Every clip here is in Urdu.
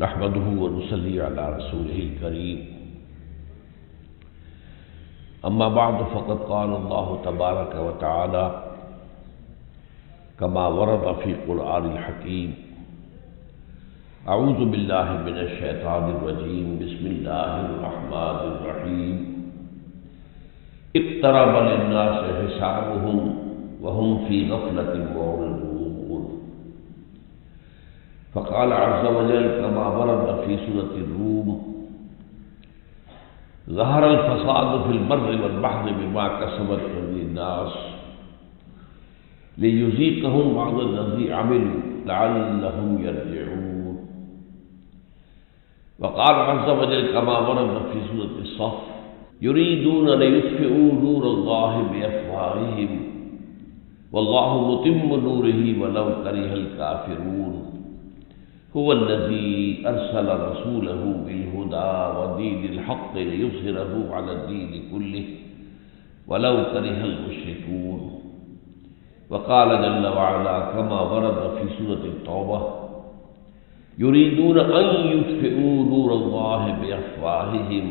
نحمده ونصلي على رسوله الكريم. أما بعد فقد قال الله تبارك وتعالى كما ورد في القرآن الحكيم: أعوذ بالله من الشيطان الرجيم. بسم الله الرحمن الرحيم. اقترب للناس حسابهم وهم في غفلة معرضون. فقال عز وجل كما ورد في سورة الروم: ظهر الفساد في البر والبحر بما كسبت أيدي الناس ليذيقهم بعض الذي عملوا لعلهم يرجعون. وقال عز وجل كما ورد في سورة الصف: يريدون ليطفئوا نور الله بأفواههم والله متم نوره ولو كره الكافرون. هو الذي أرسل رسوله بالهدى ودين الحق ليظهره على الدين كله ولو كره المشركون. وقال جل وعلا كما ورد في سورة التوبة: يريدون أن يطفئوا نور الله بأفواههم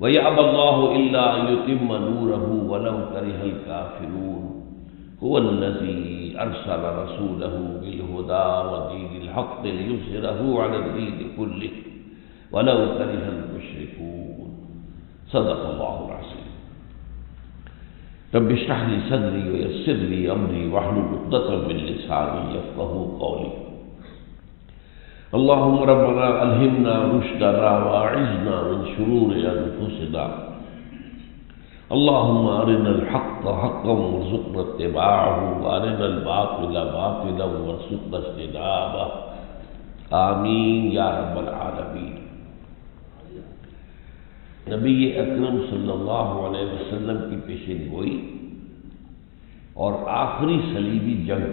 ويأبى الله إلا أن يتم نوره ولو كره الكافرون. هو الذي أرسل رسوله بالهدى ودين الحق ليظهره على الدين كله ولو كره المشركون. صدق الله العظيم. رب اشرح لي صدري ويسر لي أمري واحلل عقدة من لساني يفقهوا قولي. اللهم ربنا ألهمنا رشدنا وأعذنا من شرور أنفسنا. اللهم أرنا الحق حقا وارزقنا اتباعه وأرنا الباطل باطلا وارزقنا اجتنابه. آمین یا رب العالمین. نبی اکرم صلی اللہ علیہ وسلم کی پیشین گوئی اور آخری صلیبی جنگ،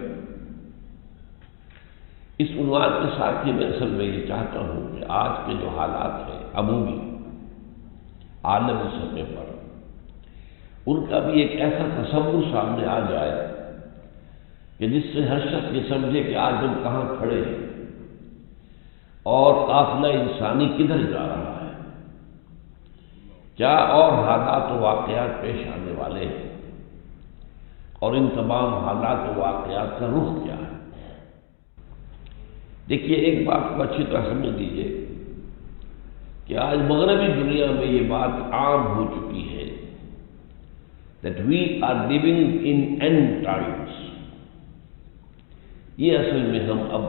اس عنوان کے ساتھ ہی میں اصل میں یہ چاہتا ہوں کہ آج کے جو حالات ہیں عمومی عالمی سطح پر، ان کا بھی ایک ایسا تصور سامنے آ جائے کہ جس سے ہر شخص یہ سمجھے کہ آج ہم کہاں کھڑے ہیں اور قافلہ انسانی کدھر جا رہا ہے، کیا اور حالات و واقعات پیش آنے والے ہیں اور ان تمام حالات و واقعات کا رخ کیا ہے۔ دیکھیے، ایک بات کو اچھی طرح سمجھ لیجیے کہ آج مغربی دنیا میں یہ بات عام ہو چکی ہے that we are living in end times. یہ اصل میں ہم اب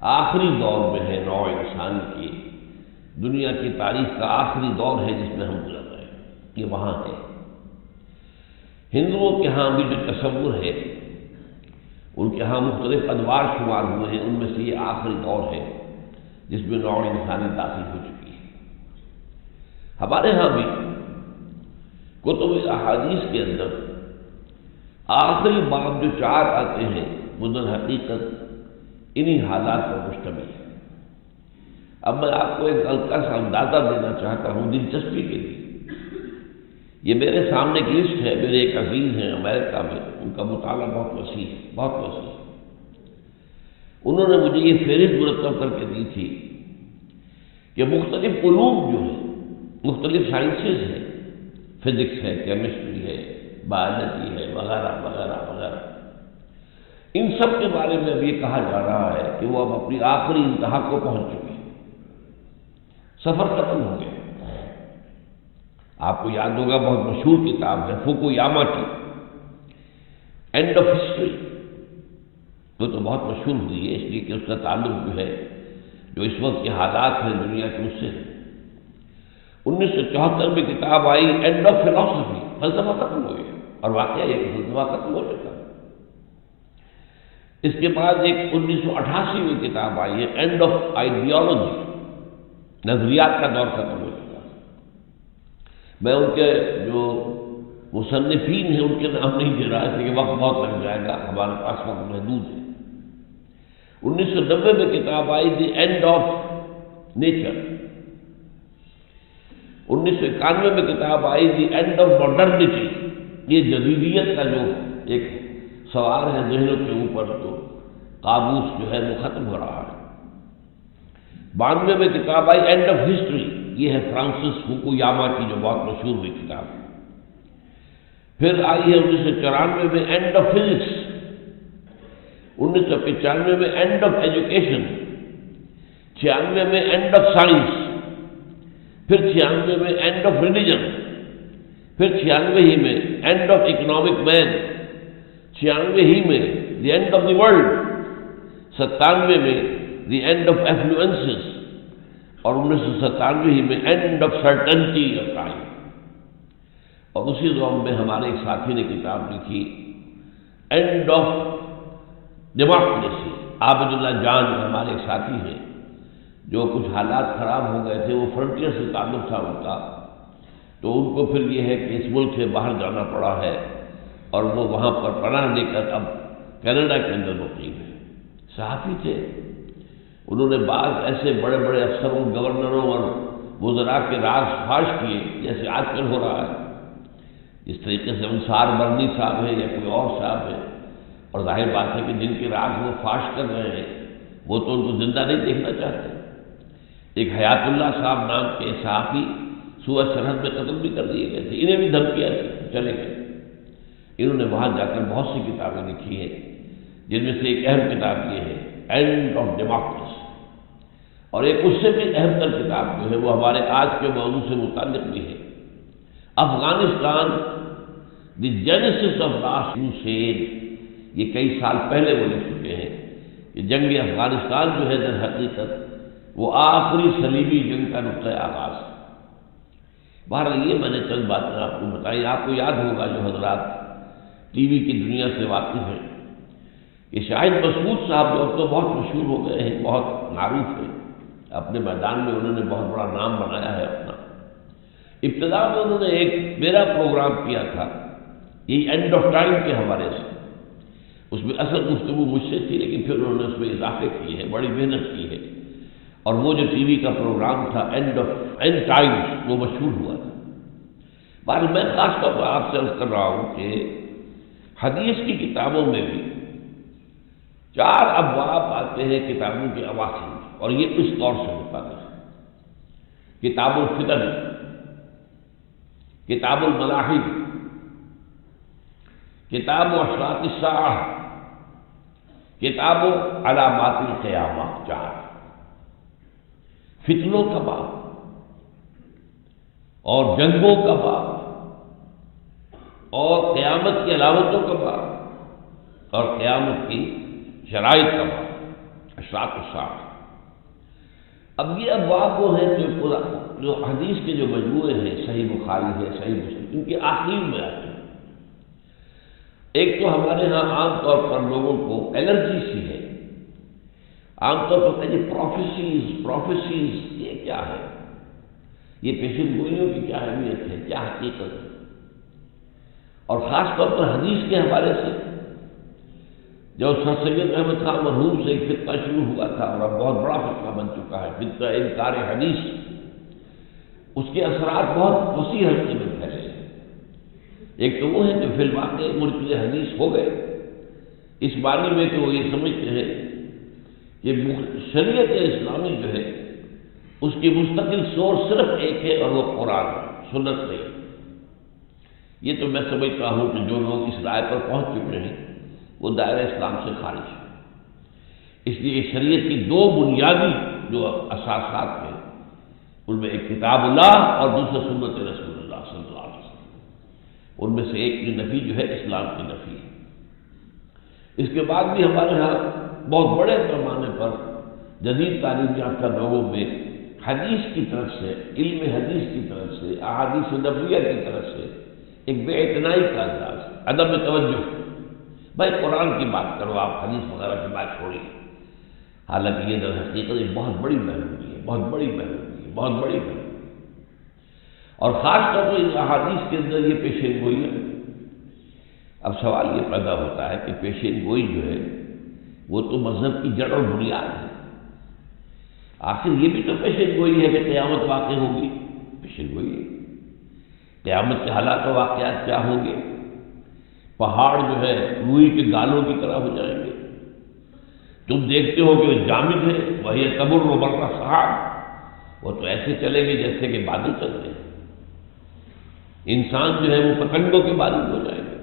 آخری دور میں ہیں، نوع انسان کی دنیا کی تاریخ کا آخری دور ہے جس میں ہم گزر رہے ہیں، یہ وہاں ہے۔ ہندوؤں کے ہاں بھی جو تصور ہے، ان کے ہاں مختلف ادوار شمار ہوئے ہیں، ان میں سے یہ آخری دور ہے جس میں نوع انسانی داخل ہو چکی ہے۔ ہمارے ہاں بھی کتب احادیث کے اندر آخری باب جو 4 آتے ہیں وہ در حقیقت انہی حالات پر مشتمل ہے۔ اب میں آپ کو ایک ہلکا سا اندازہ دینا چاہتا ہوں دلچسپی کے لیے۔ یہ میرے سامنے ایک لسٹ ہے، میرے ایک عزیز ہیں امریکہ میں، ان کا مطالعہ بہت وسیع ہے، بہت وسیع۔ انہوں نے مجھے یہ فہرست مرتب کر کے دی تھی کہ مختلف علوم جو ہیں، مختلف سائنسز ہیں، فزکس ہے، کیمسٹری ہے، بایولوجی ہے، وغیرہ وغیرہ وغیرہ، ان سب کے بارے میں اب یہ کہا جا رہا ہے کہ وہ اب اپنی آخری انتہا کو پہنچ چکی ہے، سفر ختم ہو گیا۔ آپ کو یاد ہوگا بہت مشہور کتاب ہے فوکویاما کی اینڈ آف ہسٹری، وہ تو بہت مشہور ہوئی ہے اس لیے کہ اس کا تعلق جو ہے جو اس وقت کے حالات ہیں دنیا کے اس سے۔ 1974 میں کتاب آئی اینڈ آف فلاسفی، فلسفہ ختم ہو گیا، اور واقعہ یہ کہ فلسفہ ختم ہو چکا۔ اس کے بعد ایک 1988 میں کتاب آئی ہے اینڈ آف آئیڈیالوجی، نظریات کا دور ختم ہو چکا۔ میں ان کے جو مصنفین ہیں ان کے نام نہیں دے رہا ہے کہ وقت بہت لگ جائے گا، ہمارے پاس وقت محدود ہے۔ 1990 میں کتاب آئی دی اینڈ آف نیچر، 1991 میں کتاب آئی دی اینڈ آف ماڈرنٹی، یہ جدیدیت کا جو ایک سوار ہے ذہنوں کے اوپر، تو قابوس جو ہے وہ ختم ہو رہا ہے۔ 92 میں کتاب آئی اینڈ آف ہسٹری، یہ ہے فرانسس فوکویاما کی جو بہت مشہور ہوئی کتاب۔ پھر آئی ہے 1994 میں اینڈ آف فزکس، 1995 میں اینڈ آف ایجوکیشن، 96 میں اینڈ آف سائنس، پھر 96 میں اینڈ آف ریلیجن، پھر 96 ہی میں اینڈ آف اکنامک مین، 96 ہی میں the end of the world, 97 میں دی اینڈ آف ایفلوئنسز، اور 1997 ہی میں and of certainty of time. اور اسی دور میں ہمارے ایک ساتھی نے کتاب لکھی اینڈ آف ڈیموکریسی۔ عابد اللہ جان ہمارے ایک ساتھی ہیں جو کچھ حالات خراب ہو گئے تھے، وہ فرنٹیئر سے تعلق تھا ان کا، تو ان کو پھر یہ ہے کہ اس ملک سے باہر جانا پڑا ہے اور وہ وہاں پر پناہ لے کر اب کینیڈا کے اندر مقیم ہے۔ صحافی تھے، انہوں نے بعض ایسے بڑے بڑے افسروں، گورنروں اور وزراء کے راز فاش کیے جیسے آج کل ہو رہا ہے، اس طریقے سے انصار مرنی صاحب ہے یا کوئی اور صاحب ہے، اور ظاہر بات ہے کہ جن کے راز وہ فاش کر رہے ہیں وہ تو ان کو زندہ نہیں دیکھنا چاہتے۔ ایک حیات اللہ صاحب نام کے صحافی صوبہ سرحد میں قتل بھی کر دیے گئے تھے، انہیں بھی دھمکیاں چلے گئے۔ انہوں نے وہاں جا کر بہت سی کتابیں لکھی ہیں، جن میں سے ایک اہم کتاب یہ ہے اینڈ آف ڈیموکریسی، اور ایک اس سے بھی اہم تر کتاب جو ہے وہ ہمارے آج کے موضوع سے متعلق بھی ہے، افغانستان دی جینیسس آف لاسٹ کروسیڈ۔ یہ کئی سال پہلے وہ لکھ چکے ہیں کہ جنگ افغانستان جو ہے در حقیقت وہ آخری صلیبی جنگ کا نقطۂ آغاز ہے۔ بہرحال یہ میں نے چند باتیں آپ کو بتائی۔ آپ کو یاد ہوگا جو حضرات ٹی وی کی دنیا سے واقف ہیں کہ شاہد مسعود صاحب جو اب تو بہت مشہور ہو گئے ہیں، بہت معروف ہیں، اپنے میدان میں انہوں نے بہت بڑا نام بنایا ہے اپنا۔ ابتدا میں انہوں نے ایک میرا پروگرام کیا تھا یہ اینڈ آف ٹائم کے حوالے سے، اس میں اصل گفتگو مجھ سے تھی، لیکن پھر انہوں نے اس میں اضافے کیے ہیں، بڑی محنت کی ہے، اور وہ جو ٹی وی کا پروگرام تھا اینڈ ٹائمز وہ مشہور ہوا تھا۔ بہرحال میں خاص طور پر آپ سے عرض کر رہا ہوں کہ حدیث کی کتابوں میں بھی 4 ابواب آتے ہیں کتابوں کے اواخر میں، اور یہ اس طور سے متعلق ہے: کتاب الفتن، کتاب الملاحد، کتاب اشراط الساعہ، کتاب علامات القیامہ۔ 4 فتنوں کا باب اور جنگوں کا باب اور قیامت کی علامتوں کا باب اور قیامت کی شرائط کا باب، اشراط الساعہ۔ اب یہ ابواب وہ ہیں جو حدیث کے جو مجموعے ہیں، صحیح بخاری ہے، صحیح مسلم، ان کے آخر میں آتے ہیں۔ ایک تو ہمارے ہاں عام طور پر لوگوں کو الرجی سی ہے، عام طور پر کہتے ہیں پروفیسیز، یہ کیا ہے، یہ پیشن گوئیوں کی کیا اہمیت ہے، کیا حقیقت ہے، اور خاص طور پر حدیث کے حوالے سے جو سر سید احمد خان مرحوم سے ایک فتنہ شروع ہوا تھا اور اب بہت بڑا فتنہ بن چکا ہے، فتنہ انکار حدیث، اس کے اثرات بہت وسیع حلقے میں پھیلے ہیں۔ ایک تو وہ ہے کہ فی الواقع مرکز حدیث ہو گئے اس معنی میں کہ وہ یہ سمجھتے ہیں کہ شریعت اسلامی جو ہے اس کی مستقل سورس صرف ایک ہے اور وہ قرآن ہے، سنت نہیں۔ یہ تو میں سمجھتا ہوں کہ جو لوگ اس رائے پر پہنچ چکے ہیں وہ دائرہ اسلام سے خارج ہے۔ اس لیے شریعت کی 2 بنیادی جو اساسات ہیں ان میں ایک کتاب اللہ اور دوسرا سنت رسول اللہ صلی اللہ علیہ وسلم، ان میں سے ایک کی نفی جو ہے اسلام کی نفی ہے۔ اس کے بعد بھی ہمارے ہاں بہت بڑے پیمانے پر جدید تعلیم یافتہ لوگوں میں حدیث کی طرف سے، علم حدیث کی طرف سے، احادیث نبویہ کی طرف سے ایک بے اعتنائی کا انداز، عدم توجہ۔ بھائی قرآن کی بات کرو، آپ حدیث وغیرہ کی بات چھوڑیے، حالانکہ یہ در حقیقت ایک بہت بڑی محرومی ہے، بہت بڑی محرومی ہے، بہت بڑی محرومی ہے۔ اور خاص طور پر اس احادیث کے اندر یہ پیشین گوئی ہے۔ اب سوال یہ پیدا ہوتا ہے کہ پیشین گوئی جو ہے وہ تو مذہب کی جڑ اور بنیاد ہے، آخر یہ بھی تو پیشین گوئی ہے کہ قیامت واقع ہوگی، پیشین گوئی ہے قیامت کے حالات و واقعات کیا ہوں گے، پہاڑ جو ہے روئی کے گالوں کی طرح ہو جائیں گے، تم دیکھتے ہو کہ وہ جامد ہے، وہی تمر مر السحاب، وہ تو ایسے چلیں گے جیسے کہ بادل چلتے ہیں، انسان جو ہے وہ پتنگوں کے بادل ہو جائے گا۔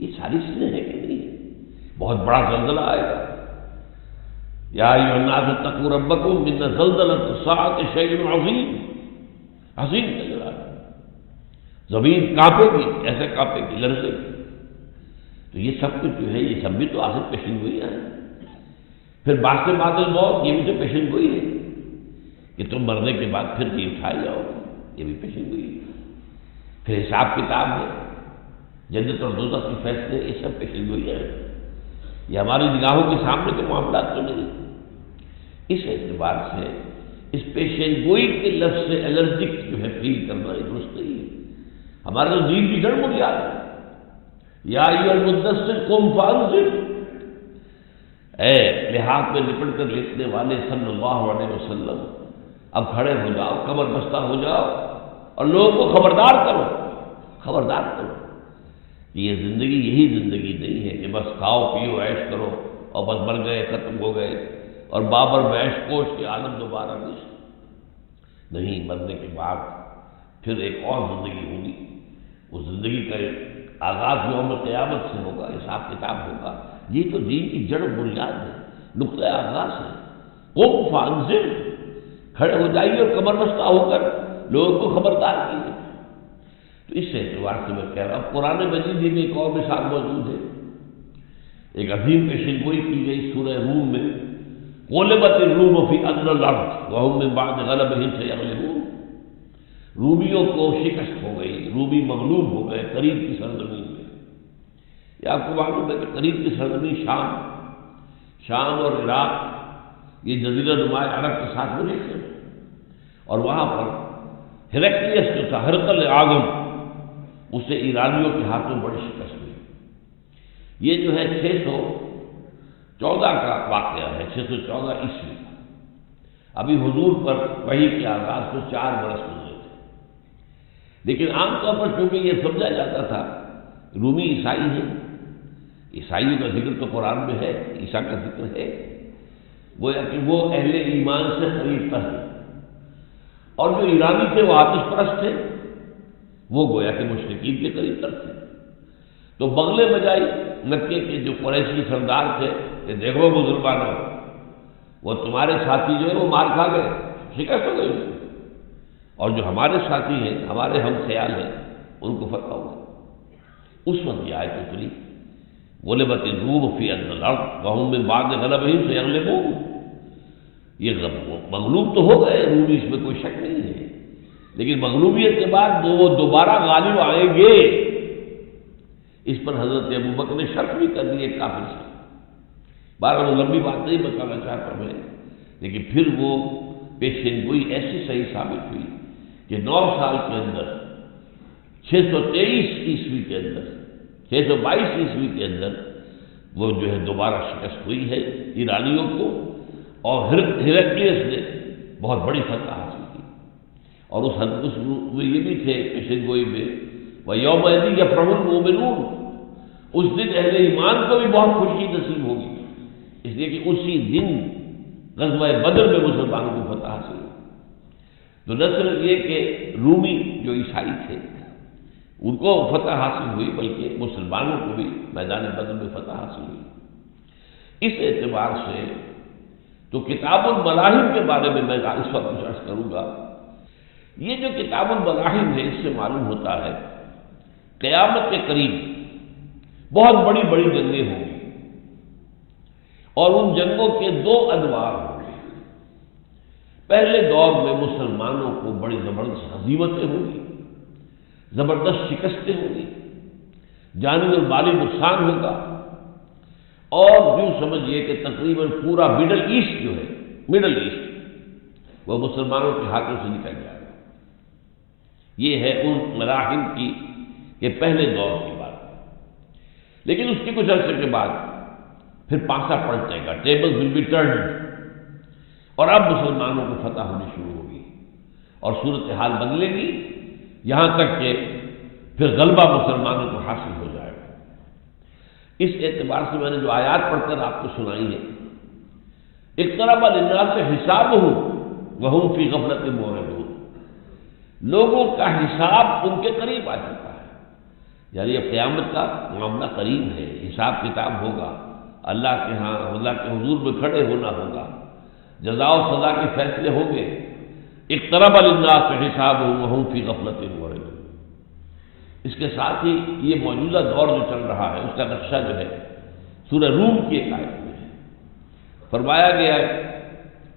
یہ ساری چیزیں ہیں کہ نہیں ہے؟ بہت بڑا زلزلہ آئے گا۔ یا ایھا الناس اتقوا ربکم ان زلزلۃ الساعۃ شیء عظیم، عظیم زلزلہ، زمین کانپے گی، ایسے کانپے گی، لرزے گی۔ تو یہ سب کچھ جو ہے یہ سب بھی تو آخر پیشن گوئیاں ہیں۔ پھر بعث بعد الموت، یہ بھی تو پیشن گوئی ہے کہ تم مرنے کے بعد پھر جی اٹھائے جاؤ گے، یہ بھی پیشن گوئی ہے۔ پھر حساب کتاب ہے، جنت اور دوزخ کے فیصلے، یہ سب پیشن گوئیاں ہیں۔ یہ ہماری نگاہوں کے سامنے کے معاملات تو نہیں۔ اس اعتبار سے اس پیشن گوئی کے لفظ سے الرجک جو ہے فیل کرنا یہ درست نہیں ہے۔ ہمارے تو دین کی جڑ بنیاد ہے۔ یا ایھا المدثر قم فانذر، اے لحاظ میں لپٹ کر لکھنے والے صلی اللہ علیہ وسلم، اب کھڑے ہو جاؤ، کمر بستہ ہو جاؤ اور لوگوں کو خبردار کرو، خبردار کرو کہ یہ زندگی یہی زندگی نہیں ہے کہ بس کھاؤ پیو عیش کرو اور بس مر گئے، ختم ہو گئے اور بابر بیش کوش کے عالم دوبارہ نہیں۔ مرنے کے بعد پھر ایک اور زندگی ہوگی، اس زندگی کا آغاز یوم قیامت سے ہوگا، حساب کتاب ہوگا۔ یہ تو دین کی جڑ بنیاد ہے، نقطۂ آغاز ہے۔ قم فانذر، کھڑے ہو جائیے اور کمر بستہ ہو کر لوگوں کو خبردار کیجیے۔ تو اس اعتبار سے میں کہہ رہا ہوں قرآن مجید میں ایک اور مثال موجود ہے۔ ایک عظیم پیشن گوئی کی گئی سورہ روم میں، غلبت الروم فی ادنی الارض وهم من بعد غلبهم سیغلبون، رومیوں کو شکست ہو گئی، رومی مغلوب ہو گئے قریب کی سرزمین میں۔ یہ آپ کو معلوم ہے کہ قریب کی سرزمین شام اور عراق، یہ جزیرہ نما عرب کے ساتھ ملے تھے، اور وہاں پر ہیرکلیس جو تھا، ہرقل اعظم، اسے ایرانیوں کے ہاتھوں بڑی شکست ہوئی۔ یہ جو ہے 614 کا واقعہ ہے، 614 عیسوی کا۔ ابھی حضور پر وحی کے آغاز کو 4 برس گزرے تھے، لیکن عام طور پر چونکہ یہ سمجھا جاتا تھا رومی عیسائی ہیں، عیسائیوں کا ذکر تو قرآن میں ہے، عیسیٰ کا ذکر ہے، گویا کہ وہ اہل ایمان سے قریب تر ہیں، اور جو ایرانی تھے وہ آتش پرست تھے، وہ گویا کہ مشرکین کے قریب تر تھے۔ تو بغلے بجائی مکے کے جو قریشی سردار تھے کہ دیکھو مسلمانوں، وہ تمہارے ساتھی جو ہے وہ مار کھا گئے، شکست ہو گئی ان کو، اور جو ہمارے ساتھی ہیں، ہمارے ہم خیال ہیں، ان کو فتح ہوا۔ اس وقت یہ آیت اتری، غلبت الروم فی ادنی الارض وهم من بعد غلبهم سیغلبون۔ یہ مغلوب تو ہو گئے رومی، اس میں کوئی شک نہیں ہے، لیکن مغلوبیت کے بعد وہ دوبارہ غالب آئیں گے، اس پر حضرت ابوبکر نے شرط بھی کر دی ایک کافر سے۔ بہرحال وہ لمبی بات نہیں بتانا چاہتا میں، لیکن پھر وہ پیشن گوئی ایسی صحیح ثابت ہوئی کہ 9 سال کے اندر 623 عیسوی کے اندر، 622 عیسوی کے اندر وہ جو ہے دوبارہ شکست ہوئی ہے ایرانیوں کو، اور ہیرکلیس نے بہت بڑی فتح حاصل کی۔ اور اس میں یہ بھی تھے پیشن گوئی میں، وَيَوْمَئِذٍ يَفْرَحُ الْمُؤْمِنُونَ، اس دن اہل ایمان کو بھی بہت خوشی نصیب ہوگی، اس لیے کہ اسی دن غزوہ بدر میں مسلمانوں کو فتح حاصل ہوئی۔ تو نہ صرف یہ کہ رومی جو عیسائی تھے ان کو فتح حاصل ہوئی، بلکہ مسلمانوں کو بھی میدان بدر میں فتح حاصل ہوئی۔ اس اعتبار سے تو کتاب الملاحم کے بارے میں میں اس وقت کچھ عرض کروں گا۔ یہ جو کتاب الملاحم ہے، اس سے معلوم ہوتا ہے قیامت کے قریب بہت بڑی بڑی جنگیں ہوں گی، اور ان جنگوں کے 2 ادوار ہوں گے۔ پہلے دور میں مسلمانوں کو بڑی زبردست ہزیمتیں ہوں گی، زبردست شکستیں ہوں گی، جانی اور مالی نقصان ہوگا، اور یوں سمجھیے کہ تقریباً پورا مڈل ایسٹ جو ہے، مڈل ایسٹ وہ مسلمانوں کے ہاتھوں سے نکل جائے گا۔ یہ ہے ان مراحل کی کہ پہلے دور کی بات، لیکن اس کے کچھ عرصے کے بعد پھر پانسا پلٹ جائے گا، ٹیبل ول بی ٹرنڈ، اور اب مسلمانوں کو فتح ہونی شروع ہوگی اور صورتحال بدلے گی، یہاں تک کہ پھر غلبہ مسلمانوں کو حاصل ہو جائے گا۔ اس اعتبار سے میں نے جو آیات پڑھ کر آپ کو سنائی ہے، اقترب للناس حسابهم وهم فی غفلۃ معرضون، لوگوں کا حساب ان کے قریب آ چکا ہے، یعنی اب قیامت کا معاملہ قریب ہے، حساب کتاب ہوگا، اللہ کے ہاں اللہ کے حضور میں کھڑے ہونا ہوگا، جزا و سزا کے فیصلے ہوں گے۔ اقترب للناس حسابهم وهم فی غفلۃ معرضون۔ اس کے ساتھ ہی یہ موجودہ دور جو چل رہا ہے اس کا نقشہ جو ہے سورہ روم کی ایک آیت میں ہے، فرمایا گیا ہے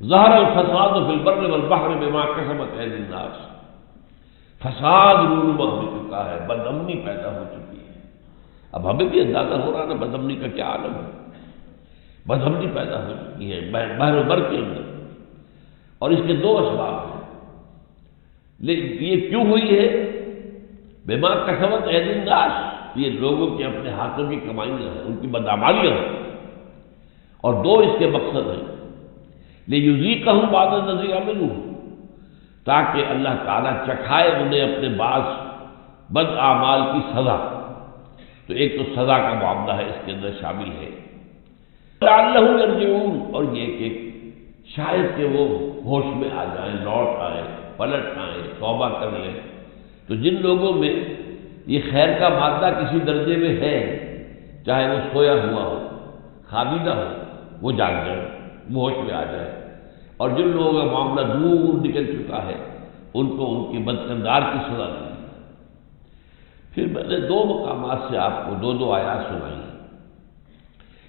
ظہر الفساد فی البر والبحر بما کسبت ایدی الناس، فساد رونما ہو چکا ہے، بدامنی پیدا ہو چکی ہے۔ اب ہمیں بھی اندازہ ہو رہا نا بدامنی کا کیا عالم ہے، بدامنی پیدا ہو چکی ہے بحر و بر کے اندر، اور اس کے دو اسباب ہیں۔ یہ کیوں ہوئی ہے؟ بما کسبت ایدی الناس، یہ لوگوں کے اپنے ہاتھوں کی کمائیاں ہیں، ان کی بدعمالیاں ہیں، اور دو اس کے مقصد ہیں لیذیقہم بعض الذی عملوا، تاکہ اللہ تعالیٰ چکھائے انہیں اپنے بعض بد اعمال کی سزا۔ تو ایک تو سزا کا معاملہ ہے، اس کے اندر شامل ہے لعلہم یرجعون، اور یہ کہ شاید کہ وہ ہوش میں آ جائیں، لوٹ آئیں، پلٹ آئیں، توبہ کر لیں۔ تو جن لوگوں میں یہ خیر کا مادہ کسی درجے میں ہے، چاہے وہ سویا ہوا ہو، خوابیدہ ہو، وہ جاگ جائے، وہ ہوش میں آ جائے، اور جن لوگوں کا معاملہ دور نکل چکا ہے ان کو ان کی بدکردار کی سزا دی۔ پھر میں نے دو مقامات سے آپ کو دو دو آیات سنائی،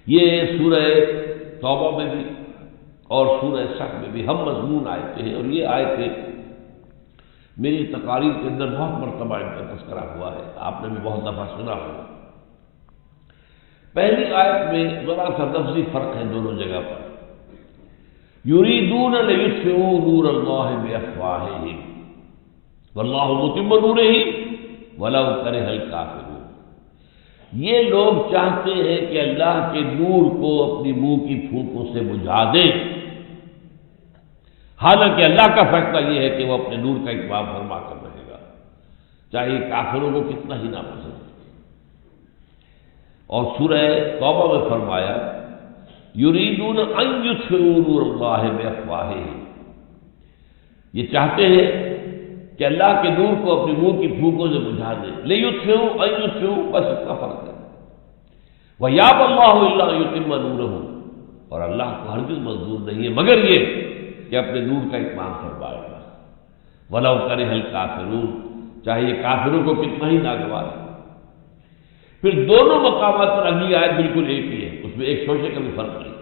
یہ سورہ توبہ میں بھی اور سورہ صف میں بھی ہم مضمون آیتیں ہیں، اور یہ آیتیں میری تقاریر کے اندر بہت مرتبہ ان کا تذکرہ ہوا ہے، آپ نے بھی بہت دفعہ سنا ہوگا۔ پہلی آیت میں ذرا سا لفظی فرق ہے دونوں جگہ پر، یریدون لیطفئوا نور اللہ بافواہہم واللہ متم نورہ ولو کرہ الکافرون، یہ لوگ چاہتے ہیں کہ اللہ کے نور کو اپنی منہ کی پھونکوں سے بجھا دیں، حالانکہ اللہ کا فیصلہ یہ ہے کہ وہ اپنے نور کا اتمام فرما کر رہے گا، چاہے کافروں کو کتنا ہی ناپسند۔ اور سورہ توبہ میں فرمایا یریدون ان یطفئوا نور اللہ بافواہہم، یہ چاہتے ہیں کہ اللہ کے نور کو اپنی منہ کی پھونکوں سے بجھا دیں، لیطفئوا ان یطفئوا، بس اتنا فرق ہے۔ ویابی اللہ الا ان یتم نورہ، اور اللہ کو ہرگز منظور نہیں ہے مگر یہ کہ اپنے نور کا اتمام فرمائے گا، ولو کرہ الکافرون، چاہے یہ کافروں کو کتنا ہی ناگوار ہے۔ پھر دونوں مقامات پر اگلی آیت بالکل ایک ہی ہے، اس میں ایک شوشے کا بھی فرق نہیں۔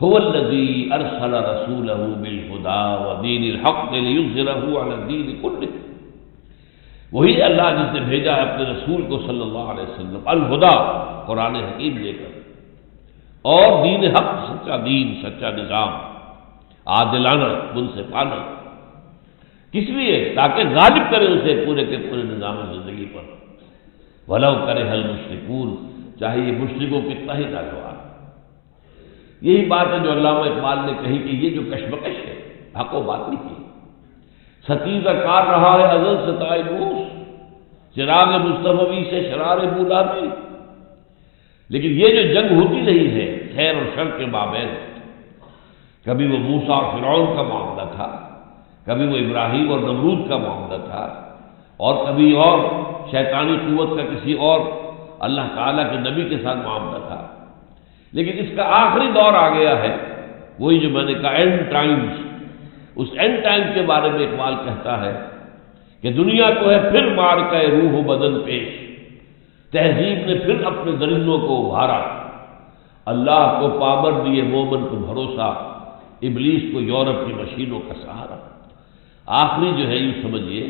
هو الذی ارسل رسولہ بالہدی ودین الحق لیظہرہ علی الدین کلہ، وہی اللہ جس نے بھیجا ہے اپنے رسول کو صلی اللہ علیہ وسلم الہدی، قرآن حکیم لے کر، اور دین حق، سچا دین، سچا نظام، عادلانہ، منصفانہ، کس لیے؟ تاکہ غالب کرے اسے پورے کے پورے نظام زندگی پر، وَلَوْ كَرِهَ الْمُشْرِكُونَ، چاہے یہ مشرکوں کتنا ہی ناگوار۔ یہی بات ہے جو علامہ اقبال نے کہی کہ یہ جو کشمکش ہے حق و باطل کی، ستیزہ کار رہا ہے ازل سے تائبوس، چراغ مصطفی سے شرار بولابی، لیکن یہ جو جنگ ہوتی رہی ہے خیر اور شر کے مابین، کبھی وہ موسیٰ اور فرعون کا معاملہ تھا، کبھی وہ ابراہیم اور نمرود کا معاملہ تھا، اور کبھی اور شیطانی قوت کا کسی اور اللہ تعالیٰ کے نبی کے ساتھ معاملہ تھا، لیکن اس کا آخری دور آ گیا ہے، وہی جو میں نے کہا اینڈ ٹائمز۔ اس اینڈ ٹائم کے بارے میں اقبال کہتا ہے کہ دنیا کو ہے پھر مار کا روح و بدن پیش، تہذیب نے پھر اپنے درندوں کو ابھارا، اللہ کو پابر دیے مومن کو بھروسہ، ابلیس کو یورپ کی مشینوں کا سہارا۔ آخری جو ہے یوں سمجھیے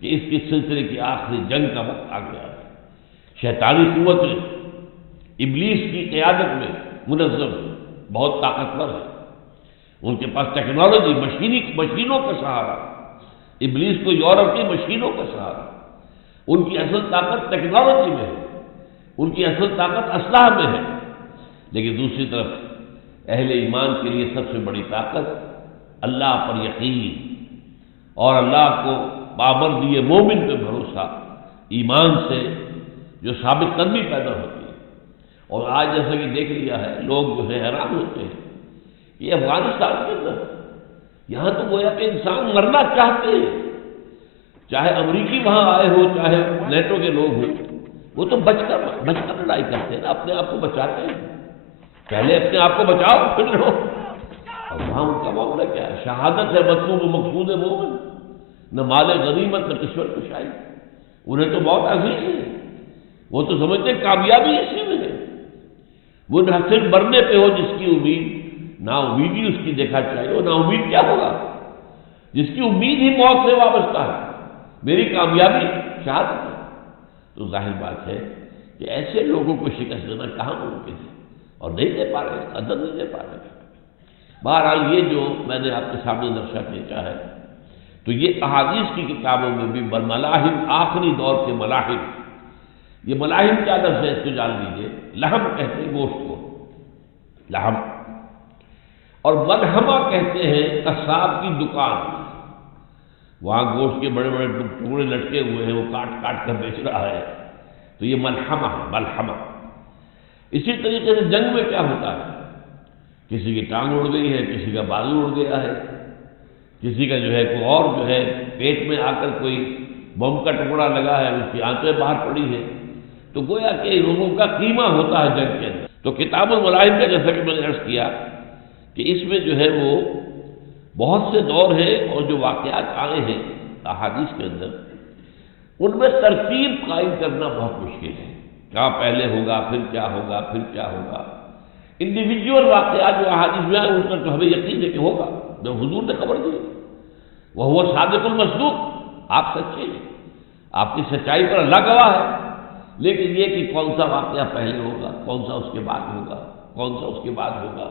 کہ اس کے سلسلے کی آخری جنگ کا وقت آ گیا ہے، شیطانی قوتیں ابلیس کی قیادت میں منظم، بہت طاقتور ہے، ان کے پاس ٹیکنالوجی، مشینوں کا سہارا، ابلیس کو یورپ کی مشینوں کا سہارا، ان کی اصل طاقت ٹیکنالوجی میں ہے، ان کی اصل طاقت اسلحہ میں ہے، لیکن دوسری طرف اہل ایمان کے لیے سب سے بڑی طاقت اللہ پر یقین اور اللہ کو پابندی مومن پہ بھروسہ، ایمان سے جو ثابت قدمی پیدا ہوتی ہے۔ اور آج جیسا کہ دیکھ لیا ہے، لوگ جو ہے حیران ہوتے ہیں یہ افغانستان کے اندر یہاں تو گویا کہ انسان مرنا چاہتے ہیں، چاہے امریکی وہاں آئے ہو چاہے نیٹو کے لوگ ہوں، وہ تو بچ کر لڑائی کرتے ہیں نا، اپنے آپ کو بچاتے ہیں، پہلے اپنے آپ کو بچاؤ پھر لڑو۔ اور وہاں ان کا معاملہ کیا ہے؟ شہادت ہے مطلوب و مقصود مومن، نہ مال غنیمت نہ کشور کشائی، انہیں تو بہت عزیز ہے، وہ تو سمجھتے ہیں کامیابی اسی میں ہے، وہ نہ صرف مرنے پہ ہو جس کی امید، نا امیدی اس کی دیکھا چاہیے، وہ نا امید کیا ہوگا جس کی امید ہی موت سے وابستہ ہے، میری کامیابی شہادت ہے۔ تو ظاہر بات ہے کہ ایسے لوگوں کو شکست دینا کہاں ممکن ہے، اور نہیں دے پا رہے، قدر نہیں دے پا رہے۔ بہرحال یہ جو میں نے آپ کے سامنے نقشہ کھینچا ہے، تو یہ احادیث کی کتابوں میں بھی ملاحم، آخری دور کے ملاحم، یہ ملاحم کیا لفظ ہے اس کو جان لیجیے، لحم کہتے ہیں گوشت کو، لحم، اور ملحمہ کہتے ہیں قصاب کی دکان، وہاں گوشت کے بڑے بڑے ٹکڑے لٹکے ہوئے ہیں، وہ کاٹ کاٹ کر بیچ رہا ہے، تو یہ ملحمہ ہے، ملحمہ۔ اسی طریقے سے جنگ میں کیا ہوتا ہے، کسی کی ٹانگ اڑ گئی ہے، کسی کا بازو اڑ گیا ہے، کسی کا جو ہے کوئی اور جو ہے پیٹ میں آ کر کوئی بم کا ٹکڑا لگا ہے، اس کی آنتیں باہر پڑی ہے، تو گویا کہ لوگوں کا قیمہ ہوتا ہے جنگ کے اندر۔ تو کتاب الملاحم کا جیسا کہ میں نے عرض کیا کہ اس میں جو ہے وہ بہت سے دور ہیں، اور جو واقعات آئے ہیں احادیث کے اندر، ان میں ترتیب قائم کرنا بہت مشکل ہے، کیا پہلے ہوگا پھر کیا ہوگا پھر کیا ہوگا۔ انڈیویجول واقعات جو احادیث میں آئے ان پر تو ہمیں یقین ہے کہ ہوگا، جو حضور نے خبر دی، وہ صادق المصدوق، آپ سچے ہیں، آپ کی سچائی پر اللہ گواہ ہے، لیکن یہ کہ کون سا واقعہ پہلے ہوگا، کون سا اس کے بعد ہوگا، کون سا اس کے بعد ہوگا،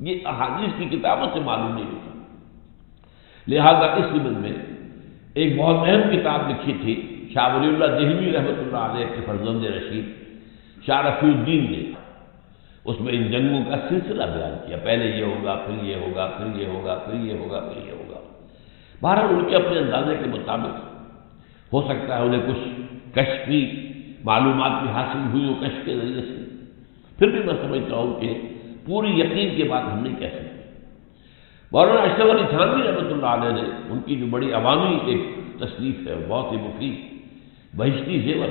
یہ احادیث کی کتابوں سے معلوم نہیں ہوتا۔ لہذا اس سبب میں ایک بہت اہم کتاب لکھی تھی شاہ ولی اللہ دہلوی رحمۃ اللہ علیہ کے فرزند رشید شاہ رفیع الدین نے، اس میں ان جنگوں کا سلسلہ بیان کیا، پہلے یہ ہوگا پھر یہ ہوگا پھر یہ ہوگا پھر یہ ہوگا پھر یہ ہوگا۔ بہرحال ان کے اپنے اندازے کے مطابق ہو سکتا ہے انہیں کچھ کشفی معلومات بھی حاصل ہوئی ہو کشف کے ذریعے سے، پھر بھی میں سمجھتا ہوں کہ پوری یقین کے بعد ہم نہیں کہہ سکتے۔ مولانا اشرف علی تھانوی رحمۃ اللہ علیہ نے ان کی جو بڑی عوامی ایک تصنیف ہے بہت ہی مفید، بہشتی زیور،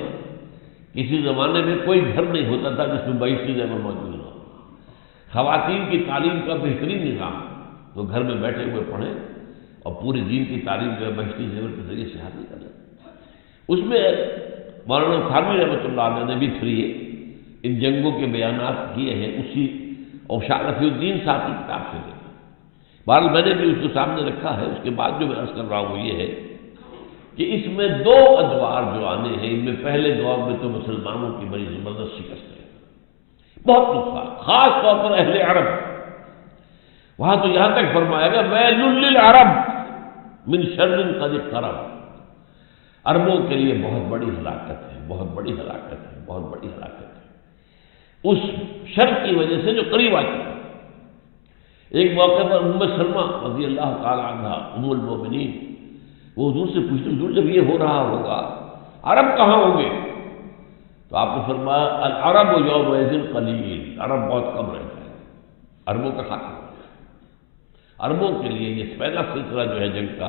کسی زمانے میں کوئی گھر نہیں ہوتا تھا جس میں بہشتی زیور موجود ہو، خواتین کی تعلیم کا بہترین نظام، تو گھر میں بیٹھے ہوئے پڑھیں اور پوری دین کی تعلیم جو ہے بہشتی زیور کے ذریعے سے حاصل کریں۔ اس میں مولانا تھانوی رحمۃ اللہ علیہ نے بھی پھر یہ ان جنگوں کے بیانات کیے ہیں اسی اور شاہ رفیع الدین صاحب کی کتاب سے لے۔ بہرحال میں نے بھی اس کو سامنے رکھا ہے، اس کے بعد جو میں عرض کر رہا ہوں وہ یہ ہے کہ اس میں دو ادوار جو آنے ہیں، ان میں پہلے دور میں تو مسلمانوں کی بڑی زبردست شکست ہے، بہت نقصان، خاص طور پر اہل عرب، وہاں تو یہاں تک فرمایا گیا ویل للعرب من شر قد اقترب، عربوں کے لیے بہت بڑی ہلاکت ہے، بہت بڑی ہلاکت ہے، بہت بڑی ہلاکت ہے اس شر کی وجہ سے جو قریب آ چکا۔ ایک موقع پر ام سلمہ رضی اللہ تعالی عنہا ام المؤمنین وہ حضور سے پوچھتے حضور جب یہ ہو رہا ہوگا عرب کہاں ہوں گے؟ تو آپ نے فرمایا العرب یومئذ قلیل، عرب بہت کم رہ جائے، عربوں کا خاتمہ ہو جائے۔ عربوں کے لیے یہ پہلا سلسلہ جو ہے جنگ کا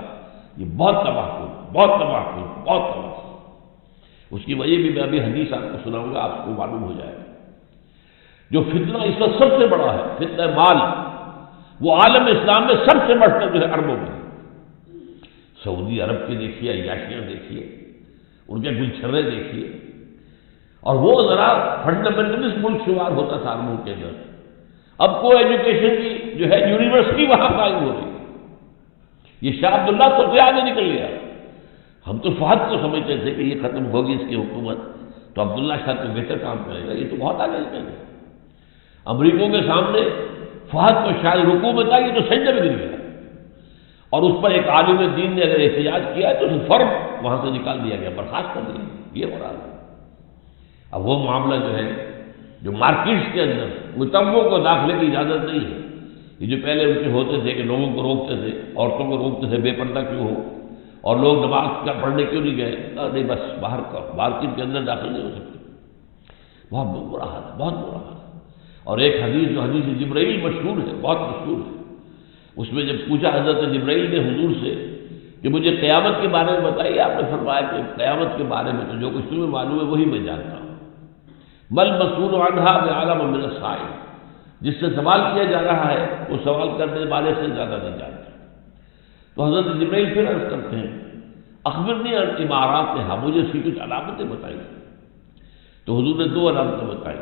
یہ بہت تباہ کن، بہت تباہ کن، بہت تباہ کن۔ اس کی وجہ بھی میں ابھی حدیث آپ کو سناؤں گا، آپ کو معلوم ہو جائے گا۔ جو فتنہ اس وقت سب سے بڑا ہے فتنہ مال، وہ عالم اسلام میں سب سے بڑھ کر جو ہے عربوں میں، سعودی عرب کے دیکھیے، عیاشیاں دیکھیے، ان کے گلچھرے دیکھیے، اور وہ ذرا فنڈامنٹلسٹ ملک شمار ہوتا تھا عربوں کے اندر، اب کو ایجوکیشن کی جو ہے یونیورسٹی وہاں قائم ہو رہی ہے۔ یہ شاہ عبداللہ سب سے آگے نکل گیا۔ ہم تو فہد کو سمجھتے تھے کہ یہ ختم ہوگی اس کی حکومت تو عبداللہ شاہ کو بہتر کام کرے گا، یہ تو بہت آگے نکل گیا۔ امریکوں کے سامنے فہد کو شاید حکومت آئی تو سجدے میں گر گیا، اور اس پر ایک عالم دین نے اگر احتجاج کیا ہے تو اسے فوراً وہاں سے نکال دیا گیا، برخاست کر دیا، یہ ہو رہا ہے۔ اب وہ معاملہ جو ہے جو مارکیٹس کے اندر متنوع کو داخلے کی اجازت نہیں ہے، یہ جو پہلے ان کے ہوتے تھے کہ لوگوں کو روکتے تھے، عورتوں کو روکتے تھے بے پردہ کیوں ہو، اور لوگ نماز کا پڑھنے کیوں نہیں گئے، نہیں بس باہر کا مارکیٹ کے اندر داخل نہیں ہو سکتے۔ بہت برا حال ہے، بہت برا حال ہے۔ اور ایک حدیث جو حدیث جبرائیل مشہور ہے، بہت مشہور ہے، اس میں جب پوچھا حضرت جبرائیل نے حضور سے کہ مجھے قیامت کے بارے میں بتائیے، آپ نے فرمایا کہ قیامت کے بارے میں تو جو کچھ تمہیں معلوم ہے وہی میں جانتا ہوں، مل مسئول عنہا بعلم من السائل، جس سے سوال کیا جا رہا ہے وہ سوال کرنے والے سے زیادہ نہیں جانتا۔ تو حضرت جبرائیل پھر عرض کرتے ہیں اخبرنی عن اماراتہا، مجھے اس کی کچھ علامتیں بتائیے۔ تو حضور نے 2 علامتیں بتائی،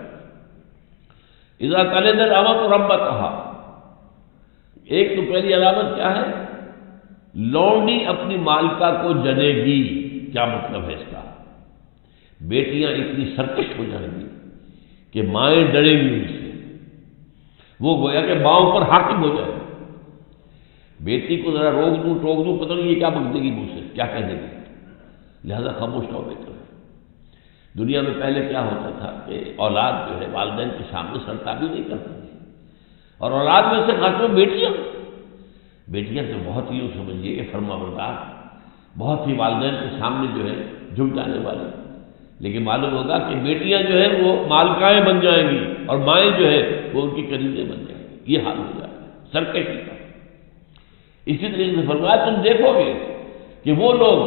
اذا تلد الامۃ ربتہا، ایک تو پہلی علامت کیا ہے، لونڈی اپنی مالکہ کو جنے گی۔ کیا مطلب ہے اس کا؟ بیٹیاں اتنی سرکش ہو جائیں گی کہ مائیں ڈریں گی ان سے، وہ گویا کہ ماؤں پر حاکم ہو جائے گی۔ بیٹی کو ذرا روک دوں ٹوک دوں، پتہ نہیں یہ کیا بک دے گی مجھ سے، کیا کہہ دے گی، لہذا خاموش رہو بہتر ہے۔ دنیا میں پہلے کیا ہوتا تھا کہ اولاد جو ہے والدین کے سامنے سرتابی نہیں کرتی تھی، اور اولاد میں سے خاص طور بیٹیاں تو بہت ہی یوں سمجھیے کہ فرما بردار، بہت ہی والدین کے سامنے جو ہے جھک جانے والی، لیکن معلوم ہوگا کہ بیٹیاں جو ہے وہ مالکائیں بن جائیں گی اور مائیں جو ہے وہ ان کی کنیزیں بن جائیں گی، یہ حال ہو جائے گا سرکشی کا۔ اسی طریقے سے فرمایا تم دیکھو گے کہ وہ لوگ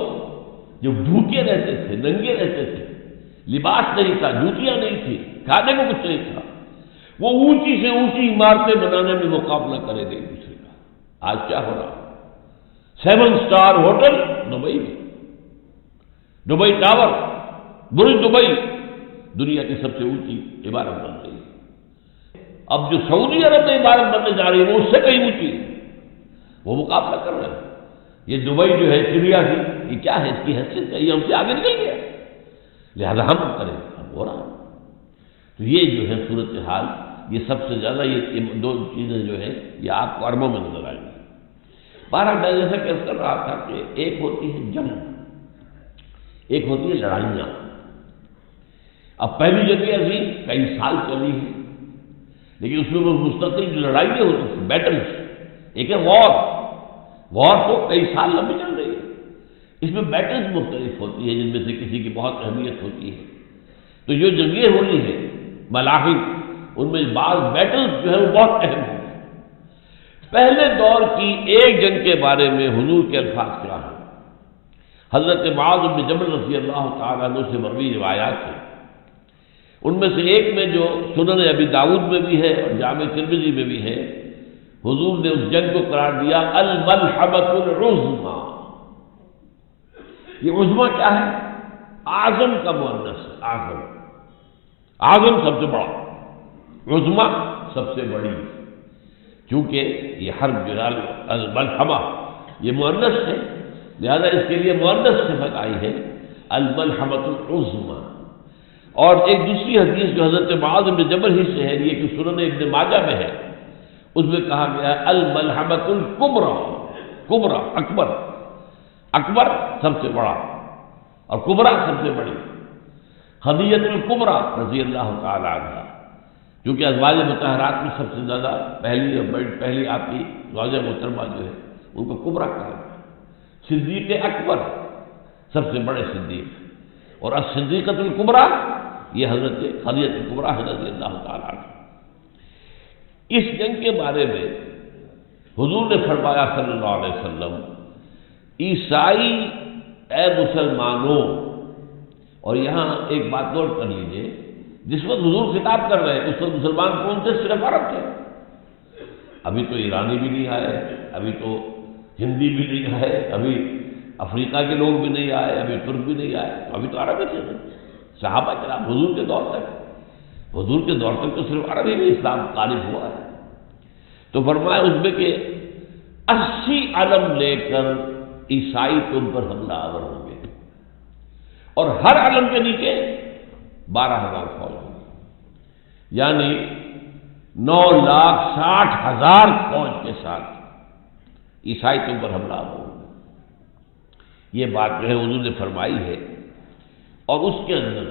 جو بھوکے رہتے تھے، ننگے رہتے تھے، لباس نہیں تھا، جوتیاں نہیں تھی، کھانے کو کچھ نہیں تھا، وہ اونچی سے اونچی عمارتیں بنانے میں مقابلہ کرے گئے دوسرے کا۔ آج کیا ہو رہا؟ 7 اسٹار ہوٹل دبئی میں، دبئی ٹاور، برج دبئی دنیا کی سب سے اونچی عمارت بن رہی ہے۔ اب جو سعودی عرب میں عمارت بننے جا رہی ہے وہ اس سے کہیں اونچی ہے، وہ مقابلہ کر رہے ہیں۔ یہ دبئی جو ہے چڑیا کی، یہ کیا ہے، اس کی حیثیت ہے، یہ ہم سے آگے نکل گیا، لہذا ہم کریں، ہم ہو رہا ہے۔ تو یہ جو ہے صورتحال، یہ سب سے زیادہ یہ 2 چیزیں جو ہے یہ آپ کو عربوں میں نظر آئیں گی۔ بہرحال میں جیسا کہ کر رہا تھا کہ ایک ہوتی ہے جنگ، ایک ہوتی ہے لڑائیاں۔ اب پہلی جنگ عظیم کئی سال چلی ہے، لیکن اس میں وہ مستقل جو لڑائیاں ہوتی ہیں، بیٹلز، ایک ہے وار تو کئی سال لمبی چل رہی ہے، اس میں بیٹلز مختلف ہوتی ہیں جن میں سے کسی کی بہت اہمیت ہوتی ہے۔ تو جو جنگیں ہو رہی ہیں ملاحم، ان میں بعض بیٹلز جو ہے وہ بہت اہم ہیں۔ پہلے دور کی ایک جنگ کے بارے میں حضور کے الفاظ کیا ہیں؟ حضرت معاذ بن جبل رضی اللہ تعالیٰ عنہ سے مروی روایات ہیں، ان میں سے ایک میں جو سنن ابی داؤد میں بھی ہے اور جامع ترمذی میں بھی ہے، حضور نے اس جنگ کو قرار دیا الملحمۃ العظمیٰ۔ یہ عظمیٰ کیا ہے؟ اعظم کا مؤنث ہے، اعظم سب سے بڑا، عظمیٰ سب سے بڑی، چونکہ یہ حرب جو ہے الملحمہ یہ مؤنث ہے، لہذا اس کے لیے مؤنث صفت آئی ہے الملحمۃ العظمیٰ۔ اور ایک دوسری حدیث جو حضرت معاذ بن جبل ہی سے ہے، یہ کہ سنن ابن ماجہ میں ہے، اس میں کہا گیا ہے الملحمۃ الکبریٰ، کبریٰ اکبر سب سے بڑا اور کبریٰ سب سے بڑی، خدیجہ الکبریٰ رضی اللہ تعالی عنہ، کیونکہ ازواج مطہرات میں سب سے زیادہ پہلی آپ کی زوجہ محترمہ جو ہے ان کو کبریٰ کہا گیا۔ صدیق اکبر سب سے بڑے صدیق، اور الصدیقۃ الکبریٰ یہ حضرت خدیجہ الکبریٰ رضی اللہ تعالی عنہ۔ اس جنگ کے بارے میں حضور نے فرمایا صلی اللہ علیہ وسلم، عیسائی اے مسلمانوں، اور یہاں ایک بات نوٹ کر لیجئے، جس وقت حضور خطاب کر رہے ہیں اس وقت مسلمان کون تھے؟ صرف عرب تھے، ابھی تو ایرانی بھی نہیں آئے، ابھی تو ہندی بھی نہیں آئے، ابھی افریقہ کے لوگ بھی نہیں آئے، ابھی ترک بھی نہیں آئے، ابھی تو عرب ہی تھے صحابہ کرام حضور کے دور تک۔ حضور کے دور تک تو صرف عربی میں اسلام غالب ہوا ہے۔ تو فرمایا اس میں کہ 80 علم لے کر عیسائی تم پر حملہ آور ہوں گے، اور ہر علم کے نیچے 12,000 فوج ہوگی، یعنی 9,60,000 فوج کے ساتھ عیسائی تم پر حملہ آور ہوں گے۔ یہ بات جو ہے حضور نے فرمائی ہے، اور اس کے اندر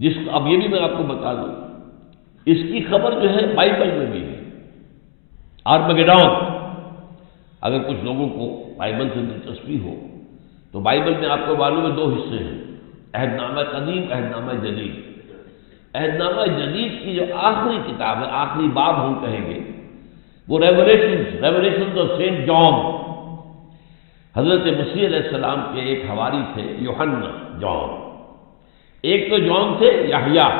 جس کو اب یہ بھی میں آپ کو بتا دوں، اس کی خبر جو ہے بائبل میں بھی ہے، آرمگیڈون۔ اگر کچھ لوگوں کو بائبل سے دلچسپی ہو تو بائبل میں آپ کو معلوم ہے 2 حصے ہیں، عہد نامہ قدیم، عہد نامہ جدید۔ عہد نامہ جدید کی جو آخری کتاب ہے، آخری باب ہم کہیں گے، وہ ریولیشنز آف سینٹ جان، حضرت مسیح علیہ السلام کے ایک حواری تھے یوحنا، جان، ایک تو جان تھے یحییٰ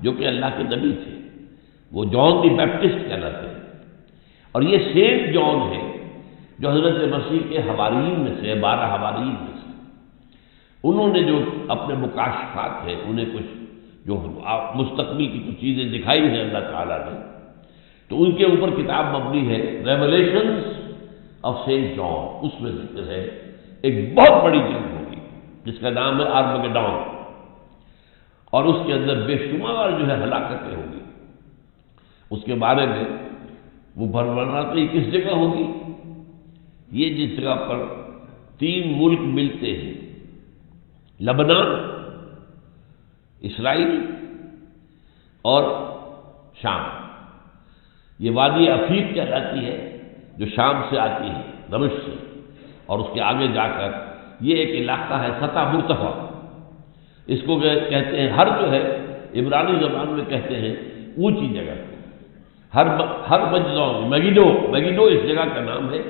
جو کہ اللہ کے نبی تھے، وہ جان دی بیپٹسٹ کہلاتے ہیں، اور یہ سینٹ جان ہے جو حضرت مسیح کے حواریین میں سے، 12 حواریین میں سے، انہوں نے جو اپنے مکاشفات ہیں، انہیں کچھ جو مستقبل کی کچھ چیزیں دکھائی ہیں اللہ تعالیٰ نے، تو ان کے اوپر کتاب مبنی ہے ریولیشنز آف سینٹ جان۔ اس میں ذکر ہے ایک بہت بڑی جنگ ہوگی جس کا نام ہے آرمگیڈون، اور اس کے اندر بے شمار جو ہے ہلاکتیں ہوگی۔ اس کے بارے میں وہ بھرماتے ہی کس جگہ ہوگی؟ یہ جس جگہ پر 3 ملک ملتے ہیں، لبنان، اسرائیل اور شام، یہ وادی عفیق کہلاتی ہے جو شام سے آتی ہے، دمشق سے، اور اس کے آگے جا کر یہ ایک علاقہ ہے سطح مرتفع، اس کو کہتے ہیں، ہر جو ہے عبرانی زبان میں کہتے ہیں اونچی جگہ، ہر مجزا، میگیدو اس جگہ کا نام ہے،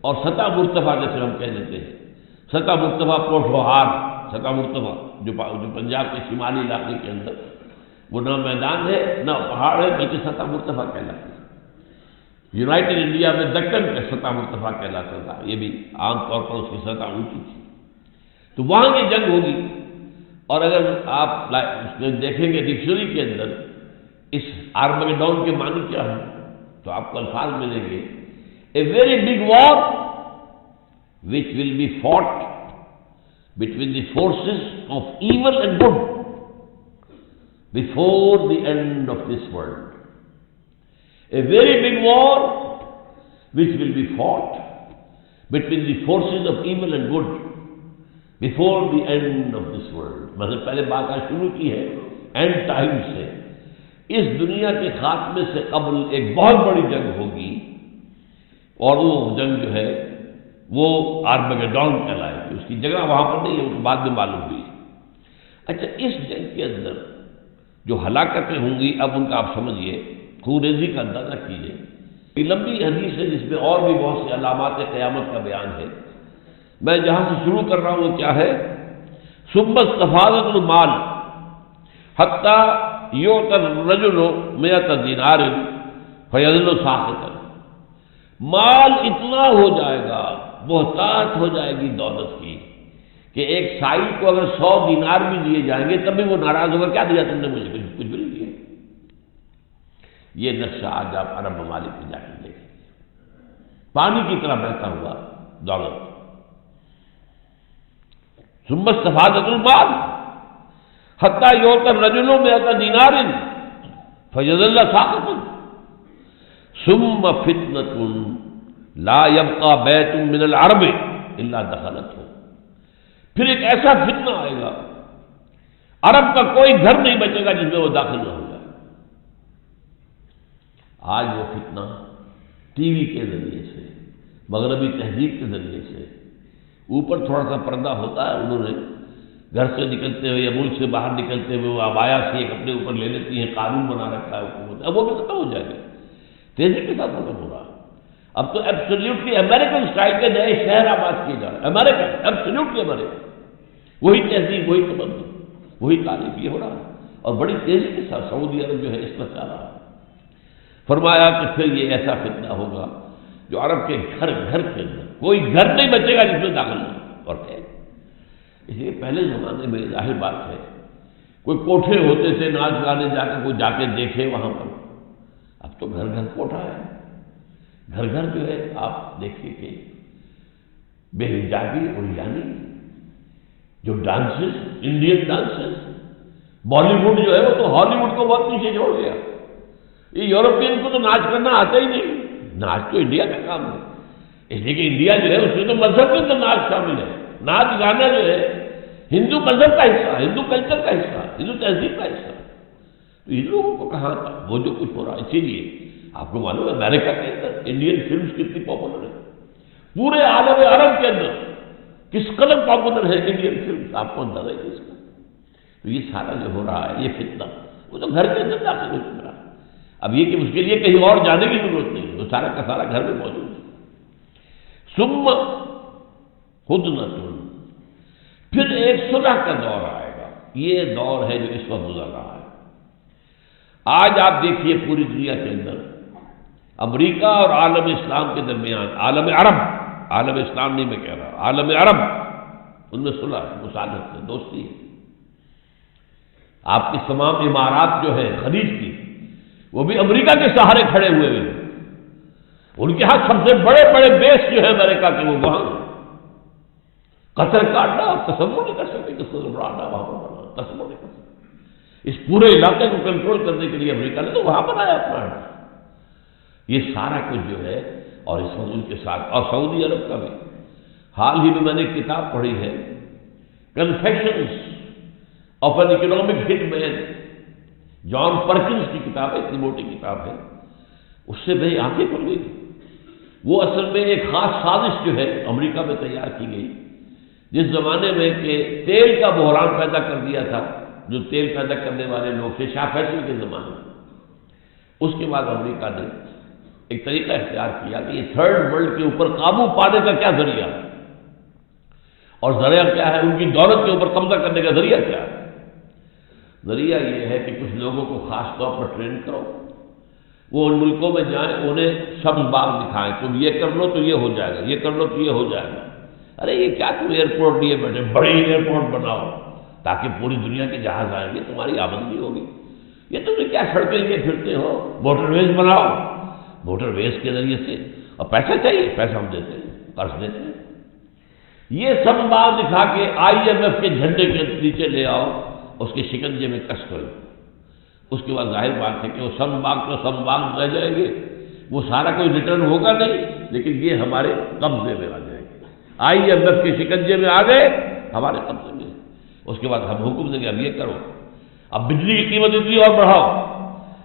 اور سطح مرتفع جیسے ہم کہہ دیتے ہیں، سطح مرتفع پوٹھوہار، سطح مرتفع جو پنجاب کے شمالی علاقے کے اندر، وہ نہ میدان ہے نہ پہاڑ ہے بلکہ سطح مرتفع کہلاتا ہے۔ یونائٹڈ انڈیا میں دکن کا سطح مرتفع کہلاتا تھا، یہ بھی عام طور پر اس کی سطح اونچی تھی، تو وہاں یہ جنگ ہوگی۔ اور اگر آپ اس میں دیکھیں گے ڈکشنری کے اندر اس آرمگیڈون کے معنی کیا ہے تو آپ کو الفاظ ملیں گے، a very big war which will be fought between the forces of evil and good before the end of this world. A very big war which will be fought between the forces of evil and good before the end of this world. مطلب پہلے بات آج شروع کی ہے اینڈ ٹائم سے، اس دنیا کے خاتمے سے قبل ایک بہت بڑی جنگ ہوگی، اور وہ جنگ جو ہے وہ آرمگیڈون کہلائے گی۔ اس کی جگہ وہاں پر نہیں ہے، اس کو بعد میں معلوم ہوئی۔ اچھا، اس جنگ کے اندر جو ہلاکتیں ہوں گی، اب ان کا آپ سمجھیے، خوریزی کا اندازہ کیجیے۔ یہ لمبی حدیث ہے جس میں اور بھی بہت سے علامات قیامت کا بیان ہے، میں جہاں سے شروع کر رہا ہوں وہ کیا ہے؟ ثم استفاضت المال حتی یعطی الرجل 100 دینار فیظل ساخطا، مال اتنا ہو جائے گا، بہتات ہو جائے گی دولت کی، کہ ایک سائی کو اگر 100 دینار بھی دیے جائیں گے تب بھی وہ ناراض ہوگا، کیا دیا تم نے مجھے؟ کچھ بھی نہیں دیا۔ یہ نقشہ آج آپ عرب ممالک میں جا کے دیکھیں، پانی کی طرح بہتا ہوا دولت۔ ثم استفاضت المال حتی یعطی الرجل 100 دینار فیظل ساخطا ثم فتنة لا يبقى بیت من العرب الا دخلته، پھر ایک ایسا فتنہ آئے گا، عرب کا کوئی گھر نہیں بچے گا جس میں وہ داخل نہ ہو جائے۔ آج وہ فتنہ ٹی وی کے ذریعے سے، مغربی تہذیب کے ذریعے سے، اوپر تھوڑا سا پردہ ہوتا ہے، انہوں نے گھر سے نکلتے ہوئے یا ملک سے باہر نکلتے ہوئے وہ عبایا سے ایک اپنے اوپر لے لیتی ہیں، قانون بنا رکھا ہے حکومت، اب وہ بھی ختم ہو جائے گا، تیزی کے ساتھ ختم ہو رہا ہے۔ اب تو ایبسلیوٹلی امریکن اسٹائل کے نئے شہر آباد کیے جا رہے ہیں، امریکن، ایبسلیوٹلی امریکن، وہی تہذیب، وہی تمدن، وہی تعلیم، یہ ہو رہا ہے، اور بڑی تیزی کے ساتھ سعودی عرب جو ہے اس پر چل رہا ہے۔ فرمایا کہ پھر یہ ایسا فتنہ ہوگا جو عرب کے گھر کے اندر کوئی گھر نہیں بچے گا جس میں داخل نہ ہو، اور ہے اس لیے پہلے زمانے میں ظاہر بات ہے کوئی کوٹھے ہوتے تھے، ناچ گانے جا کے کوئی جا کے دیکھے وہاں پر، اب تو گھر گھر کوٹھا ہے، گھر گھر جو ہے آپ دیکھیے کہ بے حجابی اور یعنی جو dances, Indian dances, Bollywood جو ہے وہ تو ہالی ووڈ کو بہت پیچھے چھوڑ گیا، یہ یورپین کو تو ناچ کرنا آتا ہی نہیں، ناچ تو انڈیا کا کام ہے، اس لیے کہ انڈیا جو ہے اس میں تو مذہب کے اندر ناچ شامل ہے، ناچ گانا جو ہے ہندو مذہب کا حصہ، ہندو کلچر کا حصہ، ہندو تہذیب کا حصہ، تو ان لوگوں کو کہاں تھا وہ جو کچھ ہو رہا ہے۔ اسی لیے آپ کو معلوم ہے امریکہ کے اندر انڈین فلمز کتنی پاپولر ہے، پورے عالم عرب کے اندر کس قدر پاپولر ہے انڈین فلمز، آپ کو اندازہ ہے اس کا۔ تو یہ سارا جو ہو رہا ہے یہ فتنہ وہ تو گھر کے اندر داخل ہو چکا ہے۔ اب یہ کہ اس کے لیے کہیں اور جانے کی ضرورت نہیں، وہ سارا کا سارا گھر میں موجود ہے۔ ثم ہدنۃ، پھر ایک صلح کا دور آئے گا۔ یہ دور ہے جو اس وقت گزر رہا ہے۔ آج آپ دیکھیے پوری دنیا کے اندر امریکہ اور عالم اسلام کے درمیان، عالم عرب، عالم اسلام نہیں میں کہہ رہا، عالم عرب، ان میں صلح، مصالحت ہے، دوستی ہے۔ آپ کی تمام امارات جو ہے خلیج کی، وہ بھی امریکہ کے سہارے کھڑے ہوئے ہیں۔ ان کے ہاں سب سے بڑے بڑے بیس جو ہے امریکہ کے، وہ وہاں قطر کاٹنا آپ تصور نہیں کر سکتے، کس قدر بڑا اڈا وہاں پر بنا، تصور نہیں کر سکتے۔ اس پورے علاقے کو کنٹرول کرنے کے لیے امریکہ نے تو وہاں بنایا اپنا اڈا۔ یہ سارا کچھ جو ہے، اور اس وقت ان کے ساتھ، اور سعودی عرب کا بھی۔ حال ہی میں میں نے ایک کتاب پڑھی ہے، کنفیشنز آف این اکنامک ہٹ مین، جان پرکنز کی کتاب ہے، اتنی موٹی کتاب ہے، اس سے میری آنکھیں کھل گئی۔ وہ اصل میں ایک خاص سازش جو ہے امریکہ میں تیار کی گئی، جس زمانے میں کہ تیل کا بحران پیدا کر دیا تھا، جو تیل پیدا کرنے والے لوگ تھے شاہ فیصل کے زمانے میں، اس کے بعد امریکہ نے ایک طریقہ اختیار کیا کہ یہ تھرڈ ورلڈ کے اوپر قابو پانے کا کیا ذریعہ ہے، اور ذریعہ کیا ہے، ان کی دولت کے اوپر قبضہ کرنے کا ذریعہ کیا ہے۔ ذریعہ یہ ہے کہ کچھ لوگوں کو خاص طور پر ٹرین کرو، وہ ان ملکوں میں جائیں، انہیں سبز باغ دکھائیں، تم یہ کر لو تو یہ ہو جائے گا، یہ کر لو تو یہ ہو جائے گا۔ ارے یہ کیا تم ایئرپورٹ لیے بیٹھے، بڑی ایئرپورٹ بناؤ تاکہ پوری دنیا کے جہاز آئیں گے، تمہاری آمدنی ہوگی۔ یہ تم کیا سڑکیں لیے پھرتے ہو، موٹر ویز بناؤ، موٹر ویز کے ذریعے سے، اور پیسہ چاہیے، پیسہ ہم دیتے ہیں، قرض دیتے ہیں۔ یہ سب باغ دکھا کے IMF کے جھنڈے کے نیچے لے آؤ، اس کے شکنجے میں کش کرو، اس کے بعد ظاہر بات ہے کہ وہ سب باغ تو سب باغ رہ جائیں گے، وہ سارا کوئی ریٹرن ہوگا نہیں، لیکن یہ ہمارے قبضے میں آ جائیں گے۔ IMF کے شکنجے میں آ گئے، ہمارے قبضے میں، اس کے بعد ہم حکم دیں گے اب یہ کرو، اب بجلی کی قیمت اتنی اور بڑھاؤ،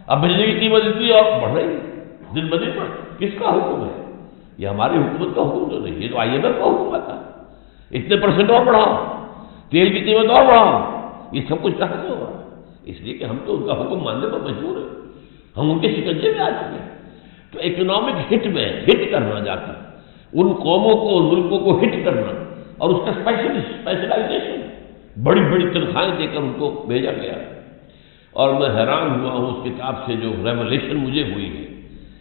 اب بجلی کی قیمت اتنی اور بڑھ رہی ہے، دن بدن بڑھ، کس کا حکم ہے؟ یہ ہماری حکومت کا حکم تو نہیں، یہ تو IMF کا حکم تھا، اتنے % اور بڑھاؤ، تیل کی قیمت اور بڑھاؤ، یہ سب کچھ کہاں سے ہوگا؟ اس لیے کہ ہم تو ان کا حکم ماننے پر مجبور ہیں، ہم ان کے شکنجے میں آ چکے ہیں۔ تو اکنامک ہٹ میں ہٹ کرنا جاتا، ان قوموں کو، ان ملکوں کو ہٹ کرنا، اور اس کا اسپیشلائزیشن، بڑی بڑی تنخواہیں دے کر ان کو بھیجا گیا۔ اور میں حیران ہوا ہوں اس کتاب سے، جو ریولیشن مجھے ہوئی ہے،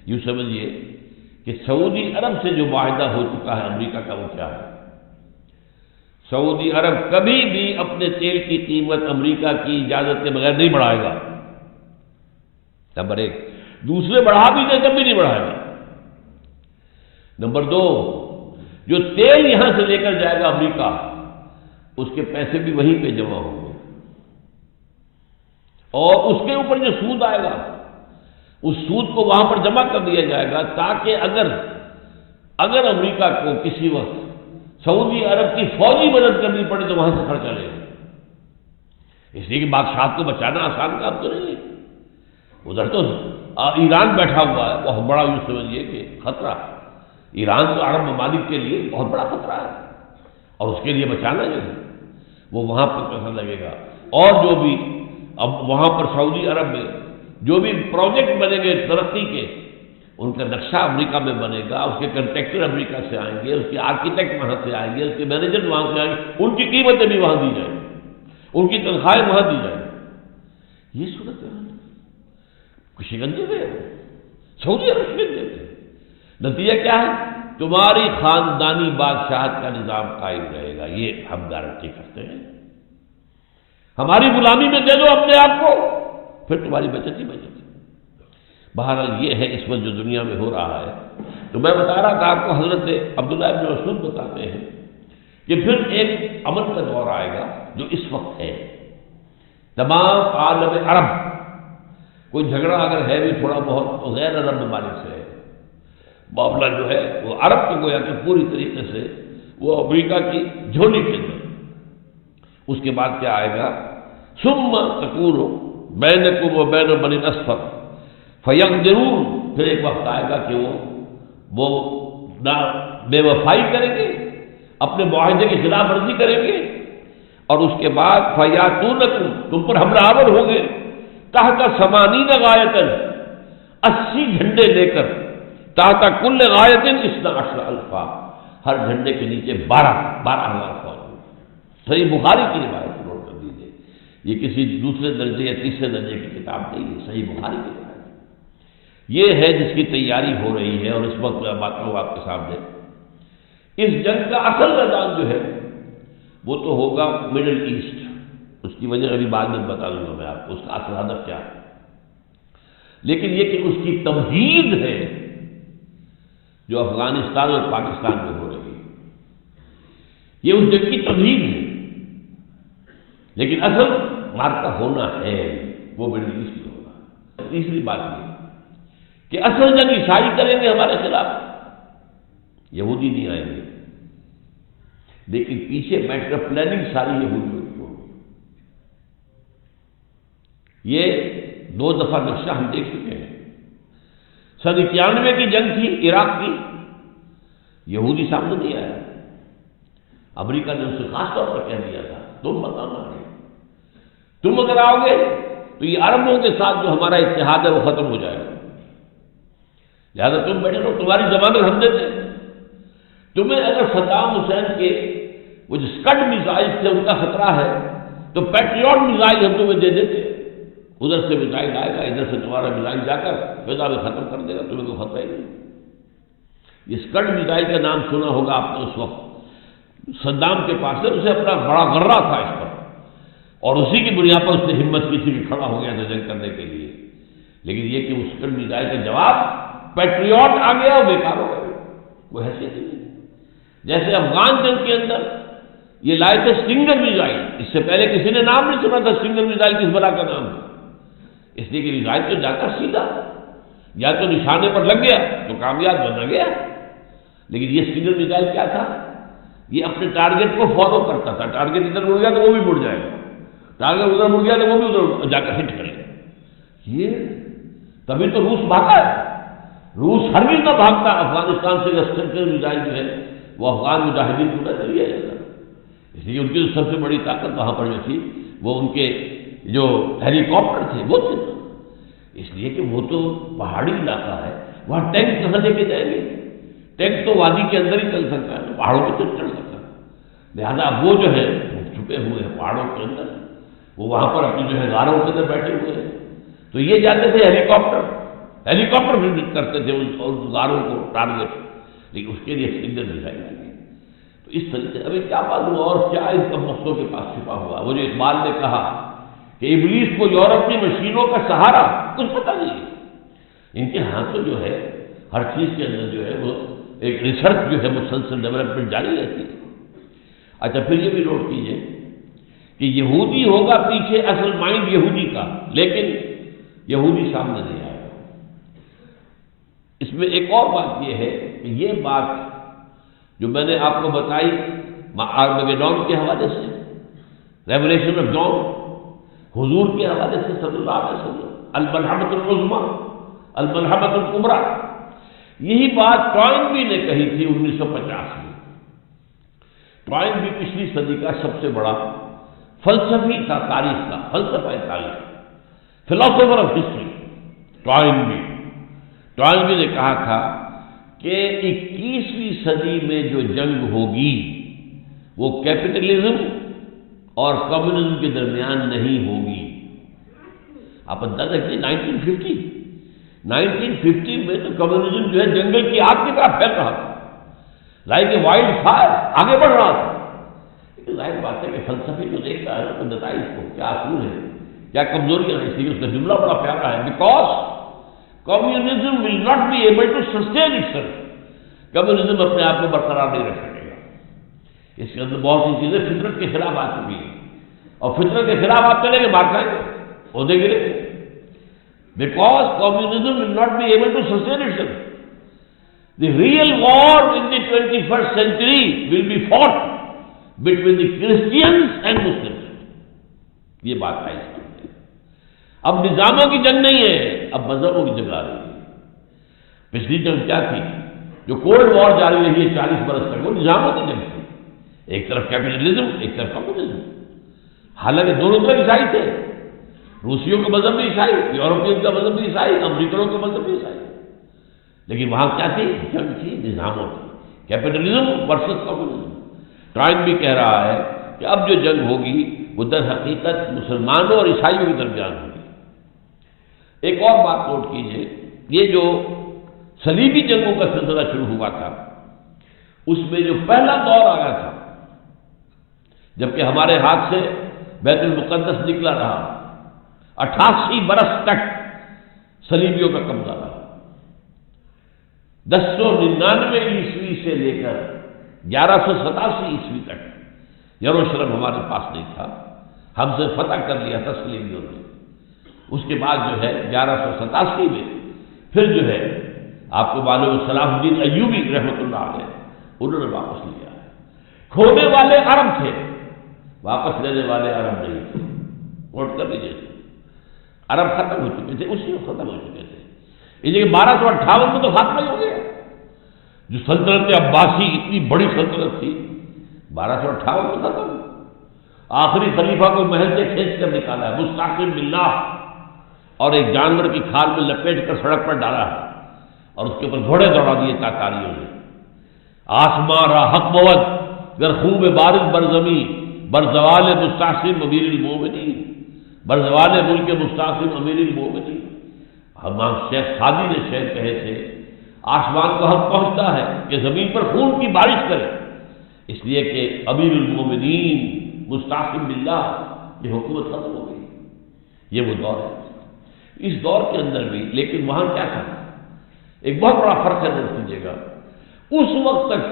یوں سمجھیے کہ سعودی عرب سے جو معاہدہ ہو چکا ہے امریکہ کا، وہ کیا ہے؟ سعودی عرب کبھی بھی اپنے تیل کی قیمت امریکہ کی اجازت کے بغیر نہیں بڑھائے گا، نمبر 1۔ دوسرے بڑھا بھی دے تب بھی نہیں بڑھائے گا۔ نمبر 2، جو تیل یہاں سے لے کر جائے گا امریکہ، اس کے پیسے بھی وہیں پہ جمع ہوں گے، اور اس کے اوپر جو سود آئے گا، اس سود کو وہاں پر جمع کر دیا جائے گا، تاکہ اگر امریکہ کو کسی وقت سعودی عرب کی فوجی مدد کرنی پڑے تو وہاں سے خرچہ لے گا۔ اس لیے کہ بادشاہ کو بچانا آسان کام تو نہیں ہے، ادھر تو ایران بیٹھا ہوا ہے، بہت بڑا، یوں سمجھیے کہ خطرہ۔ ایران تو عرب ممالک کے لیے بہت بڑا خطرہ ہے، اور اس کے لیے بچانا جو ہے وہ وہاں پر پیسہ لگے گا۔ اور جو بھی اب وہاں پر سعودی عرب میں جو بھی پروجیکٹ بنے گے ترقی کے، ان کا نقشہ امریکہ میں بنے گا، اس کے کنٹریکٹر امریکہ سے آئیں گے، اس کے آرکیٹیکٹ وہاں سے آئیں گے، اس کے مینیجر وہاں سے آئیں گے، ان کی قیمتیں بھی وہاں دی جائیں گی، ان کی تنخواہیں وہاں دی جائیں گی۔ یہ صورت ہے، شکنجے میں سعودی عرب شکنجے میں۔ نتیجہ کیا ہے؟ تمہاری خاندانی بادشاہت کا نظام قائم رہے گا، یہ ہم گارنٹی کرتے ہیں۔ ہماری غلامی میں دے دو اپنے آپ کو، پھر تمہاری بچت ہی بچت۔ بہرحال یہ ہے اس وقت جو دنیا میں ہو رہا ہے۔ تو میں بتا رہا تھا آپ کو، حضرت عبداللہ ابن مسعود بتاتے ہیں کہ پھر ایک امن کا دور آئے گا جو اس وقت ہے۔ تمام عالم عرب، کوئی جھگڑا اگر ہے بھی تھوڑا بہت تو غیر عرب ممالک سے ہے، معاملہ جو ہے وہ عرب کو گویا کہ پوری طریقے سے وہ امریکہ کی جھولی کے اندر۔ اس کے بعد کیا آئے گا؟ ثم تکون بینکم و بین بنی الاصفر فیغدرون، پھر ایک وقت آئے گا کہ وہ بے وفائی کریں گے، اپنے معاہدے کی خلاف ورزی کریں گے، اور اس کے بعد فیاتونکم، تم پر حملہ آور ہوں گے، تحت 80 غایۃ، 80 جھنڈے لے کر تحت کل غایت 12 الفا، ہر جھنڈے کے نیچے 12,000 فوج. صحیح بخاری کی روایت نوٹ کر دیجیے، یہ کسی دوسرے درجے یا تیسرے درجے کی کتاب نہیں ہے، صحیح بخاری کی روایت. یہ ہے جس کی تیاری ہو رہی ہے. اور اس وقت میں بات کروں آپ کے سامنے، اس جنگ کا اصل میدان جو ہے وہ تو ہوگا مڈل ایسٹ. اس کی وجہ ابھی بعد میں بتا دوں گا میں آپ کو اس کا اصل ہدف کیا ہے. لیکن یہ کہ اس کی تمہید ہے جو افغانستان اور پاکستان میں ہو رہی ہے، یہ اس جنگ کی تمہید ہے. لیکن اصل مارکا ہونا ہے وہ مڈل ایسٹ میں ہوگا. تیسری بات یہ کہ اصل جنگ عیسائی کریں گے ہمارے خلاف، یہودی نہیں آئیں گے. لیکن پیچھے بیٹھ کر پلاننگ ساری یہودیوں کی ہوگی. یہ 2 دفعہ نقشہ ہم دیکھ چکے ہیں. سن 91 کی جنگ تھی عراق کی، یہودی سامنے نہیں آیا. امریکہ نے اسے خاص طور پر کہہ دیا تھا تم مت آنا، تم اگر آؤ گے تو یہ عربوں کے ساتھ جو ہمارا اتحاد ہے وہ ختم ہو جائے گا. لہٰذا تم بیٹھے رہو، تمہاری ضمانت ہم دیتے ہیں. تمہیں اگر صدام حسین کے وہ جو اسکڈ میزائل تھے ان کا خطرہ ہے تو پیٹریوٹ میزائل ہم تمہیں دے دیتے. ادھر سے میزائل آئے گا، ادھر سے تمہارا میزائل جا کر فضا میں ختم کر دے گا، تمہیں کوئی خطرہ ہی نہیں. یہ اسکڈ میزائل کا نام سنا ہوگا آپ نے. اس وقت صدام کے پاس سے اسے اپنا بڑا غرہ تھا اس پر، اور اسی کی بنیاد پر اس نے ہمت کی تھی کہ کھڑا ہو گیا تھا جنگ کرنے کے لیے. لیکن یہ کہ اس اسکڈ میزائل کا جواب پیٹریوٹ آ گیا اور بیکار ہو گیا، وہ حیثیت نہیں. جیسے افغان جنگ کے اندر یہ لائے تھے سٹنگر میزائل، اس سے پہلے کسی نے نام نہیں سنا تھا سٹنگر میزائل کس بلا کا نام ہے. اس لیے کہ میزائل تو جا کر سیدھا یا تو نشانے پر لگ گیا تو کامیاب بنا گیا. لیکن یہ سٹنگر میزائل کیا تھا؟ یہ اپنے ٹارگیٹ کو فالو کرتا تھا. ٹارگیٹ ادھر مڑ گیا تو وہ بھی مڑ جائے گا، ٹارگیٹ ادھر مڑ گیا تو وہ بھی ادھر جا کر ہٹ کرے گا. یہ تبھی تو روس بھاگا ہے. روس ہرگز نہ بھاگتا افغانستان سے. سٹنگر میزائل جو ہے وہ افغان مجاہدین کو نہ دیا جاتا. اس لیے ان کی جو سب سے بڑی طاقت وہاں پر جو تھی وہ ان کے جو ہیلی کاپٹر تھے وہ تھے. اس لیے کہ وہ تو پہاڑی علاقہ ہے، وہاں ٹینک کہاں لے کے جائیں گے؟ ٹینک تو وادی کے اندر ہی چل سکتا ہے، پہاڑوں پہ تو چل سکتا ہے. لہٰذا وہ جو ہے چھپے ہوئے ہیں پہاڑوں کے اندر، وہ وہاں پر اپنی جو ہے غاروں کے اندر بیٹھے ہوئے ہیں. تو یہ جاتے تھے ہیلی کاپٹر بھی کرتے تھے ان غاروں کو ٹارگیٹ. لیکن اس کے لیے سگنل میزائل لگے. تو اس طریقے سے ابھی کیا معلوم اور کیا ان کا مفتوں کے پاس چھپا ہوا. وہ جو اقبال نے کہا کہ ابلیس کو یورپی مشینوں کا سہارا، کچھ پتہ نہیں. ان کے ہاں تو جو ہے ہر چیز کے اندر جو ہے وہ ایک ریسرچ جو ہے مسلسل ڈیولپمنٹ جاری رہتی ہے. اچھا پھر یہ بھی نوٹ کیجئے کہ یہودی ہوگا پیچھے، اصل مائنڈ یہودی کا، لیکن یہودی سامنے نہیں آئے گا. اس میں ایک اور بات یہ ہے کہ یہ بات جو میں نے آپ کو بتائی آرمیگیڈون کے حوالے سے، ریولیشن آف جان، حضور کے حوالے سے صلی اللہ علیہ وسلم، الملحمۃ العظمیٰ، الملحمۃ الکبریٰ، یہی بات ٹوائنبی نے کہی تھی 1950 میں. ٹوائنبی پچھلی صدی کا سب سے بڑا فلسفی تھا، تاریخ کا فلسفہ تاریخ، فلاسفر آف ہسٹری. ٹوائنبی نے کہا تھا کہ 21ویں صدی میں جو جنگ ہوگی وہ کیپٹلزم اور کمیونزم کے درمیان نہیں ہوگی. آپ اندازہ کیجیے 1950 میں تو کمیونزم جو ہے جنگل کی آگ کی طرح پھیل رہا تھا، لائک اے وائلڈ فائر، آگے بڑھ رہا تھا. ظاہر بات ہے کہ فلسفی کو دیکھتا ہے تو نتائج کو کیا اصول ہے، کیا کمزوریاں ہیں. اس لیے اس کا جملہ بڑا پیارا ہے، because communism will not be able to sustain itself. Communism اپنے آپ کو برقرار نہیں رکھ سکے گا. اس کے اندر بہت سی چیزیں فطرت کے خلاف آ چکی ہیں، اور فطرت کے خلاف آپ چلیں گے مار کھائیں گے، عہدے گرے گے. Because communism will not be able to sustain itself. The real war in the 21st century will be fought between the Christians and Muslims. یہ بات ہے اس میں. اب نظاموں کی جنگ نہیں ہے، اب مذہبوں کی جنگ آ رہی ہے. پچھلی جنگ کیا تھی؟ جو کولڈ وار جاری رہی ہے 40 برس تک، وہ نظاموں کی جنگ تھی. ایک طرف کیپٹلزم، ایک طرف کمیونزم. حالانکہ دونوں طرف عیسائی تھے، روسیوں کا مذہب بھی عیسائی، یورپین کا مذہب بھی عیسائی، امریکنوں کا مذہب بھی عیسائی، لیکن وہاں کیا تھی؟ جنگ تھی، نظاموں کی، کیپٹلزم ورسس کمیونزم۔ ٹرائن بھی کہہ رہا ہے کہ اب جو جنگ ہوگی وہ در حقیقت مسلمانوں اور عیسائیوں کے درمیان ہوگی۔ ایک اور بات نوٹ کیجئے، یہ جو صلیبی جنگوں کا سلسلہ شروع ہوا تھا، اس میں جو پہلا دور آیا تھا، جبکہ ہمارے ہاتھ سے بیت المقدس نکلا رہا، 88 برس تک صلیبیوں کا قبضہ رہا۔ 1099 عیسوی سے لے کر 1187 عیسوی تک یروشلم ہمارے پاس نہیں تھا، ہم سے فتح کر لیا تھا صلیبیوں نے۔ اس کے بعد جو ہے 1187 میں پھر جو ہے آپ کو معلوم صلاح الدین ایوبی رحمۃ اللہ علیہ انہوں نے واپس لیا ہے۔ کھونے والے عرب تھے، واپس لینے والے عرب نہیں تھے۔ نوٹ کر لیجیے، عرب ختم ہو چکے تھے، اسی وقت ختم ہو چکے تھے۔ اس لیے 1258 میں تو خاتمہ ہی ہو گیا۔ جو سلطنت عباسی اتنی بڑی سلطنت تھی، 1258 میں ختم۔ آخری خلیفہ کو محل سے کھینچ کر نکالا ہے، مستعصم باللہ، اور ایک جانور کی کھال میں لپیٹ کر سڑک پر ڈالا ہے، اور اس کے اوپر گھوڑے دوڑا دیے تاتاریوں نے۔ آسمان را حق بود گر خوب بارد بر زمین، بر زوال مستعصم امیر المومنین، بر زوال ملک مستعصم امیر المومنین۔ امام شیخ سعدی نے شعر کہے تھے، آسمان کو حق پہنچتا ہے کہ زمین پر خون کی بارش کرے، اس لیے کہ امیر المومنین مستعصم باللہ یہ حکومت ختم ہو گئی۔ یہ وہ دور ہے۔ اس دور کے اندر بھی لیکن وہاں کیا تھا؟ ایک بہت بڑا فرق ہے، نوٹ کیجیے گا۔ اس وقت تک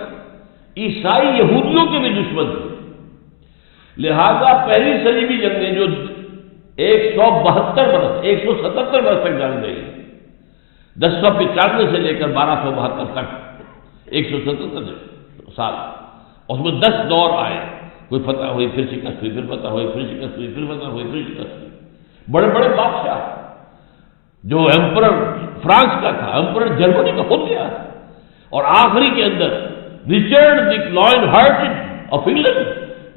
عیسائی یہودیوں کے بھی دشمن تھے، لہذا پہلی صلیبی جنگ میں جو 177 برس تک جنگ گئی، 1095 سے لے کر 1272 تک 177 سال، اس میں 10 دور آئے، کوئی فتح ہوئی پھر شکست ہوئی، پھر فتح ہوئی پھر شکست ہوئی، پھر فتح ہوئی پھر شکست ہوئی۔ بڑے بڑے بادشاہ، جو ایمپرر فرانس کا تھا، ایمپرر جرمنی کا خود گیا، اور آخری کے اندر Richard the Lionheart of England,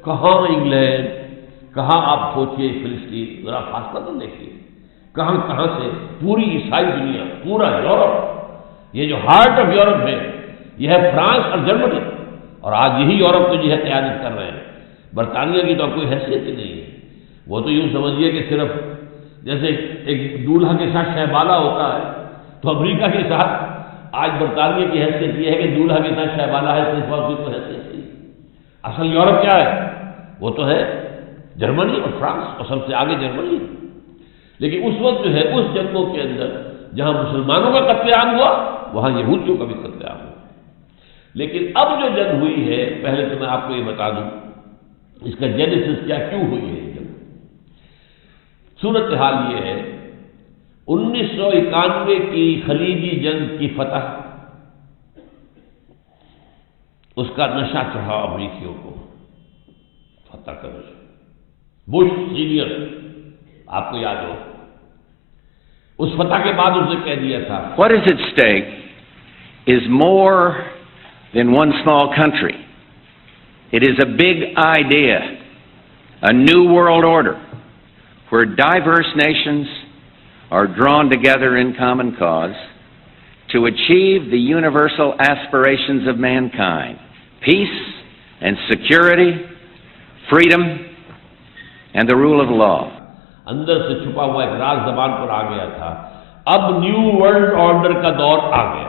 کہاں انگلینڈ، کہاں آپ سوچئے فلسطین، ذرا فاصلہ تو دیکھیے، کہاں کہاں سے پوری عیسائی دنیا، پورا یورپ، یہ جو ہارٹ آف یورپ ہے یہ ہے فرانس اور جرمنی، اور آج یہی یورپ کو جو ہے قیادت کر رہے ہیں۔ برطانیہ کی تو کوئی حیثیت ہی نہیں ہے، وہ تو یوں سمجھیے کہ صرف جیسے ایک دولہا کے ساتھ شہبالہ ہوتا ہے، تو امریکہ کے ساتھ آج برطانیہ کی حیثیت یہ ہے کہ دولہا کے ساتھ شہبالہ ہے، صرف اور صرف حیثیت نہیں۔ اصل یورپ کیا ہے؟ وہ تو ہے جرمنی اور فرانس، اور سب سے آگے جرمنی ہے۔ لیکن اس وقت جو ہے اس جنگوں کے اندر جہاں مسلمانوں کا قتل عام ہوا، وہاں یہودیوں کا بھی قتل عام ہوا۔ لیکن اب جو جنگ ہوئی ہے، پہلے تو میں آپ کو یہ بتا دوں اس کا جینیسس کیا، کیوں ہوئی ہے یہ جنگ۔ صورتحال یہ ہے، 1991 کی خلیجی جنگ کی فتح، اس کا نشہ چڑھا امریکیوں کو، فتح کا نشہ۔ بش سینئر آپ کو یاد ہو، اس فتح کے بعد اس نے کہہ دیا تھا، What is at stake is more than one small country. It is a big idea, a new world order, where diverse nations are drawn together in common cause to achieve the universal aspirations of mankind: peace and security, freedom and the rule of law. اندر سے چھپا ہوا ایک راز زبان پر آ گیا تھا، اب نیو ورلڈ آرڈر کا دور آ گیا۔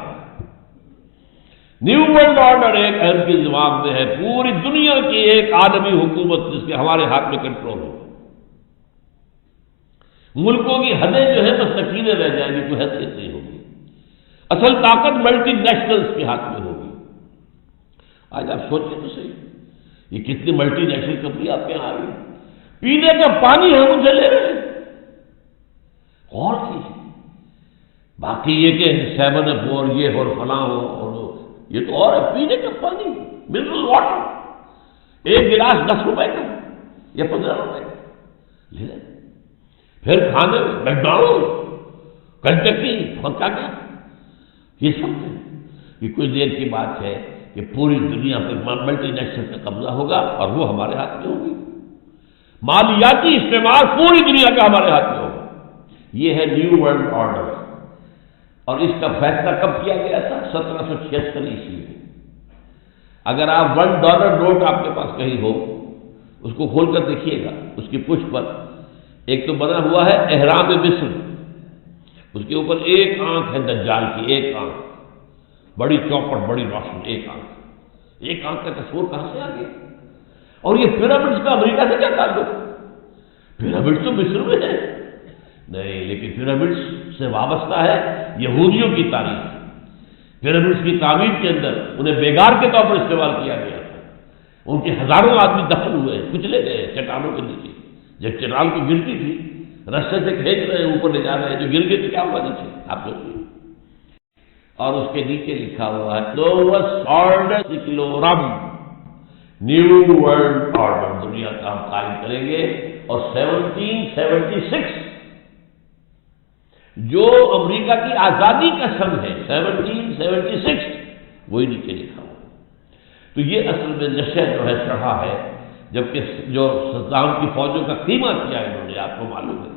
نیو ورلڈ آرڈر ایک اہم کے دماغ میں ہے، پوری دنیا کی ایک عالمی حکومت جس کے ہمارے ہاتھ میں کنٹرول ہو۔ ملکوں کی حدیں جو ہے بس تکیلیں رہ جائیں گی، کوئی حیثیت نہیں ہوگی۔ اصل طاقت ملٹی نیشنلز کے ہاتھ میں ہوگی۔ آج آپ سوچیں تو صحیح، یہ کتنی ملٹی نیشنل کمپنی آپ کے یہاں آ رہی ہے، پینے کا پانی ہم ان سے لے رہے ہیں۔ غور کیجیے، باقی یہ کہ 7 یہ اور فلاں ہو اور یہ تو اور ہے، پینے کا پانی منرل واٹر، ایک گلاس 10 روپے کا یا 15 روپے کا لے لیں۔ پھر کھانے میکڈونلڈ، کنٹکی، کیا یہ سب ہے۔ یہ کچھ دیر کی بات ہے کہ پوری دنیا پہ ملٹی نیشنل کا قبضہ ہوگا اور وہ ہمارے ہاتھ میں ہوگی۔ مالیاتی استعمال پوری دنیا کا ہمارے ہاتھ میں ہوگا۔ یہ ہے نیو ورلڈ آرڈر، اور اس کا فیصلہ کب کیا گیا تھا؟ 1776 عیسوی میں۔ اگر آپ $1 نوٹ آپ کے پاس کہیں ہو، اس کو کھول کر دیکھیے گا، اس کی پشت پر ایک تو بنا ہوا ہے احرام مصر، اس کے اوپر ایک آنکھ ہے دجال کی، ایک آنکھ، بڑی چوپٹ، بڑی روشن، ایک آنکھ کا تصور کہاں سے آ گیا؟ اور یہ پیرامڈس کا امریکہ سے کیا تعلق؟ پیرامڈس تو مصر میں ہے نہیں، لیکن پیرامڈس سے وابستہ ہے یہودیوں کی تاریخ۔ پیرامڈس کی تعمیر کے اندر انہیں بیگار کے طور پر استعمال کیا گیا تھا، ان کے ہزاروں آدمی دفن ہوئے، کچلے گئے چٹانوں کے نیچے، جب چٹان کو گرتی تھی رستے سے کھینچ رہے ہیں، اوپر لے جا رہے ہیں، جو گر گئے تھے کیا ہوا نیچے آپ سوچیے۔ اور اس کے نیچے لکھا ہوا ہے نووس آرڈر سیکولورم، نیو ورلڈ آرڈر، دنیا کا ہم قائم کریں گے۔ اور 1776 جو امریکہ کی آزادی کا سن ہے، 1776 وہی نیچے لکھا ہوا۔ تو یہ اصل میں نشہ جو ہے چڑھا ہے، جبکہ جو صدام کی فوجوں کا قیمہ کیا انہوں نے، آپ کو معلوم ہے،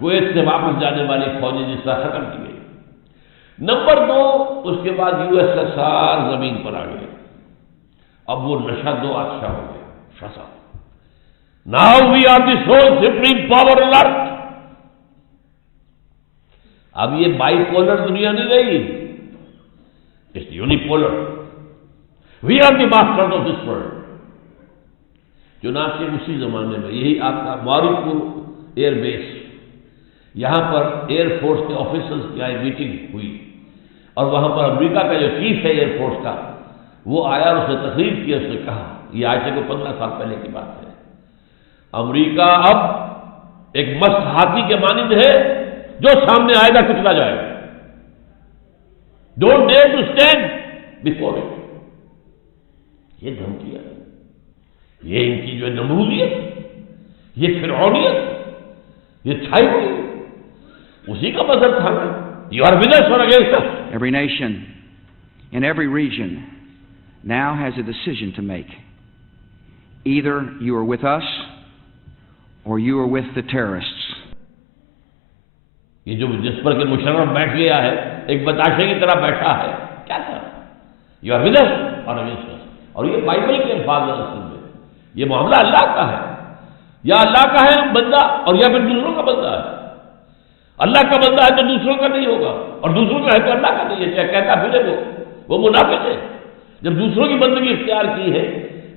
کویت سے واپس جانے والی فوجیں جس طرح ختم کی گئی۔ نمبر 2، اس کے بعد USSR زمین پر آ گئے، اب وہ نشہ 2 اچھا ہو گیا، شسا۔ Now we are the sole supreme power on earth۔ اب یہ بائی پولر دنیا نہیں رہی، it's unipolar. We are the masters of this world. چنانچہ اسی زمانے میں یہی آپ کا ماری پور ایئر بیس، یہاں پر ایئر فورس کے آفیسرز کی آئی میٹنگ ہوئی، اور وہاں پر امریکہ کا جو چیف ہے ایئر فورس کا، وہ آیا اور اس نے تقریر کی، اس نے کہا، یہ آج سے 15 سال پہلے کی بات ہے، امریکہ اب ایک مست ہاتھی کے مانند ہے، جو سامنے آئے گا کچلا جائے گا۔ Don't dare to stand before it. یہ دھمکیاں، یہ ان کی جو نمرودیت، یہ فرعونیت، یہ چھائی ہوئی، اسی کا مذہب تھا۔ یو آر ود اس اور against us. Every nation in every region now has a decision to make. Either you are with us or you are with the terrorists. یہ جو جس پر کہ مشرف بیٹھ گیا ہے، ایک بتاشے کی طرح بیٹھا ہے، کیا تھا؟ یو آر ود اس اور اگینسٹ اس۔ اور یہ بائبل کے الفاظ ہیں، اصل میں یہ معاملہ اللہ کا ہے، یا اللہ کا ہے بندہ اور یا پھر دوسروں کا بندہ ہے۔ اللہ کا بندہ ہے تو دوسروں کا نہیں ہوگا، اور دوسروں کا ہے تو اللہ کا نہیں ہے، چاہے کہتا پھر وہ منافق ہے۔ جب دوسروں کی بندگی اختیار کی ہے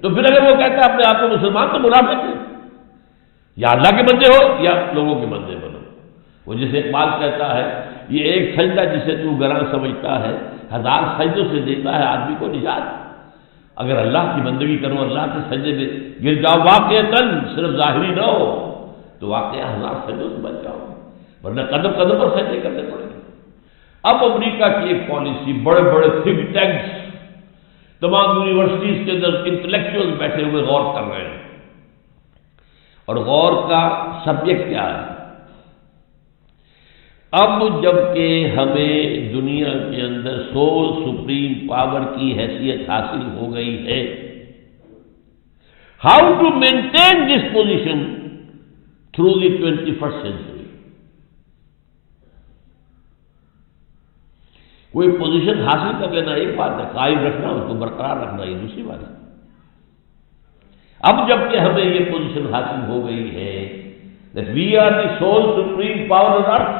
تو پھر اگر وہ کہتا ہے اپنے آپ کو مسلمان تو منافق ہے۔ یا اللہ کے بندے ہو یا لوگوں کے بندے بنو۔ وہ جسے اقبال کہتا ہے، یہ ایک سجدہ جسے تو گراں سمجھتا ہے، 1000 سجدوں سے دیتا ہے آدمی کو نجات۔ اگر اللہ کی بندگی کرو، اللہ کے سجدے میں گر جاؤ واقعتاً، صرف ظاہری نہ ہو، تو واقعہ 1000 سجدوں سے بچ جاؤ، ورنہ قدم قدم پر سجدے کرنے پڑیں گے۔ اب امریکہ کی ایک پالیسی، بڑے بڑے تھنک ٹینکس، تمام یونیورسٹیز کے اندر انٹلیکچوئل بیٹھے ہوئے غور کر رہے ہیں، اور غور کا سبجیکٹ کیا ہے؟ اب جب کہ ہمیں دنیا کے اندر سول سپریم پاور کی حیثیت حاصل ہو گئی ہے، how to maintain this position through the 21st century. کوئی پوزیشن حاصل کر لینا ایک بات ہے، قائم رکھنا، اس کو برقرار رکھنا یہ دوسری بات ہے۔ اب جب کہ ہمیں یہ پوزیشن حاصل ہو گئی ہے that we are the sole supreme power on earth,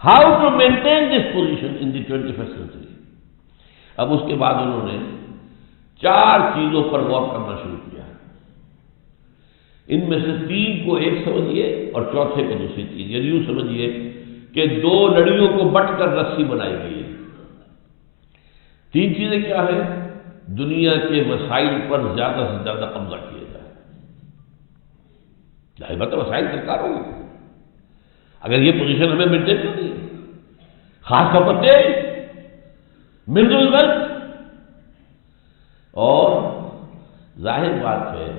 how to maintain this position in the 21st century؟ اب اس کے بعد انہوں نے 4 چیزوں پر غور کرنا شروع کیا ہے۔ ان میں سے 3 کو ایک سمجھیے اور چوتھے کو دوسری چیز، یعنی یوں سمجھیے کہ 2 لڑیوں کو بٹ کر رسی بنائی گئی ہے۔ 3 چیزیں کیا ہیں؟ دنیا کے وسائل پر زیادہ سے زیادہ قبضہ کیا جائے، ظاہر بات ہے وسائل درکار ہوگی، اگر یہ پوزیشن ہمیں مینٹین کرنی ہے، خاص طور پر تیل، منرل ویلتھ، اور ظاہر بات ہے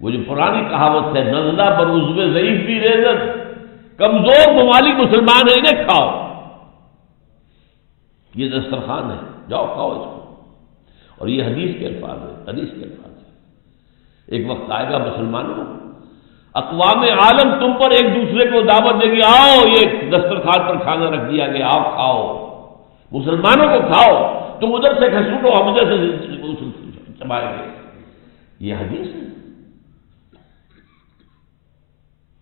وہ جو پرانی کہاوت ہے، نزلہ بروزو ضعیف بھی ریزن، کمزور ممالک مسلمان ہیں انہیں کھاؤ، یہ دسترخوان ہے، جاؤ کھاؤ اس کو۔ اور یہ حدیث کے الفاظ ہیں، حدیث کے الفاظ ہیں۔ ایک وقت آئے گا مسلمانوں، اقوام عالم تم پر ایک دوسرے کو دعوت دے گی، آؤ یہ دسترخوان پر کھانا رکھ دیا گیا، آپ کھاؤ، مسلمانوں کو کھاؤ، تم ادھر سے کھسوٹو ہم ادھر سے چبائیں گے. یہ حدیث ہے.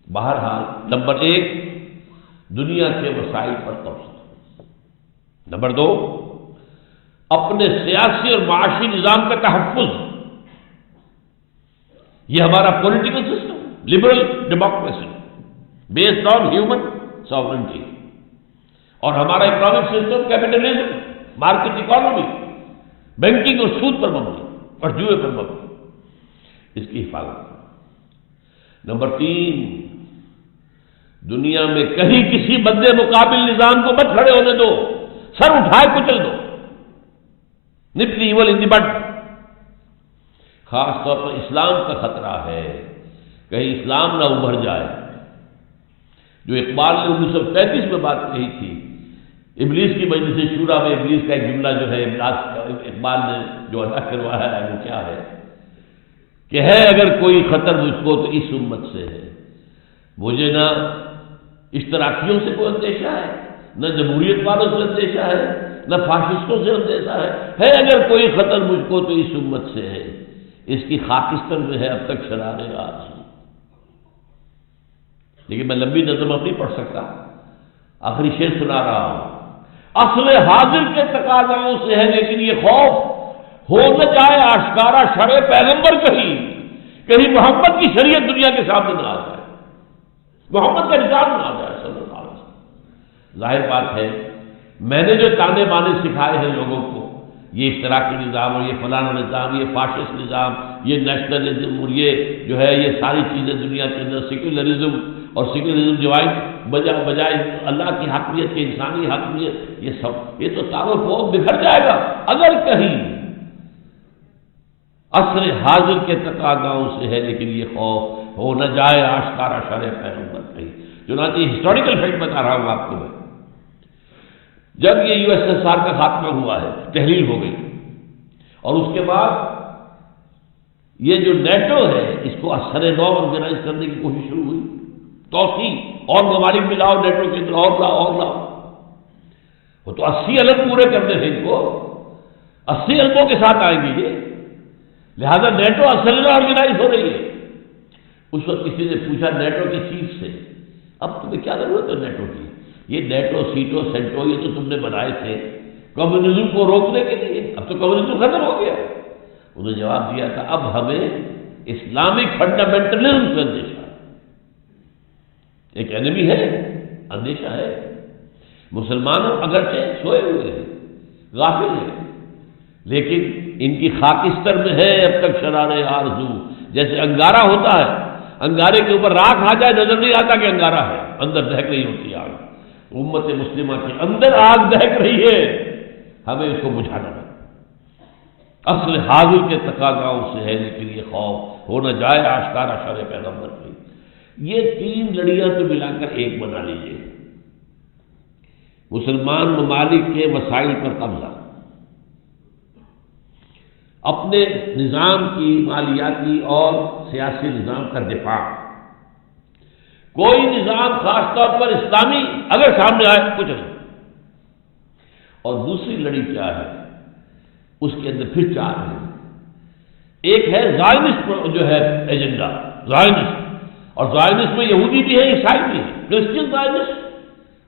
بہرحال نمبر 1 دنیا کے وسائل پر توسط، نمبر 2 اپنے سیاسی اور معاشی نظام کا تحفظ. یہ ہمارا political system liberal democracy based on human sovereignty, اور ہمارا economic system capitalism, market economy, banking اور سود پر مبنی اور جوئے پر مبنی، اس کی حفاظت. نمبر 3 دنیا میں کہیں کسی بدے مقابل نظام کو مت کھڑے ہونے دو، سر اٹھائے کچل دو. نپ دی ایول ان دی بڈ. خاص طور پر اسلام کا خطرہ ہے، کہیں اسلام نہ ابھر جائے. جو اقبال نے 1935 میں بات کہی تھی، ابلیس کی مجلس شورا میں ابلیس کا ایک جملہ جو ہے اقبال نے جو ادا کروایا ہے وہ کیا ہے کہ ہے اگر کوئی خطر مجھ کو تو اس امت سے ہے. مجھے نہ اشتراکیوں سے کوئی اندیشہ ہے، نہ جمہوریت والوں سے اندیشہ ہے، نہ فاشسٹوں سے اندیشہ ہے اگر کوئی خطر مجھ کو تو اس امت سے ہے. اس کی خاکستر میں ہے اب تک شرار آرزو. لیکن میں لمبی نظم اب نہیں پڑھ سکتا، آخری شعر سنا رہا ہوں. اصل حاضر کے تقاضاؤں سے ہے لیکن یہ خوف ہو نہ جائے آشکارا شرع پیغمبر، کہیں محمد کی شریعت دنیا کے سامنے نہ آ جائے، محمد کا نظام نہ آ جائے صلی اللہ علیہ وسلم. ظاہر بات ہے میں نے جو تانے بانے سکھائے ہیں لوگوں کو، یہ اشتراکی نظام اور یہ فلانا نظام، یہ فاشسٹ نظام، یہ نیشنلزم اور یہ جو ہے یہ ساری چیزیں دنیا کے اندر سیکولرزم اور سیکولرزم بجائے اللہ کی حاکمیت کے انسانی حاکمیت، یہ سب یہ تو تارو پود بکھر جائے گا اگر کہیں عصر حاضر کے تقاضاؤں سے ہے لیکن یہ خوف ہو نہ جائے آشکارا شرع پیغمبر. کہیں چنانچہ ہسٹوریکل فیکٹ بتا رہا ہوں آپ کو میں. جب یہ یو ایس ایس آر کا خاتمہ ہوا ہے، تحلیل ہو گئی، اور اس کے بعد یہ جو نیٹو ہے اس کو اثر نو آرگنائز کرنے کی کوشش شروع ہوئی، توسیع اور ممالک ملاؤ نیٹو کے اندر اور لاؤ. وہ تو 80 علم پورے کرنے ہیں، ان کو 80 علموں کے ساتھ آئیں گے یہ، لہذا نیٹو اثر نو آرگنائز ہو رہی ہے. اس وقت کسی نے پوچھا نیٹو کے چیف سے، اب تمہیں کیا ضرورت ہے نیٹو کی؟ یہ نیٹو سیٹو سینٹو یہ تو تم نے بنائے تھے کمیونزم کو روکنے کے لیے، اب تو کمیونزم ختم ہو گیا. انہوں نے جواب دیا تھا اب ہمیں اسلامک فنڈامنٹلزم سے اندیشہ ہے. ایک اینمی ہے، اندیشہ ہے. مسلمانوں اگرچہ سوئے ہوئے ہیں، غافل ہیں، لیکن ان کی خاکستر میں ہے اب تک شرار آرزو. جیسے انگارہ ہوتا ہے، انگارے کے اوپر راکھ آ جائے نظر نہیں آتا کہ انگارہ ہے، اندر دہک رہی ہوتی آگ. امت مسلمہ کے اندر آگ دہک رہی ہے، ہمیں اس کو بجھانا ہے. اصل حاضر کے تقاضاؤں سے ہے لیکن یہ خوف ہو نہ جائے آشکارا شرع پیغمبر کی. یہ 3 لڑیاں تو ملا کر ایک بنا لیجیے. مسلمان ممالک کے وسائل پر قبضہ، اپنے نظام کی مالیاتی اور سیاسی نظام کا دفاع. کوئی نظام خاص طور پر اسلامی اگر سامنے آئے کچھ نہیں. اور دوسری لڑی کیا ہے؟ اس کے اندر پھر 4 ہیں. ایک ہے زائنسٹ جو ہے ایجنڈا، زائنسٹ، اور زائنسٹ میں یہودی بھی ہے، عیسائی بھی ہے، کرسچن زائنسٹ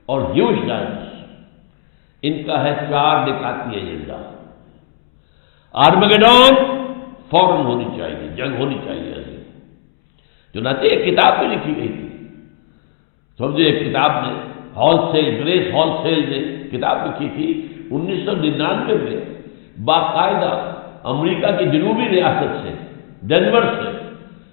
اور جیوش زائنسٹ. ان کا ہے 4 نکاتی ایجنڈا. آرمگیڈون فوراً ہونی چاہیے، جنگ ہونی چاہیے. چنانچہ ایک کتاب میں لکھی گئی تھی، سمجھے ایک کتاب نے Halsell, Grace Halsell نے کتاب لکھی تھی 1999 میں. باقاعدہ امریکہ کی جنوبی ریاست سے، ڈینور سے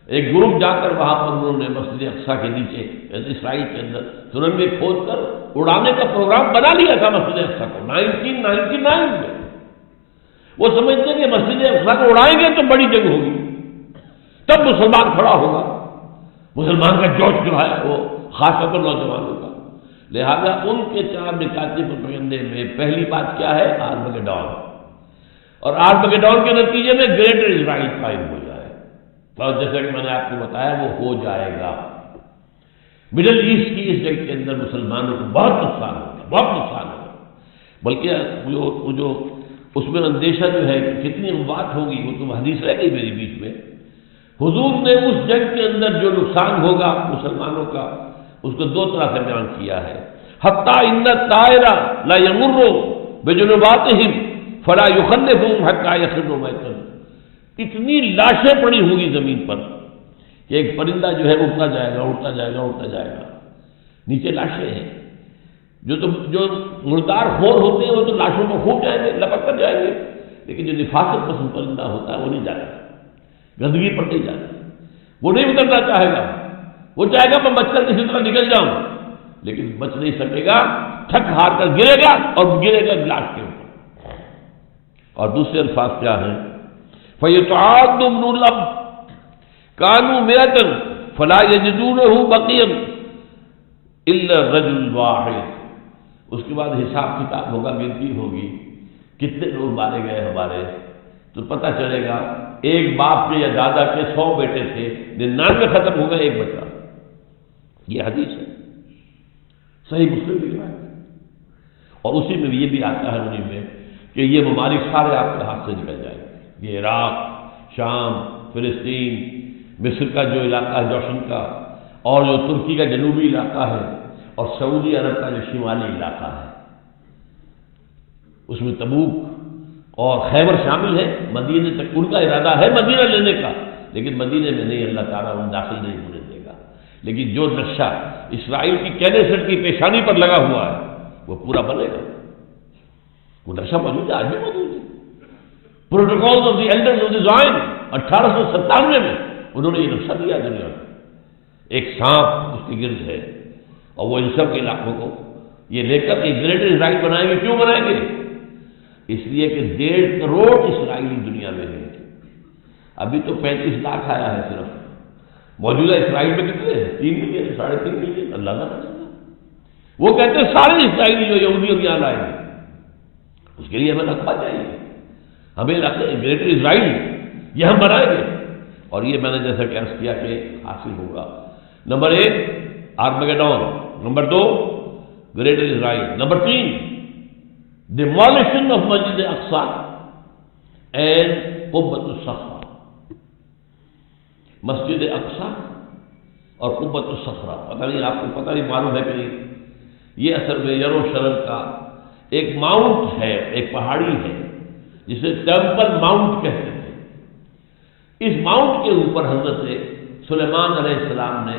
ایک گروپ جا کر وہاں پر انہوں نے مسجد اقصیٰ کے نیچے اسرائیل کے اندر سرنگیں کھود کر اڑانے کا پروگرام بنا لیا تھا مسجد اقصیٰ کو 1999 میں. وہ سمجھتے ہیں کہ مسجد اقصیٰ کو اڑائیں گے تو بڑی جنگ ہوگی، تب مسلمان کھڑا ہوگا. مسلمان کا جوش جو ہے وہ خاص طور پر نوجوانوں کا. لہذا ان کے 4 نکاتی پروپیگنڈے میں پہلی بات کیا ہے؟ آرمگیڈون. اور آرمگیڈون کے نتیجے میں گریٹر اسرائیل قائم ہو جائے. اور جیسا کہ میں نے آپ کو بتایا وہ ہو جائے گا۔ مڈل ایسٹ کی اس جنگ کے اندر مسلمانوں کو بہت نقصان ہوگا، بہت نقصان ہوگا، بلکہ جو اس میں اندیشہ جو ہے کہ کتنی اموات ہوگی وہ تو حدیث رہ گئی میری بیچ میں۔ حضور نے اس جنگ کے اندر جو نقصان ہوگا مسلمانوں کا اس کو دو طرح سے بیان کیا ہے۔ حتیٰ ان الطائر لا یمر بجنباتہم فلا یخلفہم حتیٰ یخروا میتا، اتنی لاشیں پڑی ہوں گی زمین پر کہ ایک پرندہ جو ہے اڑتا جائے گا، اڑتا جائے گا، اڑتا جائے گا، نیچے لاشیں ہیں۔ جو مردار خور ہوتے ہیں وہ تو لاشوں کو کھو جائیں گے، لپک کر جائیں گے، لیکن جو نفاست پسند پرندہ ہوتا ہے وہ نہیں جائے گا، گندگی پر نہیں جائے گا، وہ نہیں اترنا چاہے گا، وہ چاہے گا میں بچ کر کسی طرح نکل جاؤں، لیکن بچ نہیں سکے گا، تھک ہار کر گرے گا اور گرے گا گلاس کے اوپر۔ اور دوسرے الفاظ کیا ہیں؟ فَيُتْعَادُ مِنُ اللَّبْ كَانُوا مِئَةً فَلَا يَجِدُونَهُ بَقِيًّا إِلَّا الرَّجُلُ الْوَاحِدُ۔ اس کے بعد حساب کتاب ہوگا، گنتی ہوگی کتنے لوگ مارے گئے ہمارے، تو پتہ چلے گا ایک باپ کے یا دادا کے 100 بیٹے تھے، 99 ختم ہو گئے، ایک بچا۔ یہ حدیث ہے، صحیح مسلم کی روایت ہے، اور اسی میں یہ بھی آتا ہے انہیں میں کہ یہ ممالک سارے آپ کے ہاتھ سے نکل جائیں گے، یہ عراق، شام، فلسطین، مصر کا جو علاقہ ہے جوشن کا، اور جو ترکی کا جنوبی علاقہ ہے، اور سعودی عرب کا جو شمالی علاقہ ہے، اس میں تبوک اور خیبر شامل ہے۔ مدینے تک ان کا ارادہ ہے مدینہ لینے کا، لیکن مدینے میں نہیں، اللہ تعالیٰ ان داخل نہیں ہونے دے گا۔ لیکن جو نقشہ اسرائیل کی کینیسٹ کی پیشانی پر لگا ہوا ہے وہ پورا بنے گا، وہ نقشہ موجود ہے، آج بھی موجود ہے۔ Protocols of the elders of the Zion 1897 میں انہوں نے یہ نقشہ دیا دنیا کو، ایک سانپ اس کے گرد ہے، اور وہ ان سب کے علاقوں کو یہ لے کر ایک گریٹر اسرائیل بنائیں گے۔ کیوں بنائیں گے؟ اس لیے کہ 1.5 کروڑ اسرائیلی دنیا میں ہیں، ابھی تو 35 لاکھ آیا ہے صرف، موجودہ اسرائیل میں کتنے ہیں؟ 3 ملین، 3.5 ملین، اللہ کا فیصلہ۔ وہ کہتے ہیں سارے اسرائیلی جو یہودی اب یہاں لائیں گے، اس کے لیے ہمیں رقبہ چاہیے، ہمیں گریٹر اسرائیل یہ ہم بنائیں گے، اور یہ میں نے جیسا کہ عرض کیا کہ حاصل ہوگا۔ Number 1 Armageddon, number 2 greater Israel, number 3 demolition of مسجد اقصی اینڈ قبۃ الصخرہ۔ مسجد اقصی اور قبۃ الصخرہ، پتہ نہیں آپ کو پتہ نہیں معلوم ہے کہ نہیں، یہ اصل میں یروشلم کا ایک ماؤنٹ ہے، ایک پہاڑی ہے جسے ٹیمپل ماؤنٹ کہتے ہیں۔ اس ماؤنٹ کے اوپر حضرت سلیمان علیہ السلام نے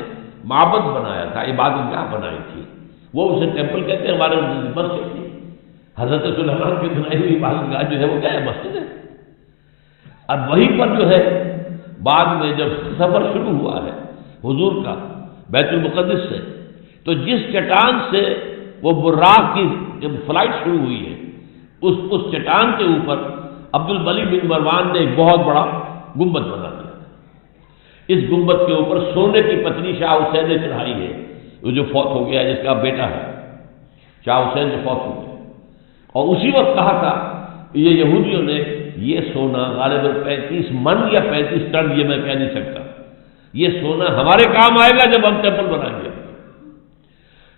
معبد بنایا تھا، عبادت گاہ بنائی تھی، وہ اسے ٹیمپل کہتے ہیں، ہمارے مسجد تھی۔ حضرت سلیمان کی بنائی ہوئی عبادت گاہ جو ہے وہ کیا ہے؟ مسجد ہے۔ اب وہیں پر جو ہے بعد میں جب سفر شروع ہوا ہے حضور کا بیت المقدس سے، تو جس چٹان سے وہ براق کی جب فلائٹ شروع ہوئی ہے، اس چٹان کے اوپر عبد الملک بن مروان نے ایک بہت بڑا گنبد بنا دیا۔ اس گنبد کے اوپر سونے کی پتلی شاہ حسین نے چڑھائی ہے، وہ جو فوت ہو گیا، جس کا بیٹا ہے شاہ حسین جو فوت ہو گیا، اور اسی وقت کہا تھا یہ یہودیوں نے یہ سونا غالباً 35 من یا 35 ٹن، یہ میں کہہ نہیں سکتا، یہ سونا ہمارے کام آئے گا جب ہم ٹیمپل بنائیں گے۔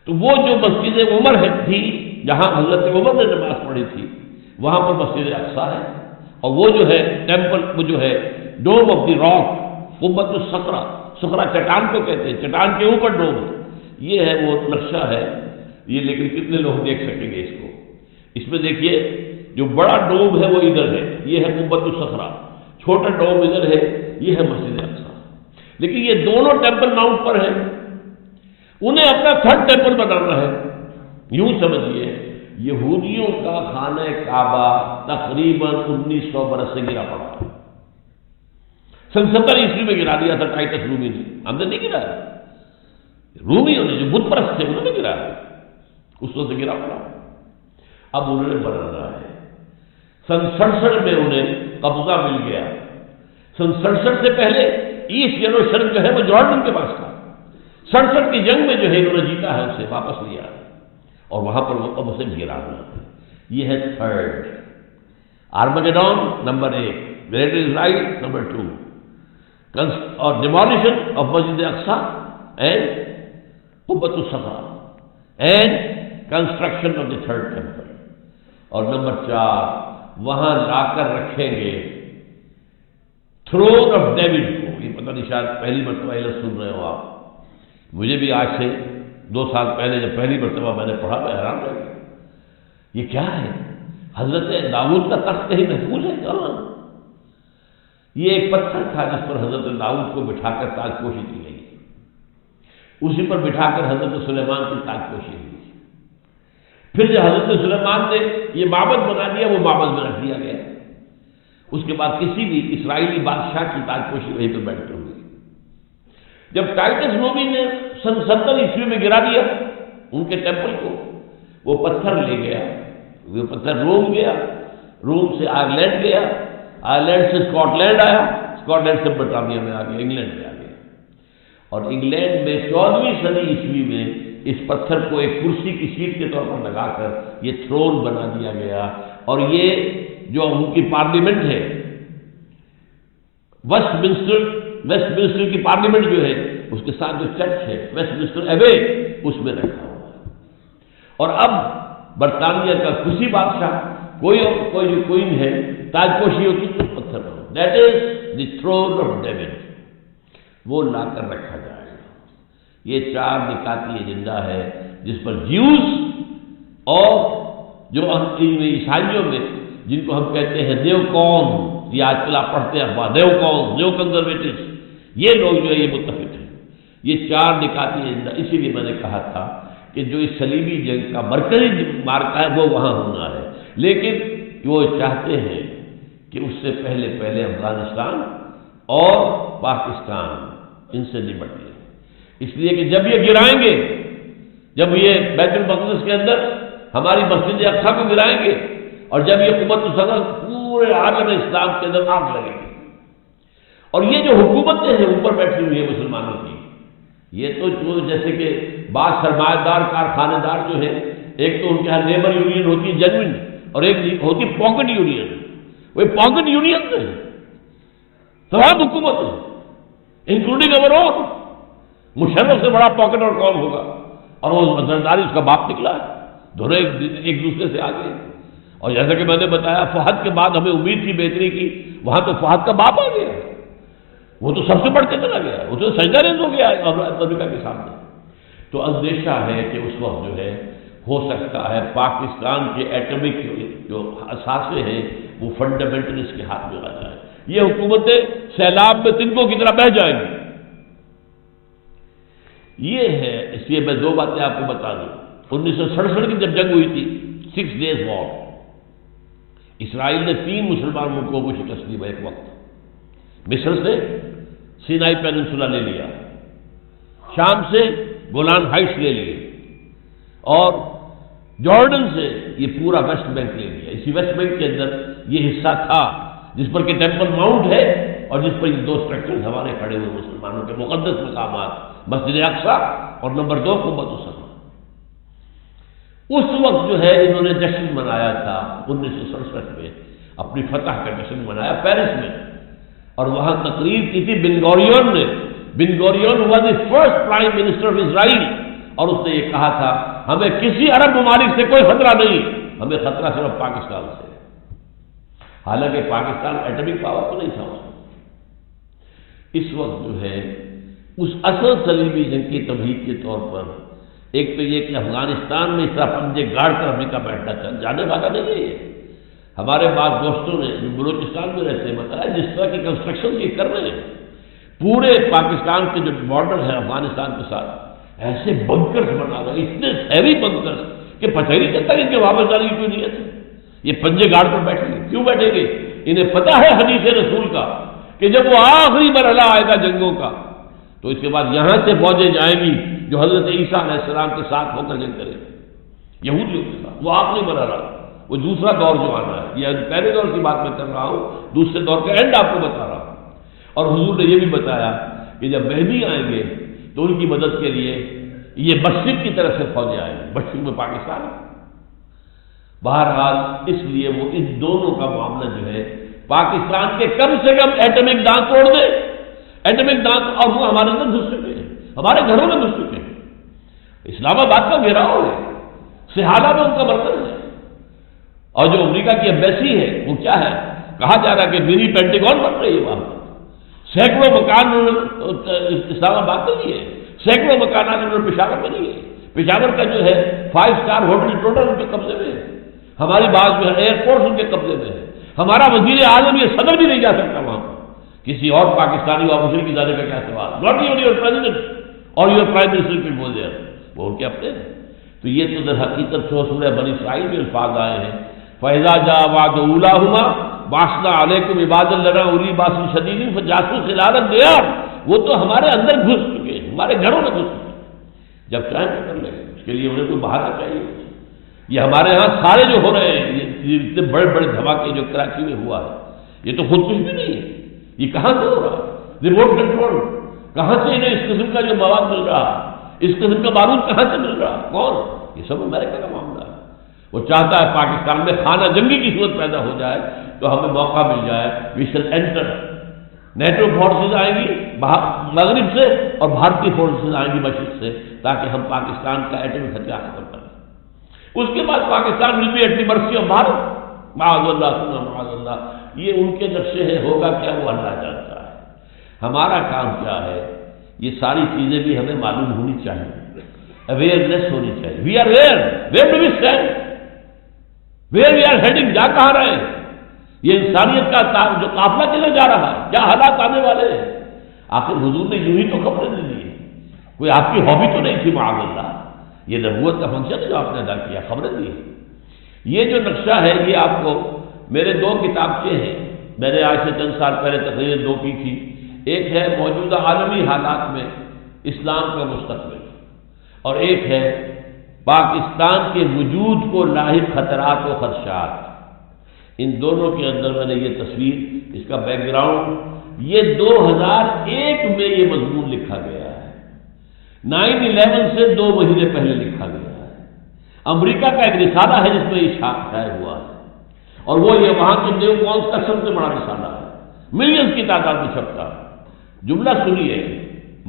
تو وہ جو مسجد عمر تھی جہاں حضرت عمر نے نماز پڑھی تھی، وہاں پر مسجد اقصی ہے، اور وہ جو ہے ٹیمپل، وہ جو ہے ڈوم آف دی راک، قبۃ الصخرہ، صخرہ چٹان کو کہتے ہیں، چٹان کے اوپر ڈوم ہے، یہ ہے وہ نقشہ ہے یہ۔ لیکن کتنے لوگ دیکھ سکیں گے اس کو؟ اس میں دیکھیے جو بڑا ڈوم ہے وہ ادھر ہے، یہ ہے قبۃ الصخرہ، چھوٹا ڈوم ادھر ہے، یہ ہے مسجد اقصی۔ لیکن یہ دونوں ٹیمپل ماؤنٹ پر ہیں، انہیں اپنا 3rd ٹیمپل بنانا ہے۔ یوں سمجھیے یہودیوں کا خانہ کعبہ تقریباً 1900 برس سے گرا پڑا، سن 70 عیسوی میں گرا دیا تھا ٹائٹس رومی نے، ہم نے نہیں گرایا، رومیوں نے جو بت پرست تھے انہوں نے گرایا، اس وقت سے گرا پڑا۔ اب انہوں نے بنانا ہے، سن 67 میں انہیں قبضہ مل گیا۔ سن 67 سے پہلے ایسٹ یروشلم جو ہے وہ جارڈن کے پاس تھا، 67 کی جنگ میں جو ہے انہوں نے جیتا ہے، اسے واپس لیا، اور وہاں پر وہ اب اسے گرانا ہے۔ یہ ہے 3rd Armageddon, number 1 greater Israel, number 2 اور ڈیمولیشن آف مسجد اقصی اینڈ قبۃ الصخرہ and construction of the third temple. اور نمبر 4 وہاں لا کر رکھیں گے تھرون آف ڈیوڈ کو. یہ پتہ نہیں شاید پہلی مرتبہ یہ سن رہے ہو آپ. مجھے بھی آج سے 2 سال پہلے جب پہلی مرتبہ میں نے پڑھا میں حیران رہ گیا. یہ کیا ہے؟ حضرت داؤد کا تخت کہیں محفوظ ہے کہاں؟ یہ ایک پتھر تھا جس پر حضرت داؤد کو بٹھا کر تاج پوشی کی گئی. اسی پر بٹھا کر حضرت سلیمان کی تاج پوشی ہوئی. پھر جب حضرت سلیمان نے یہ معبد بنا دیا وہ معبد میں رکھ دیا گیا. اس کے بعد کسی بھی اسرائیلی بادشاہ کی تاج پوشی وہیں پہ بیٹھے ہوئے. جب ٹائٹس رومی نے سن 70 عیسوی میں گرا دیا ان کے ٹیمپل کو، وہ پتھر لے گیا. وہ پتھر روم گیا، روم سے آئرلینڈ گیا، آئرلینڈ سے اسکاٹ لینڈ آیا، اسکاٹ لینڈ سے برطانیہ میں آ گیا، انگلینڈ میں آ گیا. اور انگلینڈ میں 14ویں صدی عیسوی میں اس پتھر کو ایک کرسی کی سیٹ کے طور پر لگا کر یہ تھرون بنا دیا گیا. اور یہ جو ان کی پارلیمنٹ ہے ویسٹ منسٹر کی پارلیمنٹ جو ہے اس کے ساتھ جو چرچ ہے ویسٹ منسٹر ایبے اس میں رکھا ہوا ہے. اور اب برطانیہ کا کسی بادشاہ کوئی جو کوئن ہے تاج پوشی ہوتی ہے اس پتھر پر. That is the throne of David. وہ لا کر رکھا جائے گا. یہ 4 نکاتی ایجنڈا ہے جس پر جیوز اور جو عیسائیوں میں جن کو ہم کہتے ہیں نیو کون، یہ آج کل آپ پڑھتے ہیں اخبار نیو کون، نیو کنزرویٹوز، یہ لوگ جو ہے یہ متفق ہیں. یہ 4 نکاتی ایجنڈا. اسی لیے میں نے کہا تھا کہ جو اس صلیبی جنگ کا مرکزی مارکہ ہے وہ وہاں ہونا ہے. لیکن وہ چاہتے ہیں کہ اس سے پہلے افغانستان اور پاکستان ان سے نمٹ لیں. اس لیے کہ جب یہ گرائیں گے، جب یہ بیت المقدس کے اندر ہماری مسجد اقصی کو گرائیں گے، اور جب یہ قبۃ الصخرہ پورے عالم اسلام کے اندر آگ لگے گی. اور یہ جو حکومتیں ہیں اوپر بیٹھی ہوئی ہیں مسلمانوں کی، یہ تو جیسے کہ بعض سرمایہ دار کارخانے دار جو ہیں، ایک تو ان کے یہاں لیبر یونین ہوتی ہے جنوین، اور ایک ہوتی پاکٹ یونین. وہ پاکٹ یونین ہے تمام حکومت ہے انکلوڈنگ اوور اون. مشرف سے بڑا پاکٹ اور کون ہوگا؟ اور وہ زرداری اس کا باپ نکلا ہے. دونوں ایک دوسرے سے آگے. اور جیسا کہ میں نے بتایا فہد کے بعد ہمیں امید کی بہتری کی، وہاں تو فہد کا باپ آ گیا. وہ تو سب سے بڑھ کے چلا گیا، وہ تو سجدہ ریز ہو گیا امریکہ کے سامنے. تو اندیشہ ہے کہ اس وقت جو ہے ہو سکتا ہے پاکستان کے ایٹمک جو اثاثے ہیں وہ فنڈامنٹلسٹ کے ہاتھ میں آ جائے. یہ حکومتیں سیلاب میں تنکوں کی طرح بہہ جائیں گی. یہ ہے. اس لیے میں 2 باتیں آپ کو بتا دوں. 1967 کی جب جنگ ہوئی تھی 6 days وار، اسرائیل نے 3 مسلمان ملکوں کو شکست دی ایک وقت. مصر سے سینائی پیننسولا لے لیا، شام سے گولان ہائٹس لے لیے، اور جارڈن سے یہ پورا ویسٹ بینک لے لیا. اسی ویسٹ بینک کے اندر یہ حصہ تھا جس پر کہ ٹیمپل ماؤنٹ ہے اور جس پر یہ 2 اسٹرکچرز ہمارے کھڑے ہوئے مسلمانوں کے مقدس مقامات، مسجد اقصی اور نمبر 2 قبۃ الصخرہ. اس وقت جو ہے انہوں نے جشن منایا تھا 1967 میں، اپنی فتح کا جشن منایا پیرس میں، اور وہاں تقریر کی تھی بن گوریون نے. بن گوریون ہوا the first prime minister of Israel, اور اس نے یہ کہا تھا ہمیں کسی عرب ممالک سے کوئی خطرہ نہیں، ہمیں خطرہ صرف پاکستان سے. حالانکہ پاکستان ایٹمک پاور تو نہیں تھا اس وقت. جو ہے اس اصل صلیبی جنگ کی تمہید کے طور پر ایک تو یہ کہ افغانستان میں اس طرح پنجے گاڑ کر امریکہ بیٹھنا جانے والا نہیں ہے. یہ ہمارے بعض دوستوں نے جو بلوچستان میں رہتے ہیں بتایا جس طرح کی کنسٹرکشن یہ کر رہے ہیں پورے پاکستان کے جو بارڈر ہے افغانستان کے ساتھ، ایسے بنکرز بنا رہے ہیں، اتنے ہیوی بنکرز کہ پتہ ہی نہیں چلتا کہ ان کے واپس جانے کی کوئی نیت ہے. یہ پنجے گاڑ پر بیٹھیں گے. کیوں بیٹھیں گے؟ انہیں پتہ ہے حدیث رسول کا کہ جب وہ آخری مرحلہ آئے گا جنگوں کا تو اس کے بعد یہاں سے فوجیں جائیں گی جو حضرت عیسیٰ علیہ السلام کے ساتھ ہو کر جنگ کریں گے یہودیوں کے ساتھ. وہ آخری مرحلہ، وہ دوسرا دور جو آنا ہے. یہ پہلے دور کی بات میں کر رہا ہوں، دوسرے دور کا اینڈ آپ کو بتا رہا ہوں. اور حضور نے یہ بھی بتایا کہ جب مہدی آئیں گے تو ان کی مدد کے لیے یہ مشرق کی طرف سے فوجیں آئیں گی، مشرق میں پاکستان. بہرحال اس لیے وہ ان دونوں کا معاملہ جو ہے پاکستان کے کم سے کم ایٹمک دانت توڑ دے، ایٹمک دانت، اور وہ ہمارے اندر گھس چکے ہیں، ہمارے گھروں میں گھس چکے ہیں۔ اسلام آباد کا گھیراؤ ہے، سہالہ میں ان کا مرکز ہے، اور جو امریکہ کی ایمبیسی ہے وہ کیا ہے، کہا جا رہا ہے کہ میری پینٹیگون بن رہی ہے وہاں، سینکڑوں مکان اسلام آباد میں نہیں ہے، سینکڑوں مکانات انہوں نے پشاور میں نہیں ہے، پشاور کا جو ہے 5 اسٹار ہوٹل ٹوٹل ان کے قبضے میں ہے، ہماری بعض جو ہے ایئرپورٹ ان کے قبضے میں ہے، ہمارا وزیر اعظم یہ صدر بھی نہیں جا سکتا وہاں پر، کسی اور پاکستانی آفیسر کی جانے کا کیا سوال، ناٹ ایون یور پریزیڈنٹ اور your prime minister can go there, وہ ان کے اپنے ہیں۔ تو یہ تو در حقیقت سورہ بنی اسرائیل میں الفاظ آئے ہیں، فَإِذَا جَاءَ وَعْدُ أُولَاهُمَا بَعَثْنَا عَلَيْكُمْ عِبَادًا لَنَا أُولِي بَأْسٍ شَدِيدٍ فَجَاسُوا خِلَالَ الدِّيَارِ، وہ تو ہمارے اندر گھس چکے ہیں، ہمارے گھروں میں گھس چکے ہیں، جب چاہیں تو کر لیں، اس کے لیے انہیں کوئی بہانا چاہیے۔ یہ ہمارے ہاں سارے جو ہو رہے ہیں، یہ اتنے بڑے بڑے دھماکے جو کراچی میں ہوا ہے، یہ تو خود کچھ بھی نہیں ہے، یہ کہاں سے ہو رہا ہے؟ ریموٹ کنٹرول، کہاں سے انہیں اس قسم کا جو مواد مل رہا ہے، اس قسم کا بارود کہاں سے مل رہا ہے، کون؟ یہ سب امریکہ کا معاملہ ہے۔ وہ چاہتا ہے پاکستان میں خانہ جنگی کی صورت پیدا ہو جائے تو ہمیں موقع مل جائے، وی شل انٹر، نیٹو فورسز آئیں گی مغرب سے اور بھارتی فورسز آئیں گی مشرق سے، تاکہ ہم پاکستان کا ایٹمی ہتھیار ختم کریں۔ اس کے بعد Pakistan will be at the mercy of Bharat, معاذ اللہ ثم معاذ اللہ، یہ ان کے نقشے ہے، ہوگا کیا وہ اللہ جانتا ہے۔ ہمارا کام کیا ہے، یہ ساری چیزیں بھی ہمیں معلوم ہونی چاہیے، اویئرنیس ہونی چاہیے۔ We are where do we stand, where we are heading, جا کہاں رہے ہیں، یہ انسانیت کا جو قافلہ چلے جا رہا ہے، کیا حالات آنے والے ہیں۔ آخر حضور نے یوں ہی تو خبریں نہیں دی، کوئی آپ کی ہابی تو نہیں تھی معاذ اللہ، یہ نبوت کا فنکشن ہے جو آپ نے ادا کیا، خبریں دی۔ یہ جو نقشہ ہے یہ آپ کو میرے 2 کتابچے ہیں، میں نے آج سے چند سال پہلے تقریر 2 کی تھی، ایک ہے موجودہ عالمی حالات میں اسلام کا مستقبل، اور ایک ہے پاکستان کے وجود کو لاحق خطرات و خدشات۔ ان دونوں کے اندر میں نے یہ تصویر، اس کا بیک گراؤنڈ، یہ 2001 میں یہ مضمون لکھا گیا ہے، 9/11 سے 2 مہینے پہلے لکھا گیا ہے۔ امریکہ کا ایک رسالہ ہے جس میں یہ شائع ہوا ہے، اور وہ یہ وہاں کے نیو کانسٹرکشن سے بڑا رسالہ ہے، ملینز کی تعداد میں چھپتا ہے۔ جملہ سنیے،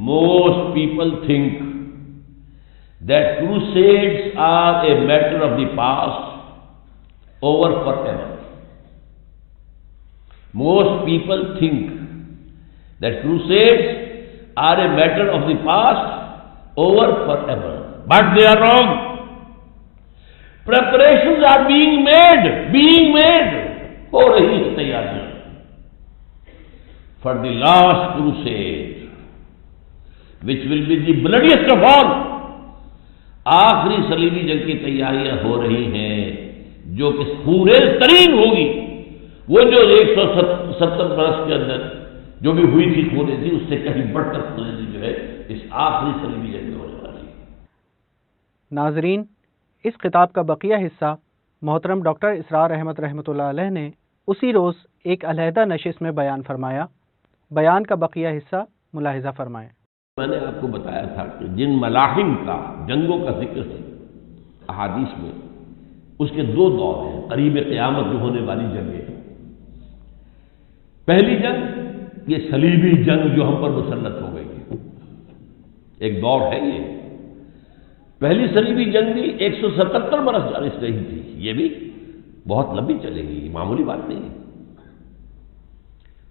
most people think that crusades are a matter of the past, over forever. Most people think that crusades are a matter of the past, over forever. But they are wrong. Preparations are being made. ہو رہی ہے تیاریاں for the last crusade, which will be the bloodiest of all. آخری صلیبی جنگ کی تیاریاں ہو رہی ہیں جو کہ خونریز ترین ہوگی، وہ جو 170 برس کے اندر جو بھی ہوئی تھی خونریزی، اس سے کہیں بڑھ کر خونریزی جو ہے اس آخری صلیبی جنگ میں ہونے والی ہے۔ ناظرین، اس خطاب کا بقیہ حصہ محترم ڈاکٹر اسرار احمد رحمۃ اللہ علیہ نے اسی روز ایک علیحدہ نشست میں بیان فرمایا۔ بیان کا بقیہ حصہ ملاحظہ فرمائیں۔ میں نے آپ کو بتایا تھا کہ جن ملاحم کا، جنگوں کا ذکر ہے احادیث میں، اس کے 2 دور ہیں قریب قیامت جو ہونے والی جنگیں۔ پہلی جنگ یہ صلیبی جنگ جو ہم پر مسلط ہو گئی ہے، ایک دور ہے یہ۔ پہلی صلیبی جنگ بھی 177 برس جاری رہی تھی، یہ بھی بہت لمبی چلے گی، معمولی بات نہیں ہے۔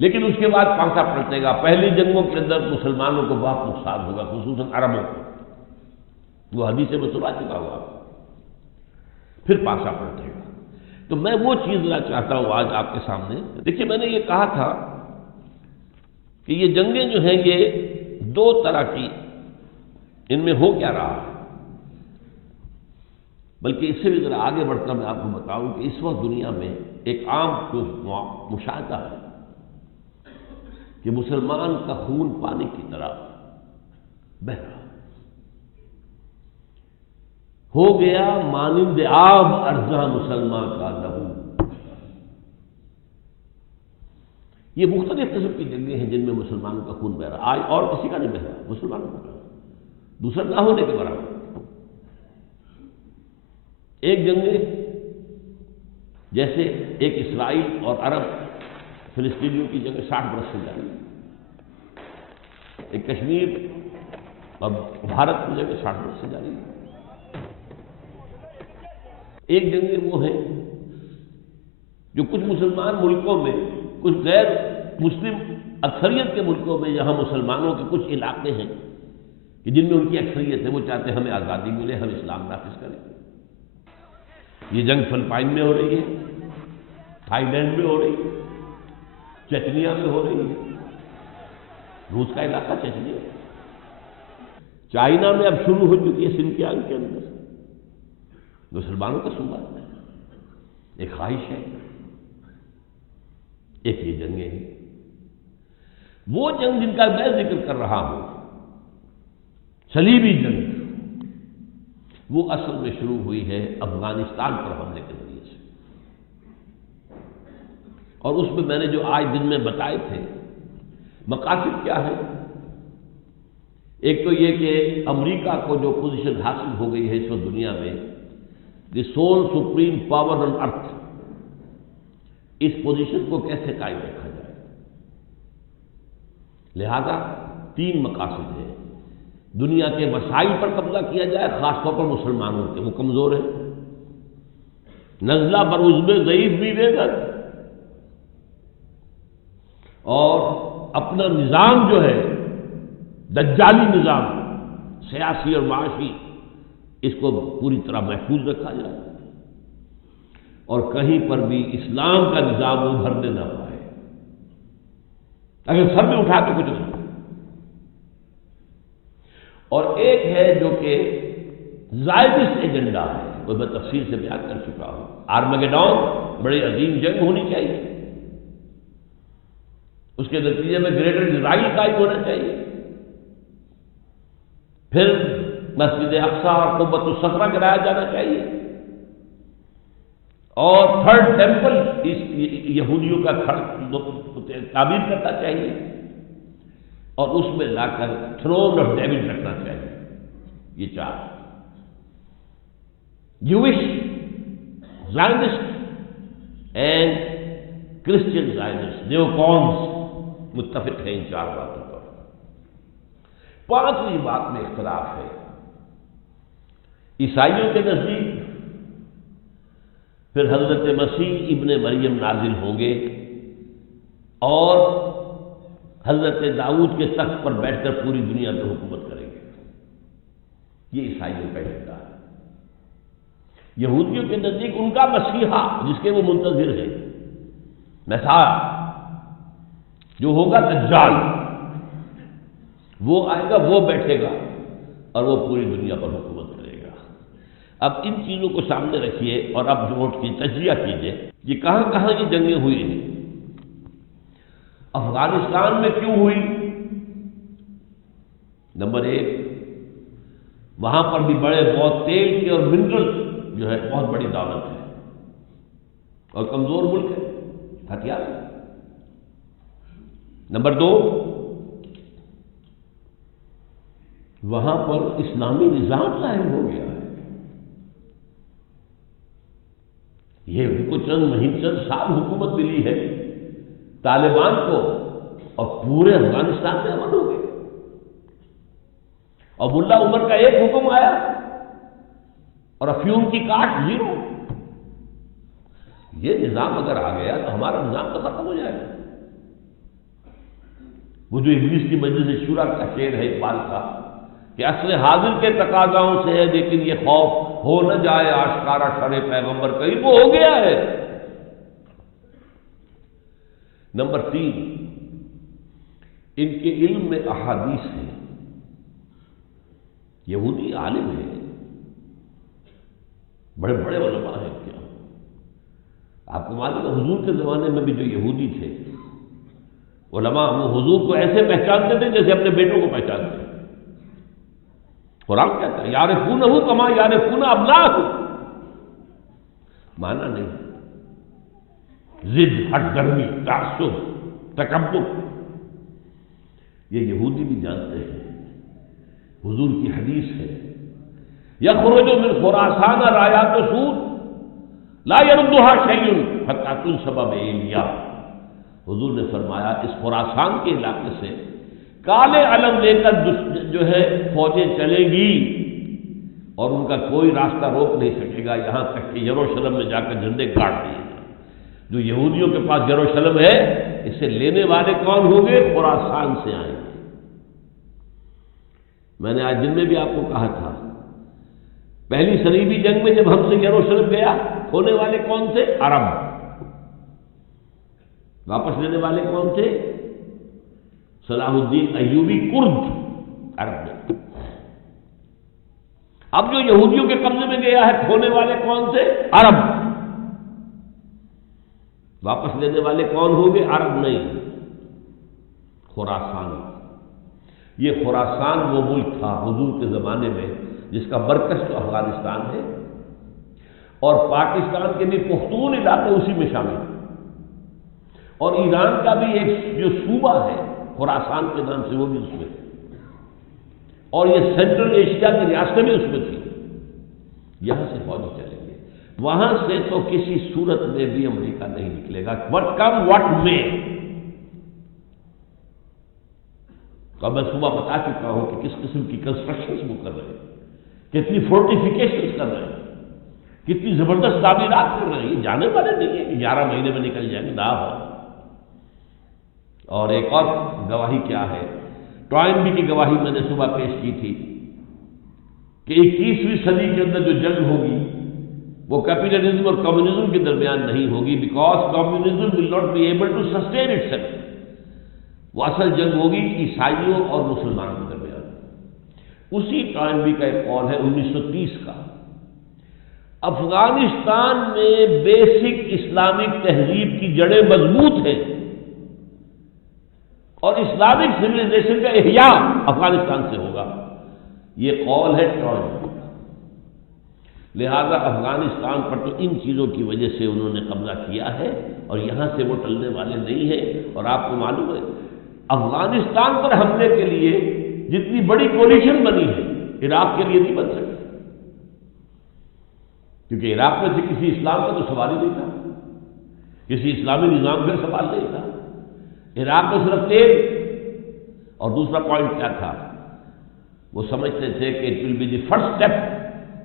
لیکن اس کے بعد پانسا پلٹے گا۔ پہلی جنگوں کے اندر مسلمانوں کو بہت نقصان ہوگا، خصوصاً عربوں کو، وہ حدیث میں سنا چکا ہوا، پھر پانسا پلٹے گا۔ تو میں وہ چیز لا چاہتا ہوں آج آپ کے سامنے۔ دیکھیے، میں نے یہ کہا تھا کہ یہ جنگیں جو ہیں یہ 2 طرح کی، ان میں ہو کیا رہا ہے، بلکہ اس سے بھی ذرا آگے بڑھ کر میں آپ کو بتاؤں کہ اس وقت دنیا میں ایک عام مشاہدہ ہے کہ مسلمان کا خون پانی کی طرح بہہ رہا ہو گیا، مانند آب ارزاں مسلمان کا لہو۔ یہ مختلف قسم کی جنگیں ہیں جن میں مسلمانوں کا خون بہ رہا، آج اور کسی کا نہیں بہ رہا، مسلمانوں کا، دوسرا نہ ہونے کے برابر۔ ایک جنگ جیسے ایک اسرائیل اور عرب فلسطینیوں کی جنگ 60 برس سے جاری، ایک کشمیر اور بھارت کی جگہ 60 برس سے جاری ہے۔ ایک جنگیں وہ ہیں جو کچھ مسلمان ملکوں میں، کچھ غیر مسلم اکثریت کے ملکوں میں، یہاں مسلمانوں کے کچھ علاقے ہیں کہ جن میں ان کی اکثریت ہے، وہ چاہتے ہیں ہمیں آزادی ملے، ہم اسلام نافذ کریں۔ یہ جنگ فلپائن میں ہو رہی ہے، تھائی لینڈ میں ہو رہی ہے، چچنیا میں ہو رہی ہے، روس کا علاقہ چچنیا، چائنا میں اب شروع ہو چکی ہے سنکیانگ کے اندر، مسلمانوں کا صوبہ ہے۔ ایک خواہش ہے، ایک یہ جنگیں ہیں۔ وہ جنگ جن کا میں ذکر کر رہا ہوں، صلیبی جنگ، وہ اصل میں شروع ہوئی ہے افغانستان پر حملے کے ذریعے سے، اور اس میں نے جو آج دن میں بتائے تھے مقاصد کیا ہے؟ ایک تو یہ کہ امریکہ کو جو پوزیشن حاصل ہو گئی ہے اس وقت دنیا میں، the sole supreme power on earth, اس پوزیشن کو کیسے قائم رکھا جائے۔ لہذا 3 مقاصد ہیں۔ دنیا کے وسائل پر قبضہ کیا جائے، خاص طور پر مسلمانوں کے، وہ کمزور ہیں، نزلہ بروز میں ضعیف بھی دے گا، اور اپنا نظام جو ہے دجالی نظام سیاسی اور معاشی، اس کو پوری طرح محفوظ رکھا جائے، اور کہیں پر بھی اسلام کا نظام ابھرنے نہ پائے۔ اگر سر میں اٹھا تو کچھ نہیں۔ اور ایک ہے جو کہ زائدس ایجنڈا ہے، وہ میں تفصیل سے بیان کر چکا ہوں۔ آرمگیڈون بڑی عظیم جنگ ہونی چاہیے، اس کے نتیجے میں گریٹر اسرائیل قائم ہونا چاہیے، پھر مسجد اقصیٰ اور قبۃ الصخرہ گرایا جانا چاہیے، اور 3rd ٹیمپل یہودیوں کا تعمیر کرنا چاہیے، اور اس میں لا کر تھرون آف ڈیوڈ رکھنا چاہیے۔ یہ 4 جوش، زائنسٹ اینڈ کرسچن زائنسٹ، نیو کونز متفق ہیں ان 4 باتوں پر۔ 5ویں بات میں اختلاف ہے۔ عیسائیوں کے نزدیک پھر حضرت مسیح ابن مریم نازل ہوں گے اور حضرت داؤد کے تخت پر بیٹھ کر پوری دنیا پر حکومت کریں گے۔ یہ عیسائیوں کا ایجنڈا ہے۔ یہودیوں کے نزدیک ان کا مسیحا جس کے وہ منتظر ہیں، مسیح جو ہوگا دجال، وہ آئے گا، وہ بیٹھے گا اور وہ پوری دنیا پر حکومت کرے گا۔ اب ان چیزوں کو سامنے رکھیے اور اب نوٹ کی تجزیہ کیجئے کہ کہاں کہاں یہ جنگیں ہوئی ہیں۔ افغانستان میں کیوں ہوئی؟ نمبر 1، وہاں پر بھی بڑے بہت تیل کے اور منرل جو ہے بہت بڑی دولت ہے، اور کمزور ملک ہے، ہتھیار ہے۔ نمبر 2، وہاں پر اسلامی نظام قائم ہو گیا ہے۔ یہ ان کو چند سال حکومت ملی ہے طالبان کو، اور پورے افغانستان میں امن ہو گئے، اور ملا عمر کا ایک حکم آیا اور افیون کی کاٹ 0۔ یہ نظام اگر آ گیا تو ہمارا نظام تو ختم ہو جائے گا۔ وہ جو انگلش کی مجلس شورا کا شعر ہے اقبال کا کہ عصر حاضر کے تقاضاؤں سے ہے لیکن یہ خوف ہو نہ جائے آشکارا شرع پیغمبر کہیں، وہ ہو گیا ہے۔ نمبر 3، ان کے علم میں احادیث ہیں۔ یہودی عالم ہیں، بڑے بڑے علماء ہیں کیا۔ آپ کو معلوم ہے حضور کے زمانے میں بھی جو یہودی تھے علماء، وہ حضور کو ایسے پہچانتے تھے جیسے اپنے بیٹوں کو پہچانتے ہیں۔ قرآن کہتا ہے یعرفونہ کما یعرفون ابناءہم، مانا نہیں ضد، ہٹ گرمی، تعصب، تکبر، یہ یہودی بھی جانتے ہیں۔ حضور کی حدیث ہے یخرج من خراسان رایات سود لا یردها شیء حتی تنصب بإیلیاء۔ حضور نے فرمایا اس خراسان کے علاقے سے کالے علم لے کر جو ہے فوجیں چلیں گی اور ان کا کوئی راستہ روک نہیں سکے گا، یہاں تک کہ یروشلم میں جا کر جھنڈے کاٹ دیے جائیں۔ جو یہودیوں کے پاس یروشلم ہے، اسے لینے والے کون ہوں گے؟ خراسان سے آئیں گے۔ میں نے آج دن میں بھی آپ کو کہا تھا، پہلی صلیبی جنگ میں جب ہم سے یروشلم گیا، کھونے والے کون تھے؟ عرب۔ واپس لینے والے کون تھے؟ صلاح الدین ایوبی، کرد عرب میں۔ اب جو یہودیوں کے قبضے میں گیا ہے، کھونے والے کون تھے؟ عرب۔ واپس لینے والے کون ہوں گے؟ عرب نہیں، خراسان۔ یہ خراسان وہ ملک تھا حضور کے زمانے میں جس کا مرکز تو افغانستان ہے، اور پاکستان کے بھی پختون علاقے اسی میں شامل ہیں، اور ایران کا بھی ایک جو صوبہ ہے خراسان کے نام سے، وہ بھی اس میں، اور یہ سینٹرل ایشیا کی ریاستیں بھی اس میں تھی۔ یہاں سے فوجی چلیں گے، وہاں سے تو کسی صورت میں بھی امریکہ نہیں نکلے گا، وٹ کم وٹ میں۔ تو میں صبح بتا چکا ہوں کہ کس قسم کی کنسٹرکشنز وہ کر رہے ہیں، کتنی فورٹیفیکیشنز کر رہے ہیں، کتنی زبردست تعمیرات کر رہے ہیں۔ یہ جانے والے نہیں ہیں کہ 11 مہینے میں نکل جائیں گے، نہ ہو۔ اور ایک اور گواہی کیا ہے، ٹوائنبی کی گواہی میں نے صبح پیش کی تھی کہ 21ویں صدی کے اندر جو جنگ ہوگی وہ کیپیٹلزم اور کمیونزم کے درمیان نہیں ہوگی، because communism will not be able to sustain itself. وہ اصل جنگ ہوگی عیسائیوں اور مسلمانوں کے درمیان۔ اسی ٹوائنبی کا ایک قول ہے 1930 کا، افغانستان میں بیسک اسلامک تہذیب کی جڑیں مضبوط ہیں، اور اسلامک سویلائزیشن کا احیاء افغانستان سے ہوگا۔ یہ قول ہے ٹوائنبی کا۔ لہذا افغانستان پر تو ان چیزوں کی وجہ سے انہوں نے قبضہ کیا ہے، اور یہاں سے وہ ٹلنے والے نہیں ہیں۔ اور آپ کو معلوم ہے افغانستان پر حملے کے لیے جتنی بڑی کولیشن بنی ہے، عراق کے لیے نہیں بن سکی، کیونکہ عراق میں سے کسی اسلام کا تو سوال ہی نہیں تھا، کسی اسلامی نظام کا سوال نہیں تھا۔ عراق میں صرف تیل، اور دوسرا پوائنٹ کیا تھا، وہ سمجھتے تھے کہ it will be the first step